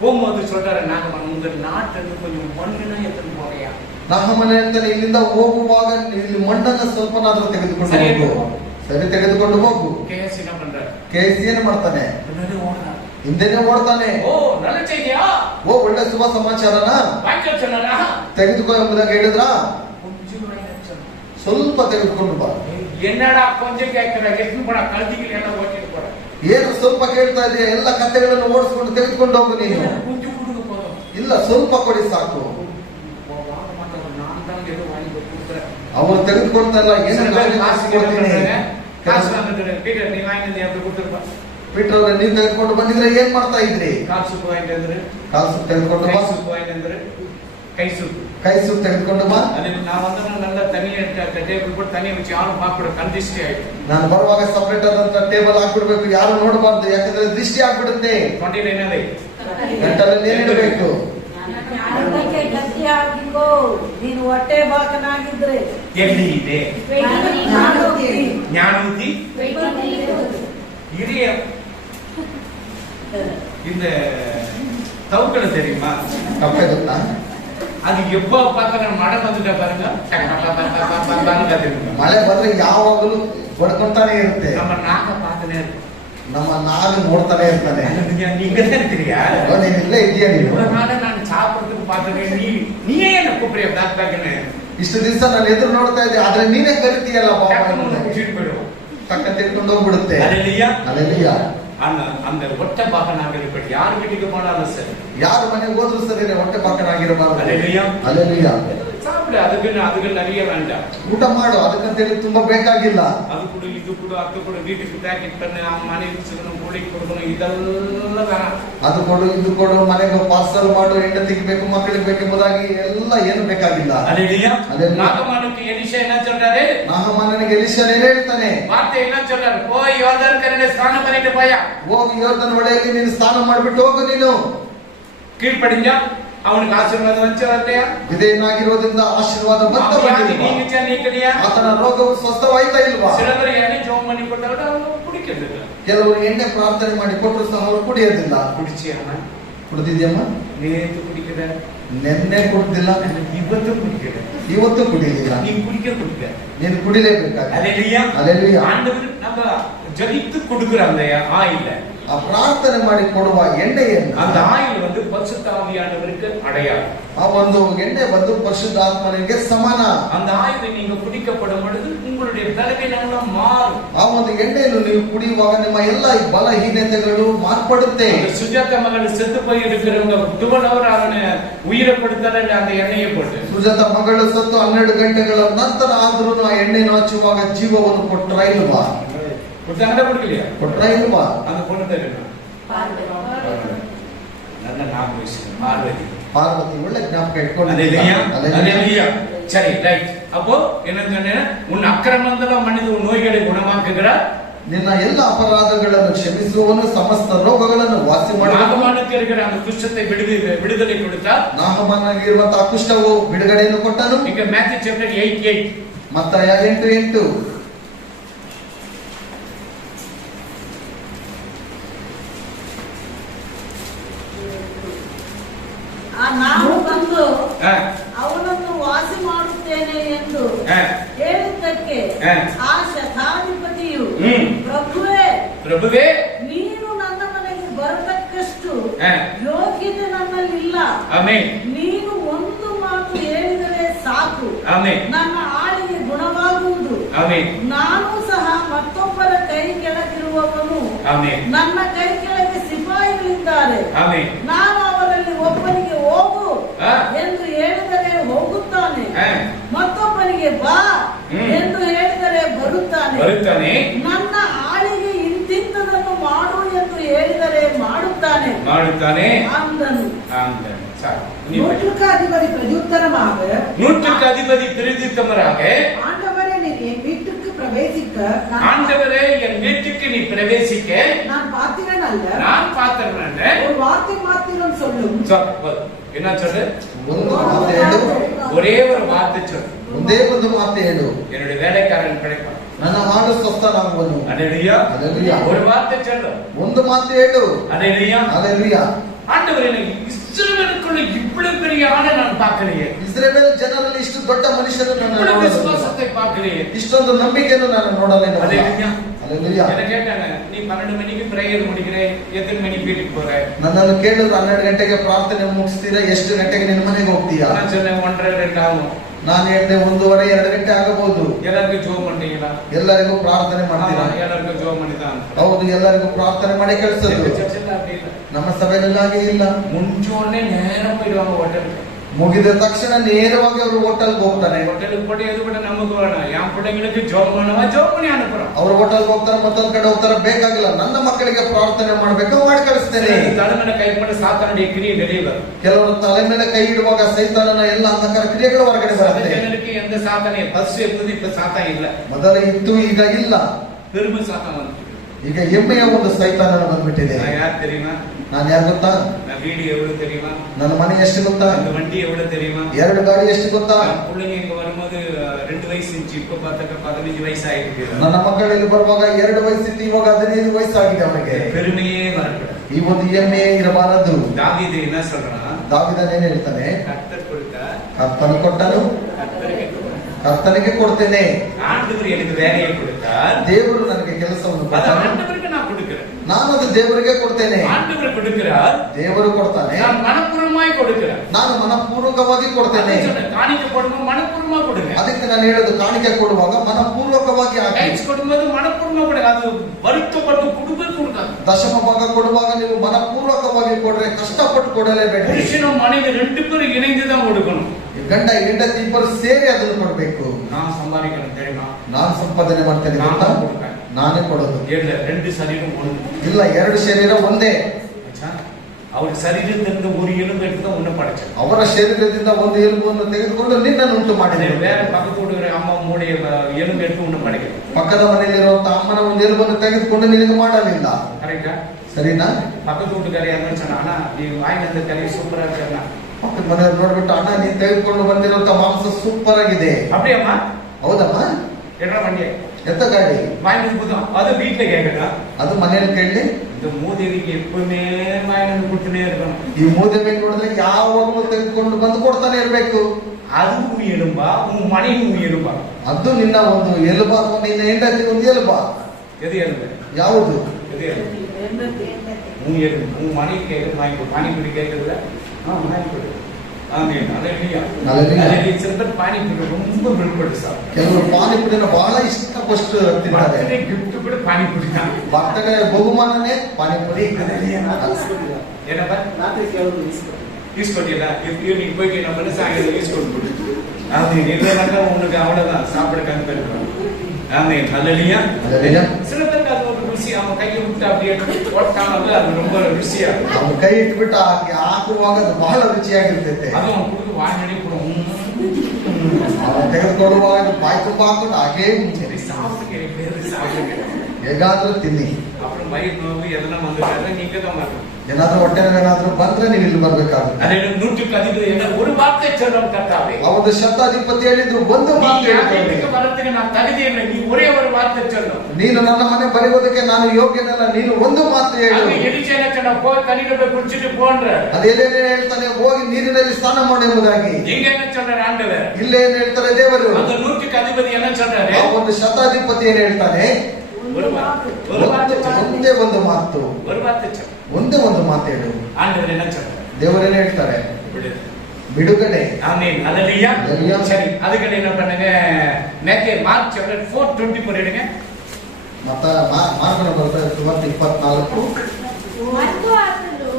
போகும்போது சொல்றாரு, நாங்க உங்க நாட்டுல கொஞ்சம் மண்ணுனா எடுத்துட்டு போறியா? ನಾಹಮನ ಹೇಳ್ತಾನೆ, ಇಲ್ಲಿಂದ ಹೋಗುವಾಗ ಇಲ್ಲಿ ಮಣ್ಣನ್ನ ಸ್ವಲ್ಪನಾದ್ರೂ ತೆಗೆದುಕೊಂಡು ಸರಿ, ಹೋಗು. ಸರಿ, ತೆಗೆದುಕೊಂಡು ಹೋಗು. கேஎஸ் என்ன பண்றாரு? ಕೇಸಿ ಏನ್ ಮಾಡ್ತಾನೆ? ಹಿಂದೆನೆ ಓಡ್ತಾನೆ. ஓ நல்ல செய்தியா? ಓ ಒಳ್ಳೆ ಶುಭ ಸಮಾಚಾರನ வாங்கிட்டு சொன்னாரா? ತೆಗೆದುಕೋ ಎಂಬುದಾಗಿ ಹೇಳಿದ್ರ? கொஞ்சம் வாங்கிட்டு. ಸ್ವಲ್ಪ ತೆಗೆದುಕೊಂಡು ಬಾ. என்னடா கொஞ்சம் கேட்கிற? ಎಷ್ಟು போட ಕಳ್ದಿಗೆ ಎಲ್ಲ ಓಟಿட்டு போற? ಏನು ಸ್ವಲ್ಪ ಕೇಳ್ತಾ ಇದೆಯಾ? ಎಲ್ಲ ಕಥೆಗಳನ್ನು ಓಡಿಸ್ಕೊಂಡು ತೆಗೆದುಕೊಂಡು ಹೋಗು ನೀನು. கொஞ்சம் கொடுங்க போதும். ಇಲ್ಲ, ಸ್ವಲ್ಪ ಕೊಡಿ ಸಾಕು. நான் தான் ஏதோ வாங்கி கொடுக்குறேன். ಅವರು ತೆಗೆದುಕೊಳ್ತಾ ಇಲ್ಲ, ಏನು ನಾನು ಕಾಸು ಕೊಡ್ತೀನಿ. காசு வாங்கிட்டு பீட்டர் நீ வாங்கிட்டு எப்படி கொடுத்துருப்பா? ಪೀಟರ್ ಅವರೇ, ನೀವು ತೆಗೆದುಕೊಂಡು ಬಂದಿದ್ರೆ ಏನ್ ಮಾಡ್ತಾ ಇದ್ರಿ? கால் சூப்பு வாங்கிட்டு வந்துரு. ಕಾಲು ಸೂಪ್ ತೆಗೆದುಕೊಂಡು கை ಬಾ. சூப்பு வாங்கிட்டு வந்துரு. கை சூப்பு. ಕೈ ಸೂಪ್ ತೆಗೆದುಕೊಂಡು ಬಾ. அது நான் வந்தா நல்ல தனியா டேபிள் போட்டு தனியா வச்சு யாரும் பார்க்க கண்டிஸ்டி ಆಯ್ತು. ನಾನು ಬರುವಾಗ ಸಪರೇಟ್ ಆದಂತ ಟೇಬಲ್ ಹಾಕ್ಬಿಡ್ಬೇಕು, ಯಾರು ನೋಡಬಾರ್ದು, ಯಾಕಂದ್ರೆ ದೃಷ್ಟಿ ಆಗ್ಬಿಡುತ್ತೆ. ತೊಂಡಿಲ ಏನದೆ? ಗಂಟಲಲ್ಲಿ ಏನಿಡಬೇಕು? ಜ್ಞಾನಕ್ಕೆ ಗತಿ ಆಗಿಗೋ, ನೀನು ಹೊಟ್ಟೆ ಬಾಕನಾಗಿದ್ರೆ ಎಲ್ಲಿ ಇದೆ ஞானமுத்தி? இரிய இந்த தவுக்களை தெரியுமா? ಕಪ್ಪೆ ಗೊತ್ತಾ? அது எப்போ பார்த்தாலும் மழை வந்துட்டா பாருங்க, ಮಳೆ ಬಂದ್ರೆ ಯಾವಾಗಲೂ ಬಡ್ಕೊಂತಾನೆ ಇರುತ್ತೆ. நம்ம நாக்க பார்த்துனே இருக்கும். ನಮ್ಮ ನಾಗು ನೋಡ್ತಾನೆ ಇರ್ತಾನೆ. நீங்க தான் இருக்கிறியா? ನೀನ್ ಇಲ್ಲೇ ಇದೆಯಾ ನೀನು? இவ்வளவு நாளா நான் சாப்பிடுறதுக்கு பார்த்தேன், நீயே என்ன கூப்பிடுறிய பேக் பேக்னு? ಇಷ್ಟು ದಿವಸ ನಾನು ಎದುರು ನೋಡ್ತಾ ಇದ್ದೆ, ಆದ್ರೆ ನೀನೇ ಕರಿತೀಯಲ್ಲ ಪಾಪ. கூட்டிட்டு போயிடுவோம். ಟಕ್ಕ ತೆಗೆದುಕೊಂಡು ಹೋಗ್ಬಿಡುತ್ತೆ. அல்லேலூயா. ಹಲ್ಲೆಲೂಯಾ. அந்த ஒட்ட பாகனாக இருக்கட்டும், யார் வீட்டுக்கு போனாலும் சரி, ಯಾರು ಮನೆಗೆ ಹೋದ್ರು ಸರಿ, ಹೊಟ್ಟೆ ಬಾಕನಾಗಿರಬಾರದು. அல்லேலூயா. ಹಲ್ಲೆಲೂಯಾ. சாப்பிடு, அதுக்கு நிறைய வேண்டாம். ಊಟ ಮಾಡು, ಅದಕ್ಕಂತೇಳಿ ತುಂಬಾ ಬೇಕಾಗಿಲ್ಲ. அது கூட இது கூட அது கூட வீட்டுக்கு பேக்கெட் பண்ணி அவன் மனைவி கொடுக்கணும், கூடி கொடுக்கணும், இதெல்லாம் வேணாம். ಅದು ಕೊಡು, ಇದು ಕೊಡು, ಮನೆಗೆ ಪಾರ್ಸಲ್ ಮಾಡು, ಹೆಂಡತಿಗೆ ಬೇಕು, ಮಕ್ಕಳಿಗೆ ಬೇಕೆಂಬುದಾಗಿ ಎಲ್ಲ ಏನು ಬೇಕಾಗಿಲ್ಲ. அல்லேலூயா. அல்லேலூயா. நாகமானுக்கு எலிஷா என்ன சொல்றாரு? ನಾಹಮಾನನಿಗೆ ಎಲೀಷನು ಏನ್ ಹೇಳ್ತಾನೆ? வார்த்தை என்ன சொல்றாரு? போய் யோர்தான் கரையில ஸ்நானம் பண்ணிட்டு போயா. ಹೋಗಿ ಯೋರ್ದನ್ ಹೊಳೆಯಲ್ಲಿ ನೀನು ಸ್ನಾನ ಮಾಡ್ಬಿಟ್ಟು ಹೋಗು. ನೀನು கீழ்ப்படிஞ்சா அவனுக்கு ஆசீர்வாதம் வந்துச்சா வரலையா? ವಿಧೇಯನಾಗಿರೋದ್ರಿಂದ ಆಶೀರ್ವಾದ ಬಂದ ಬಂದಿಲ್ವಾ? நீங்கச்சா நீக்கலையா? ಆತನ ರೋಗವು ಸ್ವಸ್ಥವಾಯ್ತಾ ಇಲ್ವಾ? சில பேர் எண்ணெய் ஜோம் பண்ணி ಕೊಟ್ಟವ್ರು அவங்க ಕುಡಿக்கிறದಿಲ್ಲ. ಕೆಲವರು ಎಣ್ಣೆ ಪ್ರಾರ್ಥನೆ ಮಾಡಿ ಕೊಟ್ಟರು ಸಹ ಅವರು ಕುಡಿಯೋದಿಲ್ಲ. குடிச்சியಮ್ಮ? ಕುಡಿದಿದ್ಯಮ್ಮ? நேத்து குடிக்கிற, ನೆನ್ನೆ ಕುಡ್ದಿಲ್ಲ, ಇವತ್ತು ಕುಡಿக்கிற, ಇವತ್ತು ಕುಡಿಲಿಲ್ಲ. நீ குடிக்க ನೀನು ಕುಡಿಲೇಬೇಕಾಗಿ. அல்லேலூயா. அல்லேலூயா. ஆண்டவர் நம்ம ஜெபித்து கொடுக்கிற அந்த ஆயில், ಆ ಪ್ರಾರ್ಥನೆ ಮಾಡಿ ಕೊಡುವ ಎಣ್ಣೆಯನ್ನು, அந்த ஆயில் வந்து பரிசுத்த ஆவியானவருக்கு அடையாளம். ಆ ಒಂದು ಎಣ್ಣೆ ಬಂದು ಪರಿಶುದ್ಧಾತ್ಮನಿಗೆ ಸಮಾನ. அந்த ஆயிலை நீங்க குடிக்கப்படும் பொழுது உங்களுடைய பலவீனங்கள் மாறும். ಆ ಒಂದು ಎಣ್ಣೆಯನ್ನು ನೀವು ಕುಡಿಯುವಾಗ ನಿಮ್ಮ ಎಲ್ಲ ಬಲಹೀನತೆಗಳು ಮಾರ್ಪಡುತ್ತೆ. சுஜாதா மகள் செத்து போய் இருக்கிறவங்க 12 hour அவனை உயிரை கொடுத்தால அந்த எண்ணெயை போட்டு. ಸುಜಾತ ಮಗಳು ಸತ್ತು 12 ಗಂಟೆಗಳ ನಂತರ ಆದ್ರೂ ಆ ಎಣ್ಣೆಯನ್ನು ಹಚ್ಚುವಾಗ ಜೀವವನ್ನು ಕೊಟ್ರ ಇಲ್ವಾ? கொடுத்தாங்களா கொடுக்கலையா? ಕೊಟ್ರ ಇಲ್ವಾ? அந்த பொண்ணு பேர் என்ன? நல்ல ஞாபகம் வச்சுக்கணும். பார்வதி. ಪಾರ್ವತಿ ಒಳ್ಳೆ ಜ್ಞಾಪಕ அல்லேலூயா. ಇಟ್ಕೊಂಡು. அல்லேலூயா. சரி, ரைட். அப்போ என்ன சொன்னேன்? உன் அக்கிரமங்களெல்லாம் மன்னித்து உன் நோய்களை குணமாக்குகிறார். ನಿನ್ನ ಎಲ್ಲ ಅಪರಾಧಗಳನ್ನು ಕ್ಷಮಿಸುವವನು, ಸಮಸ್ತ ರೋಗಗಳನ್ನು ವಾಸಿ ಮಾಡುವನು. நாகமானுக்கு இருக்கிற அந்த குஷ்டத்தை விடுதலை கொடுத்தார். ನಾಹಮಾನಗಿರುವಂತಹ ಕುಷ್ಠವು ಬಿಡುಗಡೆಯನ್ನು ಕೊಟ್ಟನು. இங்க மேத்யூ சாப்டர் 8:8. ಮತ್ತಾಯ 8:8. ನಾನು ಬಂದು ஆ, ಅವನನ್ನು ವಾಸಿ ಮಾಡುತ್ತೇನೆ ಎಂದು ஆ, ಹೇಳಿದ್ದಕ್ಕೆ ಆ ಶತಾಧಿಪತಿಯು, ಹ್ಮ್. ಪ್ರಭುವೇ ನೀನು ನನ್ನ ಮನೆಗೆ ಬರತಕ್ಕಷ್ಟು ஆ. ಯೋಗ್ಯತೆ ನನ್ನಲ್ಲಿಲ್ಲ. ஆமென். ನೀನು ಒಂದು ಮಾತು ಹೇಳಿದರೆ ಸಾಕು, ஆமென். ನನ್ನ ಆಳಿಗೆ ಗುಣವಾಗುವುದು. ஆமென். ನಾನು ಸಹ ಮತ್ತೊಬ್ಬರ ಕೈ ಕೆಳಗಿರುವವನು, ஆமென். ನನ್ನ ಕೈ ಕೆಳಗೆ ಸಿಪಾಯಿಗಳಿದ್ದಾರೆ. ஆமென். ನಾನು ಅವರಲ್ಲಿ ಒಬ್ಬನಿಗೆ ಹೋಗು ಆ. ಎಂದು ಹೇಳಿದರೆ ಹೋಗುತ್ತಾನೆ, ஆ. ಮತ್ತೊಬ್ಬನಿಗೆ ಬಾ ಹ್ಮ್. ಎಂದು ಹೇಳಿದರೆ ಬರುತ್ತಾನೆ. வருத்தானே. ನನ್ನ ಆಳಿಗೆ ಇಂತಿಂತದನ್ನು ಮಾಡು ಎಂದು ಹೇಳಿದರೆ ಮಾಡುತ್ತಾನೆ ಮಾಡುತ್ತಾನೆ ಅಂದನು. ஆமென். நூற்றுக்கு அதிபதி பிரதியுத்தரமாக நூற்றுக்கு அதிபதி பிரதியுத்தரமாக ஆண்டவரே நீர் என் வீட்டுக்கு பிரவேசிக்க ஆண்டவரே என் வீட்டுக்கு நீ பிரவேசிக்க நான் பாத்திரன் அல்ல நான் பாத்திரன் அல்ல ஒரு வார்த்தை மாத்திரம் சொல்லும் என்ன சொல்லு ಒಂದು ಮಾತು ಹೇಳು ஒரே ஒரு வார்த்தை சொல்லு ಒಂದೇ ಒಂದು ಮಾತು ಹೇಳು என்னுடைய வேலைக்காரன் கிடைப்பான் ನನ್ನ ಮಾಡು ಸ್ವಸ್ಥನಾಗುವನು அல்லேலூயா அல்லேலೂಯಾ ஒரு வார்த்தை சொல்லு ಒಂದು ಮಾತು ಹೇಳು அல்லேலூயா அல்லேಲೂಯಾ ஆண்டவரே இஸ்ரவேலுக்குள்ள இவ்வளவு பெரிய ஆளை நான் பார்க்கலையே ಇಸ್ರೇಲ್ ಜನರಲ್ಲಿ ಇಷ್ಟು ದೊಡ್ಡ ಮನುಷ್ಯರನ್ನು ನಾನು இவ்வளவு ನೋಡಲಿಲ್ಲ. விசுவாசத்தை பார்க்கலையே ಇಷ್ಟೊಂದು ನಂಬಿಕೆಯನ್ನು ನಾನು ನೋಡಲಿಲ್ಲ. அல்லேலூயா அல்லேಲೂಯಾ. என்ன கேட்டாங்க நீ 12 மணிக்கு பிரேயர் முடிக்கிறேன் எத்தனை மணிக்கு வீட்டுக்கு போற ನನ್ನನ್ನು ಕೇಳಿದ್ರು 12 ಗಂಟೆಗೆ ಪ್ರಾರ್ಥನೆ ಮುಗಿಸ್ತೀರಾ, ಎಷ್ಟು ಗಂಟೆಗೆ ನಿನ್ನ ಮನೆಗೆ ಹೋಗ್ತೀಯಾ? நான் சொன்னேன் 1:30 ஆகும் ನಾನು ಹೇಳಿದೆ 1:30 2 ಗಂಟೆ ಆಗಬಹುದು. எல்லாருக்கும் ஜோம் பண்றீங்களா ಎಲ್ಲರಿಗೂ ಪ್ರಾರ್ಥನೆ ಮಾಡ್ತೀರಾ? எல்லாருக்கும் ஜோம் பண்ணிதான் ಹೌದು, ಎಲ್ಲರಿಗೂ ಪ್ರಾರ್ಥನೆ ಮಾಡಿ ಕಳಿಸೋದು. சர்ச்சில் அப்படி இல்லை ನಮ್ಮ ಸಭೆಯಲ್ಲಿ ಹಾಗೆ ಇಲ್ಲ. ಮುಂಚೋನೆ நேரம் போயிடுவாங்க ஹோட்டலுக்கு ಮುಗಿದ ತಕ್ಷಣ ನೇರವಾಗಿ ಅವರು ಹೋಟೆಲ್ಗೆ ಹೋಗ್ತಾರೆ. ஹோட்டலுக்கு போட்டு எது கூட நமக்கு வேணும் என் பிள்ளைங்களுக்கு ஜோம் பண்ணுவா ஜோம் பண்ணி அனுப்புறோம் ಅವರು ಹೋಟೆಲ್ಗೆ ಹೋಗ್ತಾರೆ, ಮತ್ತೊಂದ್ ಕಡೆ ಹೋಗ್ತಾರೆ, ಬೇಕಾಗಿಲ್ಲ. ನನ್ನ ಮಕ್ಕಳಿಗೆ ಪ್ರಾರ್ಥನೆ ಮಾಡ್ಬೇಕು, ಮಾಡಿ ಕಳಿಸ್ತೇನೆ. தலைமையில கைப்பட சாத்தானுடைய கிரியை வெளியே வரும் ಕೆಲವರು ತಲೆ ಮೇಲೆ ಕೈ ಇಡುವಾಗ ಸೈತಾನನ ಎಲ್ಲ ಅಂಧಕಾರ ಕ್ರಿಯೆಗಳು ಹೊರಗಡೆ ಬರುತ್ತೆ. ಜನರಿಗೆ எந்த சாத்தானே பஸ் இருந்தது இப்ப சாத்தான் இல்ல ಮೊದಲ ಇತ್ತು, ಈಗ ಇಲ್ಲ. பெருமை சாத்தான் வந்து ಈಗ ಹೆಮ್ಮೆಯ ಒಂದು ಸೈತಾನನ ಬಂದ್ಬಿಟ್ಟಿದೆ. நான் யார் தெரியுமா ನಾನು ಯಾರು ಗೊತ್ತಾ? நான் வீடு எவ்வளவு தெரியுமா ನನ್ನ ಮನೆ ಎಷ್ಟು ಗೊತ್ತಾ? அந்த வண்டி எவ்வளவு தெரியுமா 2 ಗಾಡಿ ಎಷ್ಟು ಗೊತ್ತಾ? என் பிள்ளைங்க இங்க வரும்போது 2 வயசு இருந்துச்சு இப்ப பார்த்தாக்க 15 வயசு ஆயிருக்கு ನನ್ನ ಮಕ್ಕಳಲ್ಲಿ ಬರುವಾಗ 2 ವಯಸ್ಸಿತ್ತು, ಇವಾಗ 15 ವಯಸ್ಸಾಗಿದೆ ಅವನಿಗೆ. பெருமையே வரக்கூடாது ಈ ಒಂದು ಹೆಮ್ಮೆ ಇರಬಾರದು. தாவீது என்ன சொல்றான் ದಾವಿದನೇನು ಹೇಳ್ತಾನೆ? கர்த்தர் கொடுத்தா ಕರ್ತನು ಕೊಟ್ಟನು, கர்த்தருக்கு கொடுத்தார். ಕರ್ತನಿಗೆ ಕೊಡ್ತೇನೆ. ஆண்டவர் எனக்கு வேலையை கொடுத்தார் ದೇವರು ನನಗೆ ಕೆಲಸವನ್ನು அது ಕೊಟ್ಟನು, ஆண்டவருக்கு நான் கொடுக்கிறேன் ನಾನು ಅದು ದೇವರಿಗೆ ಕೊಡ್ತೇನೆ. ஆண்டவர் கொடுக்கிறார் ದೇವರು ಕೊಡ್ತಾನೆ, நான் மனப்பூர்வமாய் கொடுக்கிறேன் ನಾನು ಮನಪೂರ್ವಕವಾಗಿ ಕೊಡ್ತೇನೆ. காணிக்கை போடும்போது மனப்பூர்வமா கொடுங்க ಅದಕ್ಕೆ ನಾನು ಹೇಳೋದು, ಕಾಣಿಕೆ ಕೊಡುವಾಗ ಮನಪೂರ್ವಕವಾಗಿ ಹಾಕಿ. டைப்ஸ் கொடுக்கும்போது மனப்பூர்வமா கொடுங்க அது வருத்தப்பட்டு கொடுக்கவே கொடுக்காது ದಶಮ ಭಾಗ ಕೊಡುವಾಗ ನೀವು ಮನಪೂರ್ವಕವಾಗಿ ಕೊಡ್ರೆ, ಕಷ್ಟಪಟ್ಟು ಕೊಡಲೇಬೇಡಿ. புருஷனும் மனைவி 2 பேரும் இணைந்துதான் கொடுக்கணும் ಗಂಡ ಹೆಂಡತಿ ಇಬ್ಬರು ಸೇರಿ ಅದನ್ನು ಕೊಡ್ಬೇಕು. நான் சம்பாதிக்கணும் தெரியுமா ನಾನು ಸಂಪಾದನೆ ಮಾಡ್ತೇನೆ ಗೊತ್ತಾ? நான் கொடுப்பேன் ನಾನೇ ಕೊಡೋದು. இல்ல 2 சரீரம் ஒண்ணு ಇಲ್ಲ, 2 ಶರೀರ ಒಂದೇ. அவர் சரீரத்திலிருந்து ஒரு எலும்பு எடுத்து தான் ஒண்ணு படைச்சார் ಅವರ ಶರೀರದಿಂದ ಒಂದು ಎಲುಬನ್ನು ತೆಗೆದುಕೊಂಡು ನಿನ್ನನ್ನು ಉಂಟು ಮಾಡಿದೆ. வேற பக்கத்து வீடுகிற அம்மா மூடைய எலும்பு எடுத்து ஒண்ணு படைக்கிறது ಪಕ್ಕದ ಮನೆಯಲ್ಲಿರುವಂತಹ ಅಮ್ಮನ ಒಂದು ಎಲುಬನ್ನು ತೆಗೆದುಕೊಂಡು ನಿನಗೆ ಮಾಡಲಿಲ್ಲ. கரெக்டா ಸರಿನಾ? பக்கத்து வீட்டுக்கார யாருன்னு சொன்னா ஆனா நீ வாங்கின கறி சூப்பரா இருக்கா ಪಕ್ಕದ ಮನೆಯವ್ರು ನೋಡ್ಬಿಟ್ಟು, ಅಣ್ಣ ನೀನ್ ತೆಗೆದುಕೊಂಡು ಬಂದಿರುವಂತಹ ಮಾಂಸ ಸೂಪರ್ ಆಗಿದೆ. அப்படியாம்மா ಹೌದಮ್ಮ, என்ன வண்டிய ಎತ್ತ ಗಾಡಿ வாங்கி போதும் அது வீட்டுல கேட்கணும் ಅದು ಮನೆಯಲ್ಲಿ ಕೇಳಿ. இந்த மூதேவிக்கு எப்பவுமே வாங்கி கொடுத்துனே இருக்கணும் ಈ ಮೂದೆವೆ ನೋಡಿದ್ರೆ ಯಾವಾಗಲೂ ತೆಗೆದುಕೊಂಡು ಬಂದು ಕೊಡ್ತಾನೆ ಇರ್ಬೇಕು. அதுவும் எலும்பா உன் மனைவி எலும்பா ಅದು ನಿನ್ನ ಒಂದು ಎಲುಬ ಅಥವಾ ನಿನ್ನ ಹೆಂಡತಿ ಒಂದು ಎಲುಬ? எது எலும்பு ಯಾವುದು? எது எலும்பு உன் எலும்பு உன் மனைவி கேட்க வாங்கி கொடு பானிபூரி கேட்கறதுல வாங்கி கொடு ஆமென் அல்லேலூயா அல்லேலூயா சில பேர் பானிபூரி ரொம்ப விருப்பப்பட்டு சாப்பிடுறாங்க ಕೆಲವರು ಪಾನಿಪುರಿನ ಬಹಳ ಇಷ್ಟಪಟ್ಟು ತಿಂತಾರೆ. பர்த்டே gift கூட பானிபூரி தான் ಬರ್ತಡೇ ಬಹುಮಾನನೇ ಪಾನಿಪುರಿ. என்னப்பா ರಾತ್ರಿ ಕೇಳೋದು ಇಸ್ಕೊ. யூஸ் பண்ணிடல ஈவினிங் போயிட்டு நம்ம வந்து சாயங்காலம் யூஸ் பண்ணி அது இல்லைனாக்கா உனக்கு அவ்வளவுதான் சாப்பிட கணக்கு இருக்கிறோம் ஆமென் அல்லேலூயா அல்லேலூயா. சில பேருக்கு அது ஒரு ருசி அவன் கையை விட்டு அப்படியே போட்டாங்கல்ல அது ரொம்ப ருசியா இருக்கும் ಅವನು ಕೈ ಇಟ್ಬಿಟ್ಟು ಹಾಕುವಾಗ ಅದು ಬಹಳ ರುಚಿಯಾಗಿರ್ತೈತೆ. அது அவன் கொடுத்து வாங்கி கொடுக்கும் ಅವನು ತೆಗೆದುಕೊಳ್ಳುವಾಗ ಅದು ಬಾಯಿ ತುಂಬ ಹಾಕೊಂಡು ಹಾಗೇ ಮುಂಚೆ சரி சாப்பிடுங்க சாப்பிடுங்க ಹೇಗಾದ್ರೂ ತಿನ್ನಿ. அப்புறம் வயிறு நோவு எதெல்லாம் வந்துட்டாங்க நீங்க தான் வரணும் ಏನಾದ್ರೂ ಹೊಟ್ಟೆ ಏನಾದ್ರೂ ಬಂದ್ರೆ ನೀವು ಇಲ್ಲಿ ಬರ್ಬೇಕಾಗುತ್ತೆ. அதே 100க்கு அதிபதி என்ன ஒரு வார்த்தை சொல்லணும் கர்த்தாவே ಅವತ್ತು ಶತಾಧಿಪತಿ ಹೇಳಿದ್ರು, ಒಂದು ಮಾತು ಹೇಳ್ತಾರೆ, வீட்டுக்கு வரதுக்கு நான் தகுதி இல்லை நீ ஒரே ஒரு வார்த்தை சொல்லணும் ನೀನು ನನ್ನ ಮನೆ ಬರೆಯುವುದಕ್ಕೆ ನಾನು ಯೋಗ್ಯನಲ್ಲ, ನೀನು ಒಂದು ಮಾತು ಹೇಳು. அது எலிச்சா என்ன சொன்னா போய் தண்ணியில போய் குடிச்சிட்டு போன்ற ಅದೇನೇನು ಹೇಳ್ತಾನೆ, ಹೋಗಿ ನೀರಿನಲ್ಲಿ ಸ್ನಾನ ಮಾಡು ಎಂಬುದಾಗಿ. நீங்க என்ன சொல்றாரு ஆண்டவர் ಇಲ್ಲೇ ಏನ್ ಹೇಳ್ತಾರೆ ದೇವರು? அந்த 100க்கு அதிபதி என்ன சொல்றாரு ಆ ಒಂದು ಶತಾಧಿಪತಿ ಏನ್ ಹೇಳ್ತಾನೆ? ஒரு வார்த்தை சொல்லு. ಒಂದೇ ಒಂದು ಮಾತು, ஒரு வார்த்தை சொல்லு. ಒಂದೇ ಒಂದು ಮಾತು ಹೇಳು. ஆண்டவர் என்ன சொல்றாரு ದೇವರೇನು ಹೇಳ್ತಾರೆ? விடு. ಬಿಡುಗಡೆ. ஆமென் அல்லேலூயா அல்லேலூயா. சரி அதுக்கு என்ன பண்ணுங்க மேத்தே மார்க் சாப்டர் 4:24 எடுங்க ಮತ್ತ ಮಾರ್ಗನ ಬರ್ತಾರೆ ಸುಮಾರು 24. ಮತ್ತು ಆತನು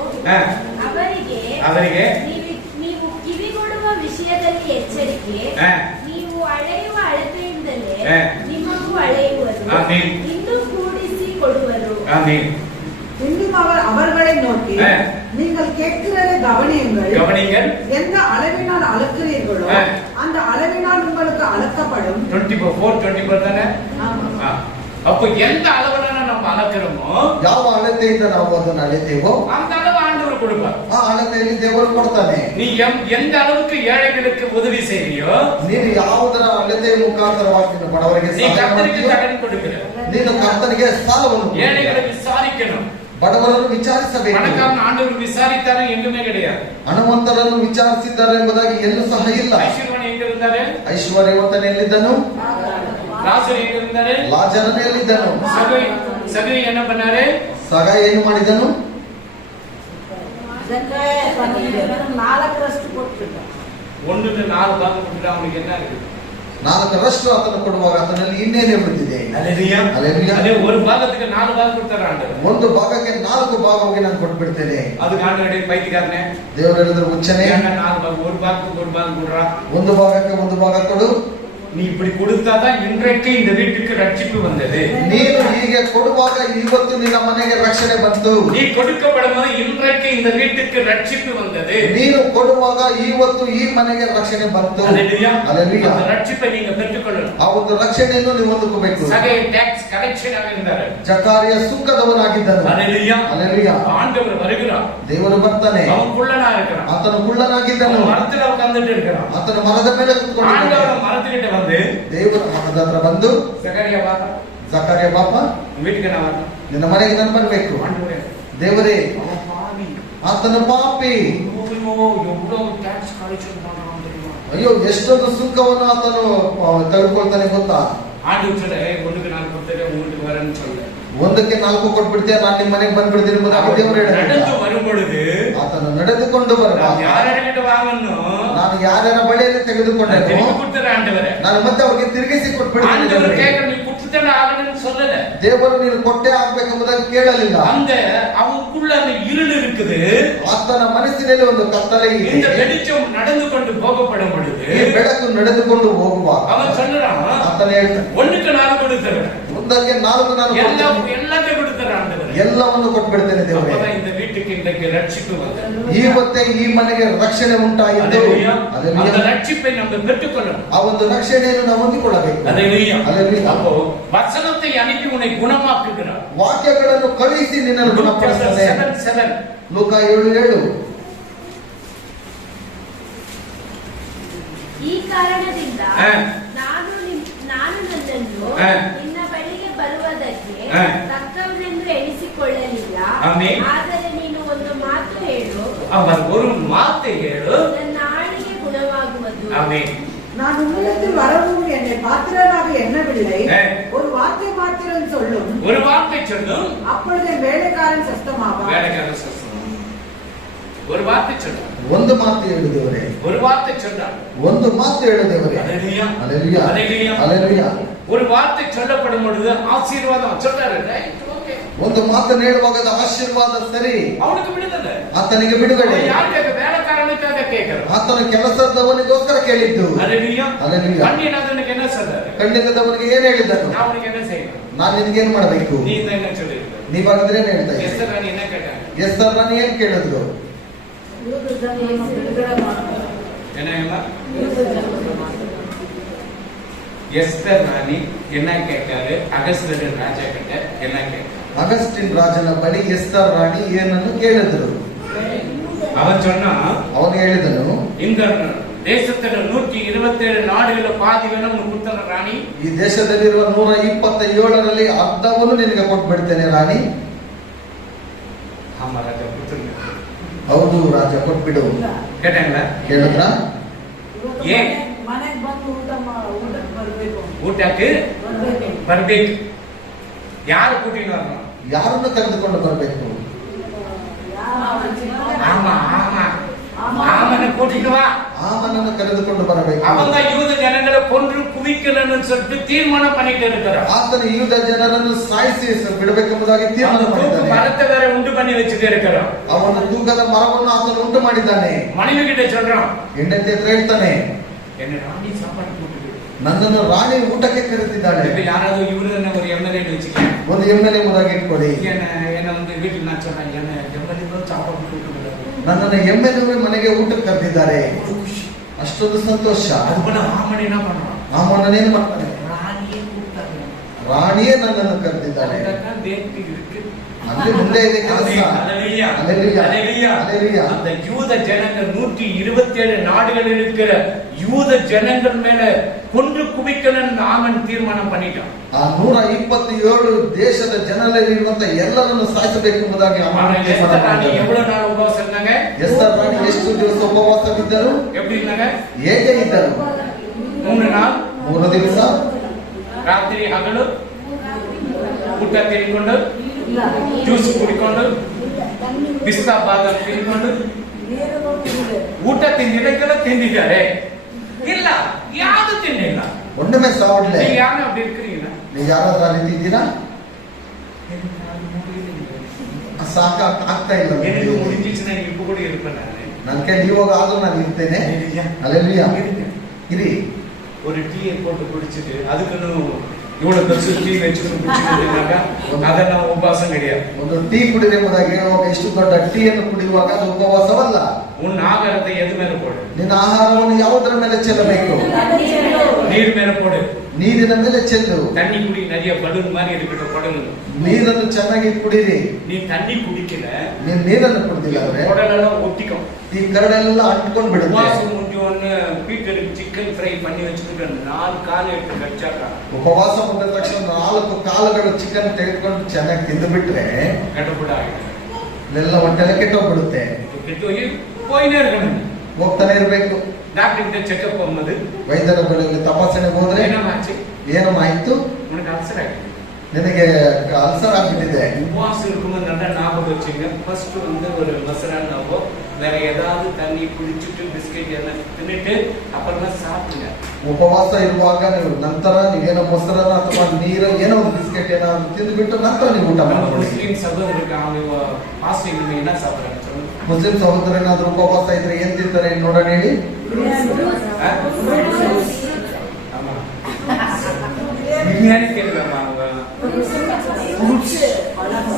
ಅವರಿಗೆ ನೀವು ಕಿವಿಗೊಡುವ ವಿಷಯದಲ್ಲಿ ಎಚ್ಚರಿಕೆ, ನೀವು ಅಳೆಯುವ ಅಳತೆಯಿಂದಲೇ ನಿಮಗೂ ಅಳೆಯುವರು, ಆಮೆನ್. ಇನ್ನೂ ಕೂಡಿಸಿ ಕೊಡುವರು. ஆமென் இன்னும் அவர் அவர் அவர்களை நோக்கி நீங்கள் கேட்கிறதை கவனியுங்கள். கவனிங்கள். எந்த அளவினால் அளக்கிறீர்களோ அந்த அளவினால் உங்களுக்கு அளக்கப்படும். 24 தானே? அப்ப எந்த அளவுல நம்ம அளக்கிறோமோ, ಯಾವ ಅಳತೆಯಿಂದ ನಾವು ಅದನ್ನು ಅಳೆತೇವೋ அந்த அளவு ஆண்டவர் கொடுப்பார். ಆ ಅಳತೆಯಲ್ಲಿ ದೇವರು ಕೊಡ್ತಾನೆ. நீ எந்த அளவுக்கு ஏழைகளுக்கு உதவி செய்றியோ, ನೀನು ಯಾವುದರ ಅಳತೆಯ ಮುಖಾಂತರವಾಗಿ ನೀನು ಬಡವರಿಗೆ நீ ಸಹಾಯ கர்த்தருக்கு ಮಾಡ್ತೀಯೋ, கடன் கொடுக்கிற. ನೀನು ಕರ್ತನಿಗೆ ಸಾಲವನ್ನು ಕೊಡು. ஏழைகளை விசாரிக்கணும். ಬಡವರನ್ನು ವಿಚಾರಿಸಬೇಕು. பணக்காரன் ஆண்டவர் விசாரித்தாரு எங்குமே கிடையாது. ಹಣವಂತರನ್ನು ವಿಚಾರಿಸಿದ್ದಾರೆ ಎಂಬುದಾಗಿ ಎಲ್ಲೂ ಸಹ ಇಲ್ಲ. ஐஸ்வர்யவன் எங்க இருந்தாரு? ಐಶ್ವರ್ಯವಂತನ ಎಲ್ಲಿದ್ದನು? லாசர் எங்க இருந்தாரு? ಲಾಜರನ ಎಲ್ಲಿದ್ದನು? சகை என்ன பண்ணாரு? ಸಗ ಏನು ಮಾಡಿದನು? ನಾಲ್ಕರಷ್ಟು ಕೊಟ್ಟಿದ್ದ. 1/4 ಭಾಗ ಕೊಟ್ಟಿದ್ರೆ ಅವನಿಗೆ என்ன இருக்கு? 4ರಷ್ಟು ಆತನು ಕೊಡುವಾಗ ಆತನಲ್ಲಿ ಇನ್ನೇನೇ ಉಳಿದಿದೆ? ಹಲ್ಲೆಲೂಯಾ. ಹಲ್ಲೆಲೂಯಾ. ಅದೇ ஒரு ಭಾಗಕ್ಕೆ 4 ಭಾಗ ಕೊಡ್ತಾರೆ ಆಂಡವರು. ಒಂದು ಭಾಗಕ್ಕೆ 4 ಭಾಗವಾಗಿ ನಾನು ಕೊಟ್ಬಿಡ್ತೇನೆ. ಅದು ಆಂಡವರೇ ಪೈತಿಗಾರನೇ. ದೇವರು ಹೇಳಿದ್ರು ಹುಚ್ಚನೇ, 4 ಭಾಗ, ஒரு ಭಾಗಕ್ಕೆ ஒரு ಭಾಗ ಕೊಡ್ರಾ. ಒಂದು ಭಾಗಕ್ಕೆ ಒಂದು ಭಾಗ ಕೊಡು. நீ இப்படி கொடுத்தாதான் இன்றைக்கு இந்த வீட்டுக்கு ரட்சிப்பு வந்தது. ನೀನು ಹೀಗೆ ಕೊಡುವಾಗ ಇವತ್ತು ನಿನ್ನ ಮನೆಗೆ ರಕ್ಷಣೆ ಬಂತು. நீ கொடுக்கப்படும்போது இன்றைக்கு இந்த வீட்டுக்கு ரட்சிப்பு வந்தது. ನೀನು ಕೊಡುವಾಗ ಇವತ್ತು ಈ ಮನೆಗೆ ರಕ್ಷಣೆ ಬಂತು. ஹல்லேலூயா. ಹಲ್ಲೆಲೂಯಾ. அந்த ரட்சிப்பை நீங்க பெற்றுக்கொள்ளணும். ಆ ಒಂದು ರಕ್ಷಣೆಯನ್ನು ನೀವು ಹೊಂದಿಕೊಳ್ಳಬೇಕು. சகை டாக்ஸ் கலெக்ஷன் ஆக இருந்தாரு. ಜಕಾರಿಯ ಸುಂಕದವನಾಗಿದ್ದನು. ஹல்லேலூயா. ಹಲ್ಲೆಲೂಯಾ. ஆண்டவர் வருகிறார். ದೇವರು ಬರ್ತಾನೆ. அவன் குள்ளனா இருக்கிறான். ಆತನು ಕುಳ್ಳನಾಗಿದ್ದನು. மரத்துல உட்கார்ந்துட்டு இருக்கிறான். ಆತನು ಮರದ ಮೇಲೆ ಕುತ್ಕೊಂಡಿದ್ದಾನೆ. ஆண்டவர் மரத்துக்கிட்ட வந்து ದೇವರ ಮರದ ಹತ್ರ ಬಂದು, சகரியா வாப்பா, ಜಕಾರಿಯ ಬಾಪ, வீட்டுக்கு நான் வரணும். ನಿನ್ನ ಮನೆಗೆ ನಾನು ಬರ್ಬೇಕು. ஆண்டவரே, ದೇವರೇ, அவன் பாவி. ಆತನ ಪಾಪಿ. எவ்வளவு டாக்ஸ் கலெக்ஷன் பண்றான் தெரியுமா? ಅಯ್ಯೋ, ಎಷ್ಟೊಂದು ಸುಂಕವನ್ನು ಆತನು ತೆಗೆದುಕೊಳ್ತಾನೆ ಗೊತ್ತಾ? ஆண்டவர் சொல்ல, ஒண்ணுக்கு நான் கொடுத்தேன், உங்களுக்கு வரேன்னு சொல்ல. ಒಂದಕ್ಕೆ 4 ಕೊಟ್ಬಿಡ್ತೇನೆ, ನಾನು ನಿಮ್ಮ ಮನೆಗೆ ಬಂದ್ಬಿಡ್ತೀನಿ ಎಂಬುದಾಗಿ ದೇವರು ಹೇಳಿದ. நடந்து வரும் பொழுது ಆತನು ನಡೆದುಕೊಂಡು ಬರುವಾಗ யாரிடம் வாங்கணும்? ನಾನು ಯಾರ್ಯಾರ ಬಳಿಯಲ್ಲಿ ತೆಗೆದುಕೊಂಡೆನೋ திருப்பி கொடுத்துற ஆண்டவரே. ನಾನು ಮತ್ತೆ ಅವ್ರಿಗೆ ತಿರುಗಿಸಿ ಕೊಟ್ಬಿಡ್ತೀನಿ. ஆண்டவர் கேட்க நீ கொடுத்துட்டே ஆகணும்னு சொல்லல. ದೇವರು ನೀನು ಕೊಟ್ಟೆ ಆಗ್ಬೇಕೆಂಬುದಾಗಿ ಕೇಳಲಿಲ್ಲ. அந்த அவனுக்குள்ள அந்த இருள் இருக்குது. ಆತನ ಮನಸ್ಸಿನಲ್ಲಿ ಒಂದು ಕತ್ತಲೆ ಇದೆ. இந்த வெளிச்சம் நடந்து கொண்டு போகப்படும் பொழுது ಈ ಬೆಳಕು ನಡೆದುಕೊಂಡು ಹೋಗುವಾಗ அவன் சொல்றான், ಆತನ ಹೇಳ್ತಾನೆ, ஒண்ணுக்கு 4 கொடுத்துறேன், ಒಂದಕ್ಕೆ 4 ನಾನು ಕೊಡ್ತೇನೆ. எல்லாத்தையும் கொடுத்துறேன் ஆண்டவரே. ಎಲ್ಲವನ್ನು ಕೊಟ್ಬಿಡ್ತೇನೆ ದೇವರೇ. அப்பதான் இந்த வீட்டுக்கு இன்றைக்கு ரட்சிப்பு வந்தது. ಇವತ್ತೇ ಈ ಮನೆಗೆ ರಕ್ಷಣೆ ಉಂಟಾಯಿತು. ஹல்லேலூயா. ಹಲ್ಲೆಲೂಯಾ. அந்த ரட்சிப்பை நம்ம பெற்றுக்கொள்ளணும். ಆ ಒಂದು ರಕ್ಷಣೆಯನ್ನು ನಾವು ಹೊಂದಿಕೊಳ್ಳಬೇಕು. ஹல்லேலூயா. ಹಲ್ಲೆಲೂಯಾ. அப்போ வசனத்தை அனுப்பி உன்னை குணமாக்குகிறார். ವಾಕ್ಯಗಳನ್ನು ಕಳುಹಿಸಿ ನಿನ್ನನ್ನು ಗುಣಪಡಿಸುತ್ತಾನೆ. 7:7 ಲೂಕ 7:7. ಈ ಕಾರಣದಿಂದ ಹಾ. ನಾನು ನನ್ನನ್ನು ಹಾ. ನಿನ್ನ ಬಳಿಗೆ ಬರುವುದಕ್ಕೆ ಹಾ. ತಕ್ಕವನೆಂದು ಎಣಿಸಿಕೊಳ್ಳಲಿಲ್ಲ. ಆಮೆನ್. ಆದರೆ ನೀನು ಒಂದು ಮಾತು ಹೇಳು, அவர் ஒரு வார்த்தை ಹೇಳು, ನನ್ನ ಆಳಿಗೆ ಗುಣವಾಗುವುದು. ஆமென். நான் உங்களிடத்தில் வரவும் என்னை பாத்திரனாக எண்ணவில்லை. ஒரு வார்த்தை மாத்திரம் சொல்லும், ஒரு வார்த்தை சொல்லும், அப்பொழுது என் வேலைக்காரன் சொஸ்தமாவான். வேலைக்காரன் சொஸ்தம். ஒரு வார்த்தை சொல்லும், ಒಂದು ಮಾತು ಹೇಳು ದೇವರೇ. ஒரு வார்த்தை சொன்னார். ಒಂದು ಮಾತು ಹೇಳು ದೇವರೇ. ஹல்லேலூயா. ಹಲ್ಲೆಲೂಯಾ. ஹல்லேலூயா. ಹಲ್ಲೆಲೂಯಾ. ஒரு வார்த்தை சொல்லப்படும் பொழுது ஆசீர்வாதம் சொல்றாரு. Right, okay. ಒಂದು ಮಾತನ್ನು ಹೇಳುವಾಗ ಅದು ಆಶೀರ್ವಾದ ಸರಿ. அவனுக்கு விடுதலை. ಆತನಿಗೆ ಬಿಡುಗಡೆ. அவன் யாருக்காக? வேலைக்காரனுக்காக கேட்கிறான். ಆತನ ಕೆಲಸದವನಿಗೋಸ್ಕರ ಕೇಳಿದ್ದು. ஹல்லேலூயா. ಹಲ್ಲೆಲೂಯಾ. கண்ணியனாதவனுக்கு என்ன சொல்றாரு? ಖಂಡಿತದವನಿಗೆ ಏನ್ ಹೇಳಿದ್ದನು? நான் அவனுக்கு என்ன செய்யணும்? ನಾನು ನಿನಗೇನ್ ಮಾಡಬೇಕು? நீ தான் என்ன சொல்லிருக்க? ನೀವಾಗಿದ್ರೆ ಏನ್ ಹೇಳ್ತಾ ಇದ್ದೆ? எஸ்தர் ராணி என்ன கேட்டாங்க? ಎಸ್ತರ್ ರಾಣಿ ಏನ್ ಕೇಳಿದ್ರು? என்னங்கம்மா? எஸ்தர் ராணி என்ன கேட்டாரு? அகஸ்வேரு ராஜா கிட்ட என்ன கேட்டாரு? ಅಗಸ್ಟಿನ್ ರಾಜನ ಬಳಿ ಎಸ್ತರ್ ರಾಣಿ ಏನನ್ನು ಕೇಳಿದ್ರು? அவன் சொன்னா, ಅವನು ಹೇಳಿದನು, இந்த தேசத்துல 127 நாடுகள பாதி வேணும் கொடுத்தன ராணி. ಈ ದೇಶದಲ್ಲಿರುವ 127ರಲ್ಲಿ ಅರ್ಧವನ್ನು ನಿನಗೆ ಕೊಟ್ಬಿಡ್ತೇನೆ ರಾಣಿ. ஆமா ராஜா கொடுத்துருங்க. ಹೌದು ರಾಜ, ಕೊಟ್ಬಿಡು. கேட்டாங்களா? ಕೇಳಿದ್ರ? ஏன்? ಮನೆಗೆ ಬಂದು ಊಟಕ್ಕೆ ಬರ್ಬೇಕು. ஊட்டாக்கு ಬರ್ಬೇಕು. ಯಾರು ಕೂಟಿನ வரணும்? ಯಾರನ್ನು ಕರೆದುಕೊಂಡು ಬರಬೇಕು? ஆமா ஆமா ஆமனை கூட்டிட்டு வா. ಆಮನನ್ನು ಕರೆದುಕೊಂಡು ಬರಬೇಕು. அவங்க யூத ஜனங்களை கொன்று குவிக்கலன்னு சொல்லிட்டு தீர்மானம் பண்ணிட்டு இருக்கிறார். ಆತನು ಯೂದ ಜನರನ್ನು ಸಾಯಿಸಿ ಬಿಡಬೇಕೆಂಬುದಾಗಿ ತೀರ್ಮಾನ ಮಾಡಿದ್ದಾನೆ. மரத்தை வேற உண்டு பண்ணி வச்சுட்டே இருக்கிறார். ಅವನು ತೂಗದ ಮರವನ್ನು ಆತನು ಉಂಟು ಮಾಡಿದ್ದಾನೆ. மனைவி கிட்ட சொல்றான், ಹೆಂಡತಿ ಹತ್ರ ಹೇಳ್ತಾನೆ, என்ன ராணி சாப்பாடு போட்டுட்டு ನನ್ನನ್ನು ರಾಣಿ ಊಟಕ್ಕೆ ಕರೆದಿದ್ದಾಳೆ. இப்ப யாராவது இவரு ஒரு எம்எல்ஏ வச்சுக்கேன், ಒಂದು MLA ಮುದಾಗಿ ಇಟ್ಕೊಳ್ಳಿ. என்ன வந்து வீட்டில் நான் சொன்னேன் என்ன எம்எல்ஏ சாப்பாடு கொடுக்கல ನನ್ನನ್ನು ಎಮ್ಮೆಲ್ಲೆ ಮನೆಗೆ ಊಟಕ್ಕೆ ಕರೆದಿದ್ದಾರೆ. ಅಷ್ಟೊಂದು ಸಂತೋಷ. அதுபோல ஆமன் என்ன பண்றான்? ಆಮನೇನು ಮಾಡ್ತಾನೆ? ராணியே கூப்பிட்டாங்க. ರಾಣಿಯೇ ನನ್ನನ್ನು ಕರೆದಿದ್ದಾರೆ. அதுதான் தேவனுக்கு இருக்கு. ಅಲ್ಲಿ ಮುಂದೆ ಇದೆ ಕೆಲಸ. அல்லேலூயா. அல்லேலூயா. அல்லேலூயா. அல்லேலூயா. அந்த யூத ஜனங்கள் 127 நாடுகளில் இருக்கிற யூத ஜனங்கள் மேல கொன்று குவிக்கணும்னு ஆமன் தீர்மானம் பண்ணிட்டான். ಆ 127 ದೇಶದ ಜನರಲ್ಲಿರುವಂತ ಎಲ್ಲರನ್ನು ಸಾಯಿಸಬೇಕು ಎಂಬುದಾಗಿ ಆಮನ್ ತೀರ್ಮಾನ ಮಾಡಿದನು. எவ்வளவு நாள் உபவாசம் இருந்தாங்க? ಎಸ್ತರ್ ರಾಣಿ ಎಷ್ಟು ದಿವಸ ಉಪವಾಸವಿದ್ದರು? எப்படி இருந்தாங்க? ಹೇಗೆ ಇದ್ದರು? 3 நாள் 3 ದಿವಸ ರಾತ್ರಿ ಹಗಲು ಊಟ ತಿನ್ಕೊಂಡು ಜ್ಯೂಸ್ ಕುಡಿಕೊಂಡು ಪಿಸ್ತಾ ಬಾದಾಮ್ ತಿನ್ಕೊಂಡು ಊಟ ತಿಂದಿದ್ದಕ್ಕೆಲ್ಲ ತಿಂದಿದ್ದಾರೆ. ಇಲ್ಲ ಯಾವುದು ತಿನ್ನಿಲ್ಲ. ஒண்ணுமே சாப்பிடல. நீங்க யாரும் அப்படி இருக்கிறீங்களா? ನೀವು ಯಾರಾದ್ರೂ ಆ ರೀತಿ ಇದ್ದೀರಾ? ಸಾಕ ಆಗ್ತಾ ಇಲ್ಲ. எனக்கு முடிஞ்சிச்சுன்னா இப்ப கூட இருப்பேன் ನನ್ನ ಕೈಲಿ ಇವಾಗ ಆದ್ರೂ ನಾನು ಇರ್ತೇನೆ. ಅಲ್ಲೆಲ್ಲೂಯಾ. ಇರಿ. ஒரு டீயை போட்டு குடிச்சிட்டு அதுக்குன்னு இவ்வளவு பெருசு டீ வச்சுட்டு குடிச்சிட்டு அதெல்லாம் உபவாசம் கிடையாது. ಒಂದು ಟೀ ಕುಡಿಯುವುದಾಗಿ ಹೇಳುವಾಗ ಇಷ್ಟು ದೊಡ್ಡ ಟೀಯನ್ನು ಕುಡಿಯುವಾಗ ಅದು ಉಪವಾಸವಲ್ಲ. உன் ஆகாரத்தை எது மேல போடு? ನಿನ್ನ ಆಹಾರವನ್ನು ಯಾವುದರ ಮೇಲೆ ಚೆಲ್ಲಬೇಕು? நீர் மேல போடு. ನೀರಿನ ಮೇಲೆ ಚೆಲ್ಲು. தண்ணி குடி. நிறைய பலூன் மாதிரி இருக்கட்டும் குடல். ನೀರನ್ನು ಚೆನ್ನಾಗಿ ಕುಡಿರಿ. நீ தண்ணி குடிக்கல ನೀನ್ ನೀರನ್ನು ಕುಡಿದಿಲ್ಲ ಅಂದ್ರೆ குடலெல்லாம் ஒட்டிக்கும். ಈ ಕರಡೆಲ್ಲ ಅಂಟ್ಕೊಂಡ್ ಬಿಡುತ್ತೆ. உபவாசம் முடிஞ்சோன்னு பீட்டருக்கு சிக்கன் ஃப்ரை பண்ணி வச்சுக்கிட்டு 4 கால் எடுத்து கடிச்சாக்கா ಉಪವಾಸ ಮುಗಿದ ತಕ್ಷಣ 4 ಕಾಲುಗಳು ಚಿಕನ್ ತೆಗೆದುಕೊಂಡು ಚೆನ್ನಾಗಿ ತಿಂದು ಬಿಟ್ರೆ கட்டப்பட ஆகிடும். ಎಲ್ಲ ಹೊಟ್ಟೆಲ್ಲ ಕೆಟ್ಟೋಗ್ಬಿಡುತ್ತೆ. கெட்டு போய் போயினே இருக்கணும். ಹೋಗ್ತಾನೆ ಇರ್ಬೇಕು. டாக்டர் கிட்ட செக்அப் போகும்போது ವೈದ್ಯರ ಬಳಿಗೆ ತಪಾಸಣೆಗೆ ಹೋದ್ರೆ என்னமாச்சு? ಏನಮಾಯ್ತು? உனக்கு அல்சர் ஆகிடும். ನಿನಗೆ ಅಲ್ಸರ್ ಆಗ್ಬಿಟ್ಟಿದೆ. உபவாசம் இருக்கும்போது நல்லா ஞாபகம் வச்சுங்க. ஃபர்ஸ்ட் ஒரு மசரானாவோ வேற ஏதாவது தண்ணி குடிச்சிட்டு பிஸ்கெட் எல்லாம் தின்னுட்டு அப்புறமா சாப்பிடுங்க. ಉಪವಾಸ ಇರುವಾಗ ನೀವು ನಂತರ ನೀವೇನೋ ಮೊಸರನ್ನ ಅಥವಾ ನೀರು ಏನೋ ಒಂದು ಬಿಸ್ಕೆಟ್ ಏನಾದ್ರು ತಿಂದುಬಿಟ್ಟು ನಂತರ ನೀವು ಊಟ ಮಾಡ್ಕೊಳ್ಳಿ. முஸ்லீம் சகோதரருக்கு அவங்க பாஸ்டிங் என்ன சாப்பிடுறாங்க சொல்லுங்க. ಮುಸ್ಲಿಂ ಸಹೋದರ ಏನಾದ್ರು ಉಪವಾಸ ಇದ್ರೆ ಏನ್ ತಿಂತಾರೆ ನೋಡೋಣ ಹೇಳಿ. ஆமா பிரியாணி கேட்கலாமா? அவங்க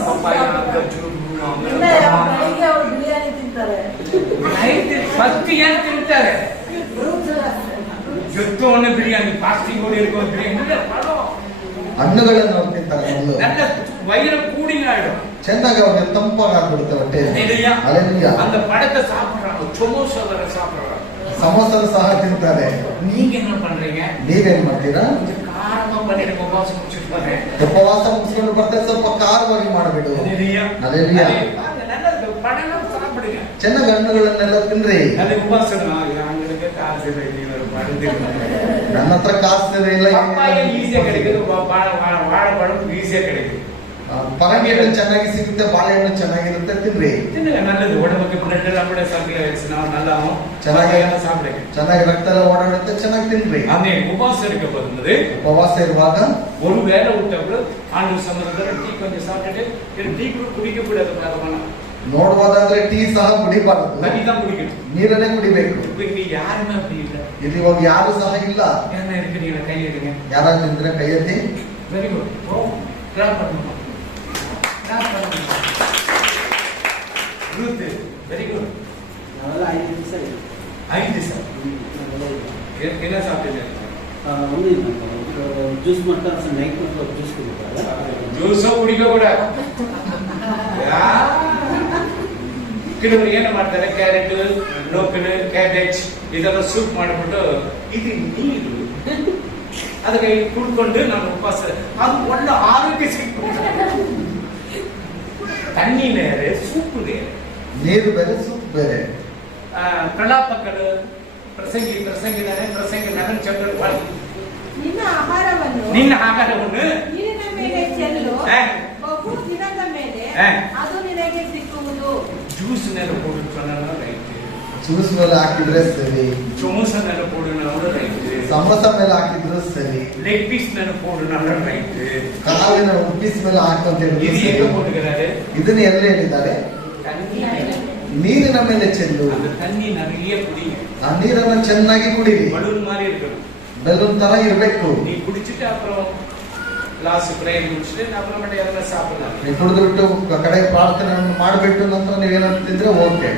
ಪಪ್ಪಾಯ ಗಜ್ಜು ಬಿರಿಯಾನಿ ತಿಂತಾರೆ. ಫಸ್ಟ್ ಏನ್ ತಿಂತಾರೆ? ಜೊತ್ತೋನೆ ಬಿರಿಯಾನಿ ಫಾಸ್ಟಿಂಗ್ ಓಡಿ ಇರೋ ಬಿರಿಯಾನಿ ಹಣ್ಣುಗಳನ್ನು ಅವ್ರು ತಿಂತಾರೆ. ಮೊದಲು நல்ல வயிறு கூடிங்க ஆயிடும். ಚೆನ್ನಾಗಿ ಅವ್ರಿಗೆ ತಂಪಾಗ್ಬಿಡುತ್ತೆ ಹೊಟ್ಟೆ. அல்லேலூயா. அந்த பழத்தை சாப்பிடுறாங்க. சமோசா வர சாப்பிடுறாங்க. ಸಮೋಸನ ಸಹ ತಿಂತಾರೆ. நீங்க என்ன பண்றீங்க? ನೀವೇನ್ ಮಾಡ್ತೀರಾ? காரமா பண்ணிட்டு உபவாசம் முடிச்சிட்டு போறேன். ಉಪವಾಸ ಮುಗಿಸ್ಕೊಂಡು ಬರ್ತೇನೆ ಸ್ವಲ್ಪ ಖಾರವಾಗಿ ಮಾಡಬೇಡು. அல்லேலூயா. ಅಲ್ಲೆಲ್ಲೂಯಾ. நல்ல பழங்கள் சாப்பிடுங்க. ಚೆನ್ನಾಗಿ ಹಣ್ಣುಗಳನ್ನೆಲ್ಲ ತಿನ್ರಿ. அது உபவாசம் அவங்களுக்கு காசு இல்லை பழந்து. ನನ್ನ ಹತ್ರ ಕಾಸು ಇಲ್ಲ. பப்பாய ஈஸியா கிடைக்குது. வாழைப்பழம் ஈஸியா கிடைக்குது. ಪರಂಗಿಗಳು ಚೆನ್ನಾಗಿ ಸಿಗುತ್ತೆ. ಬಾಳೆಹಣ್ಣು ಚೆನ್ನಾಗಿರುತ್ತೆ. ತಿನ್ರಿ. ತಿನ್ನುங்க நல்லது. உடம்புக்கு பிளட் எல்லாம் கூட சர்க்குலேஷன் நல்லாவும் ಚೆನ್ನಾಗಿ சாப்பிடுங்க. ಚೆನ್ನಾಗಿ ರಕ್ತ ಎಲ್ಲ ಓಡಾಡುತ್ತೆ. ಚೆನ್ನಾಗಿ ತಿನ್ರಿ. ஆமே உபவாசம் இருக்க போகுது. ಉಪವಾಸ ಇರುವಾಗ ஒரு வேளை விட்டప్పుడు ஆண்டு சம்பந்தத்துல டீ கொஞ்சம் சாப்பிட்டுட்டு டீ கூட குடிக்க கூடாது. காரணம் ನೋಡುವುದಾದ್ರೆ ಟೀ ಸಹ ಕುಡಿಬಾರದು. தண்ணி தான் குடிக்கணும். ನೀರನ್ನೇ ಕುಡಿಬೇಕು. இப்ப இங்க யாருமே அப்படி இல்ல. ಇಲ್ಲಿ ಇವಾಗ ಯಾರು ಸಹ ಇಲ್ಲ. என்ன இருக்கிறீங்க? கை எடுங்க. ಯಾರಾದ್ರೂ ಇದ್ರೆ ಕೈ ಎತ್ತಿ. Very good. கிளாப் பண்ணுங்க. கிளாப் பண்ணுங்க. Ruth very good. ನಾವೆಲ್ಲ 5 ದಿವಸ ಇದೆ. 5 ದಿವಸ என்ன சாப்பிட்டீங்க? ಜ್ಯೂಸ್ ಮಾಡ್ತಾರೆ. ನೈಟ್ ಜ್ಯೂಸ್ ಕುಡಿತಾರೆ. ಜ್ಯೂಸ್ ಕುಡಿಕ ಕೂಡ ಕೆಲವರು ಏನು ಮಾಡ್ತಾರೆ? ಕ್ಯಾರೆಟ್, ಲೋಕಲ್, ಕ್ಯಾಬೇಜ್ ಇದೆಲ್ಲ ಸೂಪ್ ಮಾಡಿಬಿಟ್ಟು ಇದು ನೀರು ಅದಕ್ಕೆ ಕುಡ್ಕೊಂಡು ನಾನು ಉಪವಾಸ. ಅದು ಒಳ್ಳೆ ಆರೋಗ್ಯ ಸಿಗ್ತದೆ. ತಣ್ಣಿ ಬೇರೆ, ಸೂಪ್ ಬೇರೆ. ನೀರು ಬೇರೆ, ಸೂಪ್ ಬೇರೆ. ಪ್ರಲಾಪಕರು ಪ್ರಸಂಗಿದಾನೆ. ಪ್ರಸಂಗಿ ನಗನ್ ಚಕ್ರ ನಿನ್ನ ಆಹಾರವನ್ನು ನೀರಿನ ಮೇಲೆ ಚೆಲ್ಲು. ಬಹು ದಿನದ ಮೇಲೆ ಅದು ನಿನಗೆ ಸಿಕ್ಕುವುದು. ಜ್ಯೂಸ್ ನೆಲ போடுறதுனால ரைட். ಜ್ಯೂಸ್ ಮೇಲೆ ಹಾಕಿದ್ರೆ ಸರಿ. ಸಮೋಸಾ ನೆಲ போடுறதுனால ரைட். ಸಮೋಸಾ ಮೇಲೆ ಹಾಕಿದ್ರು ಸರಿ. ಲೆಗ್ ಪೀಸ್ ನೆಲ போடுறதுனால ரைட். ಕಾಲಿನ ಪೀಸ್ ಮೇಲೆ ಹಾಕಂತ ಇದು ಹೇಗೆ போடுகிறாரு? ಇದನ್ನ ಎಲ್ಲಿ ಹೇಳಿದ್ದಾರೆ? ನೀರಿನ ಮೇಲೆ ಚೆಲ್ಲು. அந்த தண்ணி நிறைய குடிங்க. ಆ ನೀರನ್ನು ಚೆನ್ನಾಗಿ ಕುಡಿರಿ. பலூன் மாதிரி இருக்கணும். ಬೆಲೂನ್ ತರ ಇರಬೇಕು. நீ குடிச்சிட்டு அப்புறம் ಲಾಸ್ಟ್ ಪ್ರೇಯರ್ ಮುಗಿಸಿದ್ರೆ ನಾವು ಮಾಡಿ ಅದನ್ನ ಸಾಪಲ್ಲ ನೀವು ಕುಡಿದು ಬಿಟ್ಟು ಕಡೆ ಪ್ರಾರ್ಥನೆಯನ್ನು ಮಾಡಿಬಿಟ್ಟು ನಂತರ ನೀವೇನಂತಿದ್ರೆ ಓಕೆ.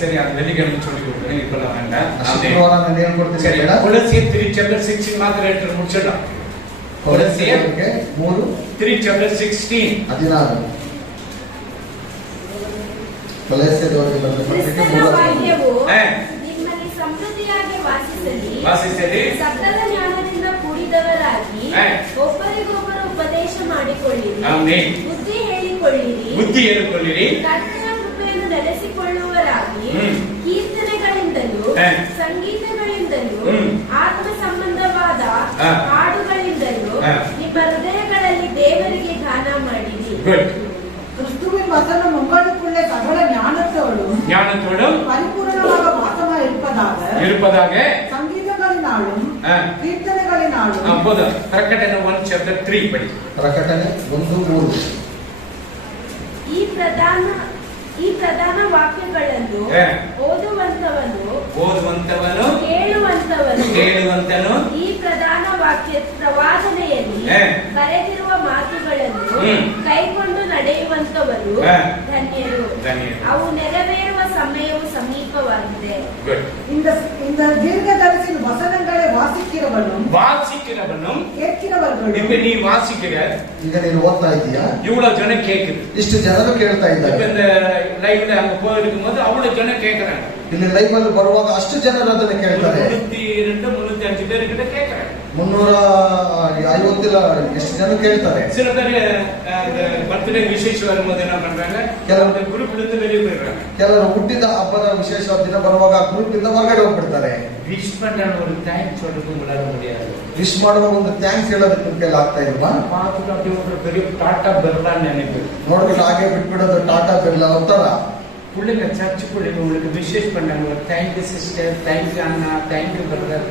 ಸರಿ, ಅದು வெள்ளிக்கிழமை சொல்லி கொடுக்குறேன், இப்பெல்லாம் வேண்டாம். ಶುಕ್ರವಾರ ನಾನು ಏನ್ ಕೊಡ್ತೀನಿ சரி, ಹೇಳ? கொலோசியர் 3 chapter 16 ಮಾತ್ರ ಹೇಳ್ತಾರೆ, ಮುಗಿಸಿಡலாம். ಕೊಲೋಸಿಯರ್ 3 chapter 16 16. ಕೊಲೋಸ್ಯದವರಿಗೆ ಬರೆದ ಪತ್ರಿಕೆ ಕ್ರಿಸ್ತನ 3. ವಾಕ್ಯವು ನಿಮ್ಮಲ್ಲಿ ಸಮೃದ್ಧಿಯಾಗಿ ವಾಸಿಸಲಿ, ಸಕಲ ಜ್ಞಾನದಿಂದ ಕೂಡಿದವರಾಗಿ ಒಬ್ಬರಿಗೊಬ್ಬರು ಉಪದೇಶ ಮಾಡಿಕೊಳ್ಳಿರಿ, ಬುದ್ಧಿ ಹೇಳಿಕೊಳ್ಳಿರಿ, ಕರ್ತನ ಕೃಪೆಯನ್ನು ನಡೆಸಿಕೊಳ್ಳುವರಾಗಿ ಕೀರ್ತನೆಗಳಿಂದಲೂ ಸಂಗೀತಗಳಿಂದಲೂ ಆತ್ಮ ಸಂಬಂಧವಾದ ಹಾಡುಗಳಿಂದಲೂ ನಿಮ್ಮ ಹೃದಯಗಳಲ್ಲಿ ದೇವರಿಗೆ ಗಾನ ಮಾಡಿರಿ. கிறிஸ்துவின் வசனம் உங்களுக்குள்ளே சகல ஞானத்தோடும் பரிபூரணமாக வாசமா இருப்பதாக சங்கீதங்களினாலும் கீர்த்தனைகளினாலும். ಪ್ರಕಟಣೆ 1 chapter 3 ಪಡಿ. ಪ್ರಕಟಣೆ 1:3. ಈ ಪ್ರಧಾನ ವಾಕ್ಯಗಳನ್ನು ಓದುವಂತವನು ಕೇಳುವಂತನು ಈ ಪ್ರಧಾನ ವಾಕ್ಯ ಪ್ರವಾದನೆಯಲ್ಲಿ ಬರೆದಿರುವ ಮಾತುಗಳನ್ನು ಕೈಕೊಂಡು ನಡೆಯುವಂತವರು ಧನ್ಯರು, ಅವು ನೆರವೇರುವ ಸಮಯವು ಸಮೀಪವಾಗಿದೆ. இந்த தீர்க்கதரிசியின் வசனங்களை வாசிக்கிறவனும் கேட்கிறவர்களும். இப்ப நீ வாசிக்கிற, ಈಗ ನೀನು ಓದ್ತಾ ಇದೀಯಾ, இவ்வளவு ஜனம் கேக்குது, ಇಷ್ಟು ಜನರು ಕೇಳ್ತಾ ಇದ್ದಾರೆ. இந்த லைவ்ல அங்க போயிருக்கும் போது அவ்வளவு ஜனம் கேக்குறாங்க. ಇಲ್ಲಿ ಲೈವ್ ಅಲ್ಲಿ ಬರುವಾಗ ಅಷ್ಟು ಜನರು ಅದನ್ನ ಕೇಳ್ತಾರೆ. 302-305 பேரு கிட்ட கேக்குறாங்க. 350 ಎಷ್ಟು ಜನ ಕೇಳ್ತಾರೆ. சில பேரு பர்த்டே விசேஷ வரும்போது என்ன பண்றாங்க, ಕೆಲವರು ಗ್ರೂಪ್ ಇಂದ வெளியே போயிடுறாங்க. ಕೆಲವರು ಹುಟ್ಟಿದ ಹಬ್ಬದ ವಿಶೇಷ ದಿನ ಬರುವಾಗ ಗ್ರೂಪ್ ಇಂದ ಹೊರಗಡೆ ಹೋಗ್ಬಿಡ್ತಾರೆ. ವಿಶ್ பண்ண ஒரு ಥ್ಯಾಂಕ್ಸ್ சொல்றதுக்கு உங்களால முடியாது. ವಿಶ್ ಮಾಡುವ ಒಂದು ಥ್ಯಾಂಕ್ಸ್ ಹೇಳೋದಕ್ಕೆ ನಿಮ್ಮ ಕೈಲಿ ಆಗ್ತಾ ಇಲ್ವಾ? பார்த்துட்டு அப்படியே ஒரு பெரிய டாடா பெர்லான்னு நினைப்பு ನೋಡ್ಬಿಟ್ಟು ಹಾಗೆ ಬಿಟ್ಬಿಡೋದು ಟಾಟಾ ಬಿರ್ಲಾ ಅಂತಾರ. பிள்ளைங்க சர்ச் பிள்ளைங்க உங்களுக்கு விசேஷ் பண்ணாங்க, ஒரு தேங்க்யூ சிஸ்டர், தேங்க்யூ ಅಣ್ಣ, தேங்க்யூ ಬ್ರದರ್.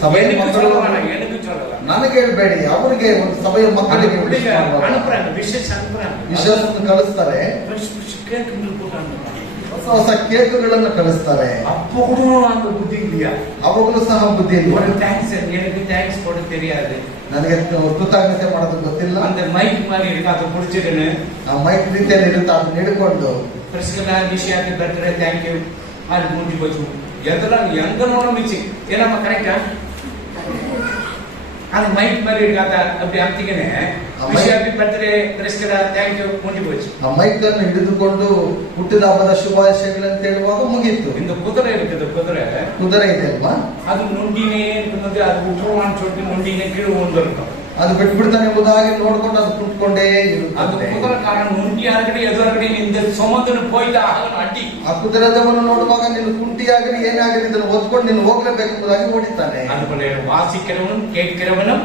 ಸಭೆಯ ಮಕ್ಕಳು எனக்கு சொல்லலாம், ನನಗೆ ಹೇಳ್ಬೇಡಿ, ಅವರಿಗೆ ಒಂದು ಸಭೆಯ ಮಕ್ಕಳಿಗೆ ಅನುಪ್ರಾಣ ವಿಶೇಷ ಅನುಪ್ರಾಣ ವಿಶೇಷವನ್ನು ಕಳಿಸ್ತಾರೆ. ಕೇಕ್ ಕೊಟ್ಟು ಹೊಸ ಕೇಕ್ಗಳನ್ನು ಕಳಿಸ್ತಾರೆ. ಅಪ್ಪಗೂ அந்த புத்தி இல்லையா? ಅವಾಗಲೂ ಸಹ ಬುದ್ಧಿ ಇಲ್ಲ. ஒரு தேங்க்ஸ், எனக்கு தேங்க்ஸ் போட தெரியாது, ನನಗೆ ಕೃತಜ್ಞತೆ ಮಾಡೋದು ಗೊತ್ತಿಲ್ಲ. அந்த மைக் மாதிரி இருக்கு, அதை புடிச்சிடுன்னு ಆ ಮೈಕ್ ರೀತಿಯಲ್ಲಿ ಇರುತ್ತೆ, ಅದನ್ನ ಹಿಡ್ಕೊಂಡು பிரசிகலா விஷயத்துக்கு பர்த்டே தேங்க்யூ அது முடிஞ்சு போச்சு. எதெல்லாம் எங்க நோமிச்சு ಏನಮ್ಮ ಕರೆಕ್ಟಾ? அந்த மைக் மாதிரி இருக்காத அப்படி ಅಂತಿಗೆನೆ ವಿಷಯಕ್ಕೆ ಬರ್ತಡೆ ಪ್ರಸಿಗಲಾ ಥ್ಯಾಂಕ್ಯೂ ಮುಂಡಿ போச்சு. ಆ ಮೈಕ್ ಅನ್ನು ಹಿಡಿದುಕೊಂಡು ಹುಟ್ಟಿದ ಹಬ್ಬದ ಶುಭಾಶಯಗಳು ಅಂತ ಹೇಳುವಾಗ ಮುಗೀತು. இந்த குதிரை இருக்குது, குதிரை ಇದೆ ಅಲ್ವಾ? ಅದು ನುಂಡಿನೇ ಇರ್ತದೆ, ಅದು ಉಪವಾನ ಚೋಟಿ ನುಂಡಿನೇ ಕೀಳು ಹೊಂದಿರ್ತಾವೆ. ಅದು ಬಿಟ್ಬಿಡ್ತಾನೆ ಎಂಬುದಾಗಿ ನೋಡ್ಕೊಂಡು ಅದು ಕುಟ್ಕೊಂಡೇ ಅದು ಕುದುರೆ ಕಾರಣ ನುಂಡಿ ಆಗಡಿ ಎದುರುಗಡೆ ನಿಂದ ಸೊಮದನ್ನು ಪೋಯ್ತಾ ಅಡ್ಡಿ. ಆ ಕುದುರೆದವನು ನೋಡುವಾಗ ನೀನು ಕುಂಟಿಯಾಗಲಿ ಏನಾಗಲಿ ಇದನ್ನು ಓದ್ಕೊಂಡು ನೀನು ಹೋಗ್ಲೇಬೇಕು ಎಂಬುದಾಗಿ ಓಡಿತಾನೆ. அதுபோல வாசிக்கிறவனும் கேட்கிறவனும்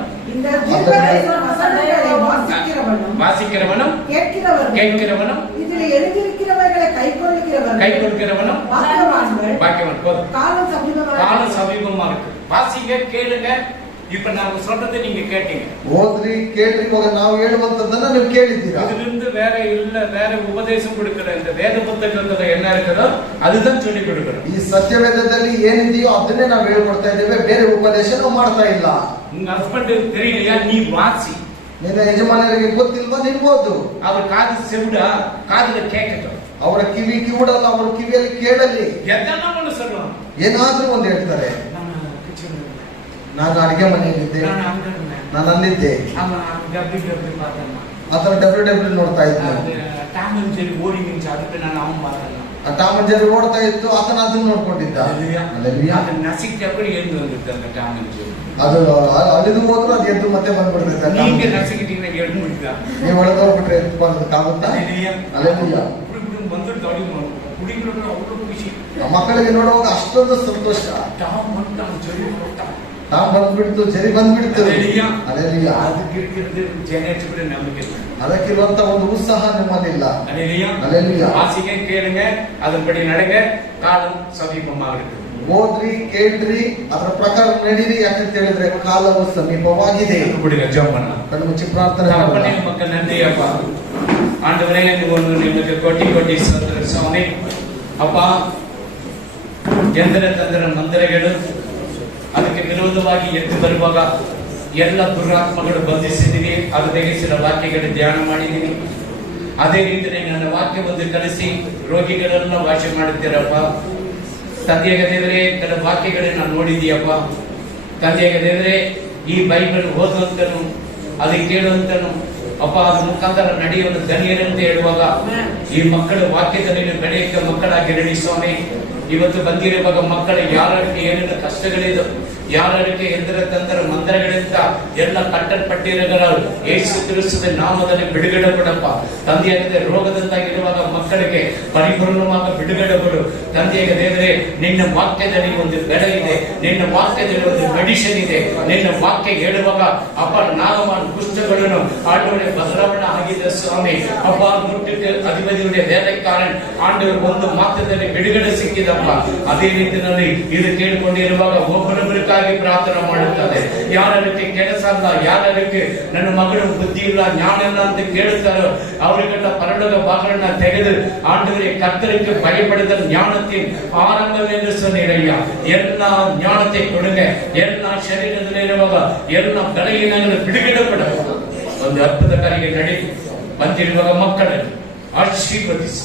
கேட்கிறவனும் இதில் எழுதியிருக்கிறவர்களை கைக்கொள்கிறவனும் பாக்கியவான். காலம் சமீபமா இருக்கு. வாசிங்க, கேளுங்க. இப்ப நாங்க சொல்றதை நீங்க கேட்டீங்க, ஓದ್ರಿ ಕೇಳ್ರಿ. ಇವಾಗ ನಾವು ಹೇಳುವಂತದ್ದನ್ನ ನೀವು ಕೇಳಿದ್ದೀರಾ. இதிலிருந்து வேற உபதேசம் கொடுக்கிற இந்த வேத புத்தகத்துல என்ன இருக்குதோ அதுதான் சொல்லி கொடுக்கிறோம். ಈ ಸತ್ಯವೇದದಲ್ಲಿ ಏನಿದೆಯೋ ಅದನ್ನೇ ನಾವು ಹೇಳ್ಕೊಡ್ತಾ ಇದ್ದೇವೆ, ಬೇರೆ ಉಪದೇಶ ನಾವು ಮಾಡ್ತಾ ಇಲ್ಲ. உங்க ஹஸ்பண்ட் தெரியலையா? நீ வாசி. ನಿನ್ನ ಯಜಮಾನರಿಗೆ ಗೊತ್ತಿಲ್ವಾ? ನೀನು ಓದು. அவர் காது செவிடா? காதுல கேட்கட்டும். ಅವರ ಕಿವಿ ಕಿವುಡಲ್ಲ, ಅವರ ಕಿವಿಯಲ್ಲಿ ಕೇಳಲಿ. எதனாலும் சொல்லுவாங்க, ಏನಾದ್ರೂ ಒಂದು ಹೇಳ್ತಾರೆ. ನಾನು ಅಡಿಗೆ ಮನೆಯಲ್ಲಿದ್ದೆ, ನಾನು ಅಲ್ಲಿದ್ದೆ, ಆತರ ಡಬ್ಲ್ಯೂ ನೋಡ್ತಾ ಇದ್ದೆ. ಟಾಮ್ ಅಂಡ್ ಜೆರಿ ಓಡಿ ನಿಂಚು, ಅದಕ್ಕೆ ನಾನು ಅವನು ಮಾತಲ್ಲ. ಟಾಮ್ ಅಂಡ್ ಜೆರಿ ಓಡ್ತಾ ಇತ್ತು, ಆತನ ಅದನ್ನ ನೋಡ್ಕೊಂಡಿದ್ದ. ನಸಿಕ್ಕಿಟ್ಟప్పుడు ಎದ್ದು ಬಂದಿತ್ತು ಅಂತ ಟಾಮ್ ಅಂಡ್ ಜೆರಿ. ಅದು ಅಳಿದು ಹೋದ್ರು ಅದು ಎದ್ದು ಮತ್ತೆ ಬಂದ್ಬಿಡ್ತೈತೆ. நீங்க நசிக்கிட்டீங்க ಎದ್ದು முடியுதா? ನೀವು ಒಳಗೋಗ್ಬಿಟ್ರೆ ಎದ್ದು ಬರೋದಕ್ಕಾಗುತ್ತಾ? ಅಲ್ಲೆಲ್ಲೂಯ್ಯ. ಬಂದ್ಬಿಟ್ಟು ಅಡಿ ಹುಡುಗಿರು ಅವ್ರಿಗೂ ಖುಷಿ. ಮಕ್ಕಳಿಗೆ ನೋಡುವಾಗ ಅಷ್ಟೊಂದು ಸಂತೋಷ. ಟಾಮ್ ಜೆರಿ ಟಾಮ್ ಬಂದ್ಬಿಡ್ತು, ಜೆರಿ ಬಂದ್ಬಿಡ್ತು. ಅಲ್ಲೆಲ್ಲೂಯ್ಯ. ಅದಕ್ಕಿರುವಂತ ಒಂದು ಉತ್ಸಾಹ ನಿಮ್ಮಲ್ಲಿಲ್ಲ. ಅಲ್ಲೆಲ್ಲೂಯ್ಯ. வாசிங்க, கேளுங்க, அதன்படி நடங்க, காலம் ಸಮೀಪವಾಗಿದೆ. ಓದ್ರಿ, ಕೇಳ್ರಿ, ಅದರ ಪ್ರಕಾರ ನಡೀರಿ. ಯಾಕಂತ ಹೇಳಿದ್ರೆ ಕಾಲವು ಸಮೀಪವಾಗಿದೆ. ಕಣ್ಣು ಮುಚ್ಚಿ ಪ್ರಾರ್ಥನೆ ಮಾಡೋಣ. மக்கள் நன்றி அப்பா. ஆண்டவரே, ನಿಮಗೆ ಕೋಟಿ ಸ್ತೋತ್ರ ಸ್ವಾಮಿ. ಅಪ್ಪ, ಯಂತ್ರ ತಂತ್ರ ಮಂದಿರಗಳು ಅದಕ್ಕೆ ವಿರೋಧವಾಗಿ ಎದ್ದು ಬರುವಾಗ ಎಲ್ಲ ದುರಾತ್ಮಗಳು ಬಂಧಿಸಿದೀವಿ, ಅದು ತೆಗೆಸಿದ ವಾಕ್ಯಗಳ ಧ್ಯಾನ ಮಾಡಿದೀನಿ. ಅದೇ ರೀತಿಯಲ್ಲಿ ನನ್ನ ವಾಕ್ಯವನ್ನು ಕಲಿಸಿ ರೋಗಿಗಳೆಲ್ಲ ವಾಸಿ ಮಾಡುತ್ತೀರಪ್ಪ. ತಂದೆಗೆ ದೇವರೇ, ನನ್ನ ವಾಕ್ಯಗಳನ್ನ ನೋಡಿದೀಯಪ್ಪ. ತಂದೆಗೆ ದೇವರೇ, ಈ ಬೈಬಲ್ ಓದುವಂತನು, ಅದಕ್ಕೆ ಕೇಳುವಂತನು ಅಪ್ಪ, ಅದ್ರ ಮುಖಾಂತರ ನಡೆಯುವ ಧನಿಯರಂತೆ ಹೇಳುವಾಗ ಈ ಮಕ್ಕಳ ವಾಕ್ಯದಲ್ಲಿ ನಡೆಯಕ್ಕೆ ಮಕ್ಕಳಾಗಿ ನಡಿ ಸ್ವಾಮಿ. ಇವತ್ತು ಬಂದಿರುವಾಗ ಮಕ್ಕಳ ಯಾರಕ್ಕೆ ಏನೇನು ಕಷ್ಟಗಳಿದೆ, ಯಾರಕ್ಕೆ ಎಂದರ ತಂದರ ಮಂದಿರಗಳಿಂದ ಎಲ್ಲ ಕಟ್ಟಲ್ಪಟ್ಟಿರಗಳು ಯೇಸು ಕ್ರಿಸ್ತನ ನಾಮದಲ್ಲಿ ಬಿಡುಗಡೆ ಕೊಡಪ್ಪ. ತಂದೆಯಾಗಿದೆ ರೋಗದಿಂದಾಗಿರುವಾಗ ಮಕ್ಕಳಿಗೆ ಪರಿಪೂರ್ಣವಾದ ಬಿಡುಗಡೆ ಕೊಡು. ತಂದೆಯಾಗ ದೇವರೇ, ನಿನ್ನ ವಾಕ್ಯದಲ್ಲಿ ಒಂದು ಬೆಲೆ ಇದೆ, ನಿನ್ನ ವಾಕ್ಯದಲ್ಲಿ ಒಂದು ಮೆಡಿಸಿನ್ ಇದೆ. ನಿನ್ನ ವಾಕ್ಯ ಹೇಳುವಾಗ ಅಪ್ಪ ನಾಗಮಾನ ಪುಸ್ತಕಗಳನ್ನು ಆಂಡವರೇ ಬದಲಾವಣೆ ಆಗಿದೆ ಸ್ವಾಮಿ. ಅಪ್ಪ ಮುಟ್ಟಕ್ಕೆ ಅಧಿಪತಿಯುடைய வேலைக்காரன் ஆண்டவர் ಒಂದು ಮಾತ್ರದಲ್ಲಿ ಬಿಡುಗಡೆ ಸಿಕ್ಕಿದಪ್ಪ. ಅದೇ ರೀತಿಯಲ್ಲಿ ಇದು ಕೇಳಿಕೊಂಡಿರುವಾಗ ಒಬ್ಬರೊಬ್ಬರಿಗಾಗಿ ಪ್ರಾರ್ಥನೆ ಮಾಡುತ್ತದೆ. ಯಾರಕ್ಕೆ ಕೆಲಸ ಇಲ್ಲ, ಯಾರಕ್ಕೆ ನನ್ನ ಮಗಳು ಬುದ್ಧಿ ಇಲ್ಲ, ಜ್ಞಾನ ಇಲ್ಲ ಅಂತ ಕೇಳುತ್ತಾರೋ ಅವರಿಗೆಲ್ಲ ಪರಲೋಕ ಭಾಗಗಳನ್ನ ತೆಗೆದು ಆಂಡವರೇ ಕರ್ತರಿಗೆ ಭಯಪಡಿದ ಜ್ಞಾನத்தின் ಆರಂಭವೆಂದು சொன்னீரಯ್ಯ. ಎಲ್ಲ ಜ್ಞಾನತೆ ಕೊಡುಗೆ, ಎಲ್ಲ ಶರೀರದಲ್ಲಿರುವಾಗ ಎಲ್ಲ ಬಲಹೀನಗಳನ್ನು ಬಿಡುಗಡೆ ಕೊಡುವ ಒಂದು ಅದ್ಭುತ ಕಾರ್ಯ ನಡೆ ಬಂದಿರುವಾಗ ಮಕ್ಕಳನ್ನು ಆಶೀರ್ವದಿಸಿ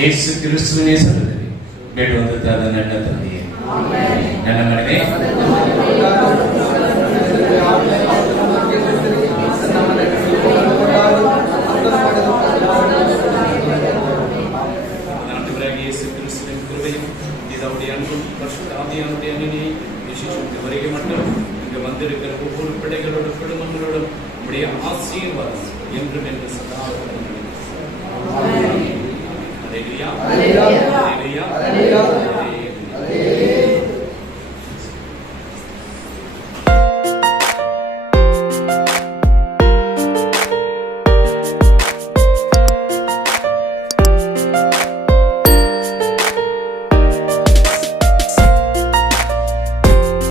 ಯೇಸು ಕ್ರಿಸ್ತನ ಹೆಸರಿನಲ್ಲಿ ಬೇಡುವಂತಾದ ನನ್ನ ತಂದೆಯೇ, ನನ್ನ ಮನೆಗೆ ಯೇಸು ಕ್ರಿಸ್ತನ ಕೃಪೆயும் இதனுடைய அன்பும் பரிசுத்த ஆவியானவருடைய அன்பினையும் விசேஷித்து வருகை மட்டும் இங்கு வந்திருக்கிற ஒவ்வொரு பிள்ளைகளோட குடும்பங்களோடும் உடைய ஆசீர்வாதம் என்றும் என்று சதா அல்லேலூயா அல்லேலூயா அல்லேலூயா.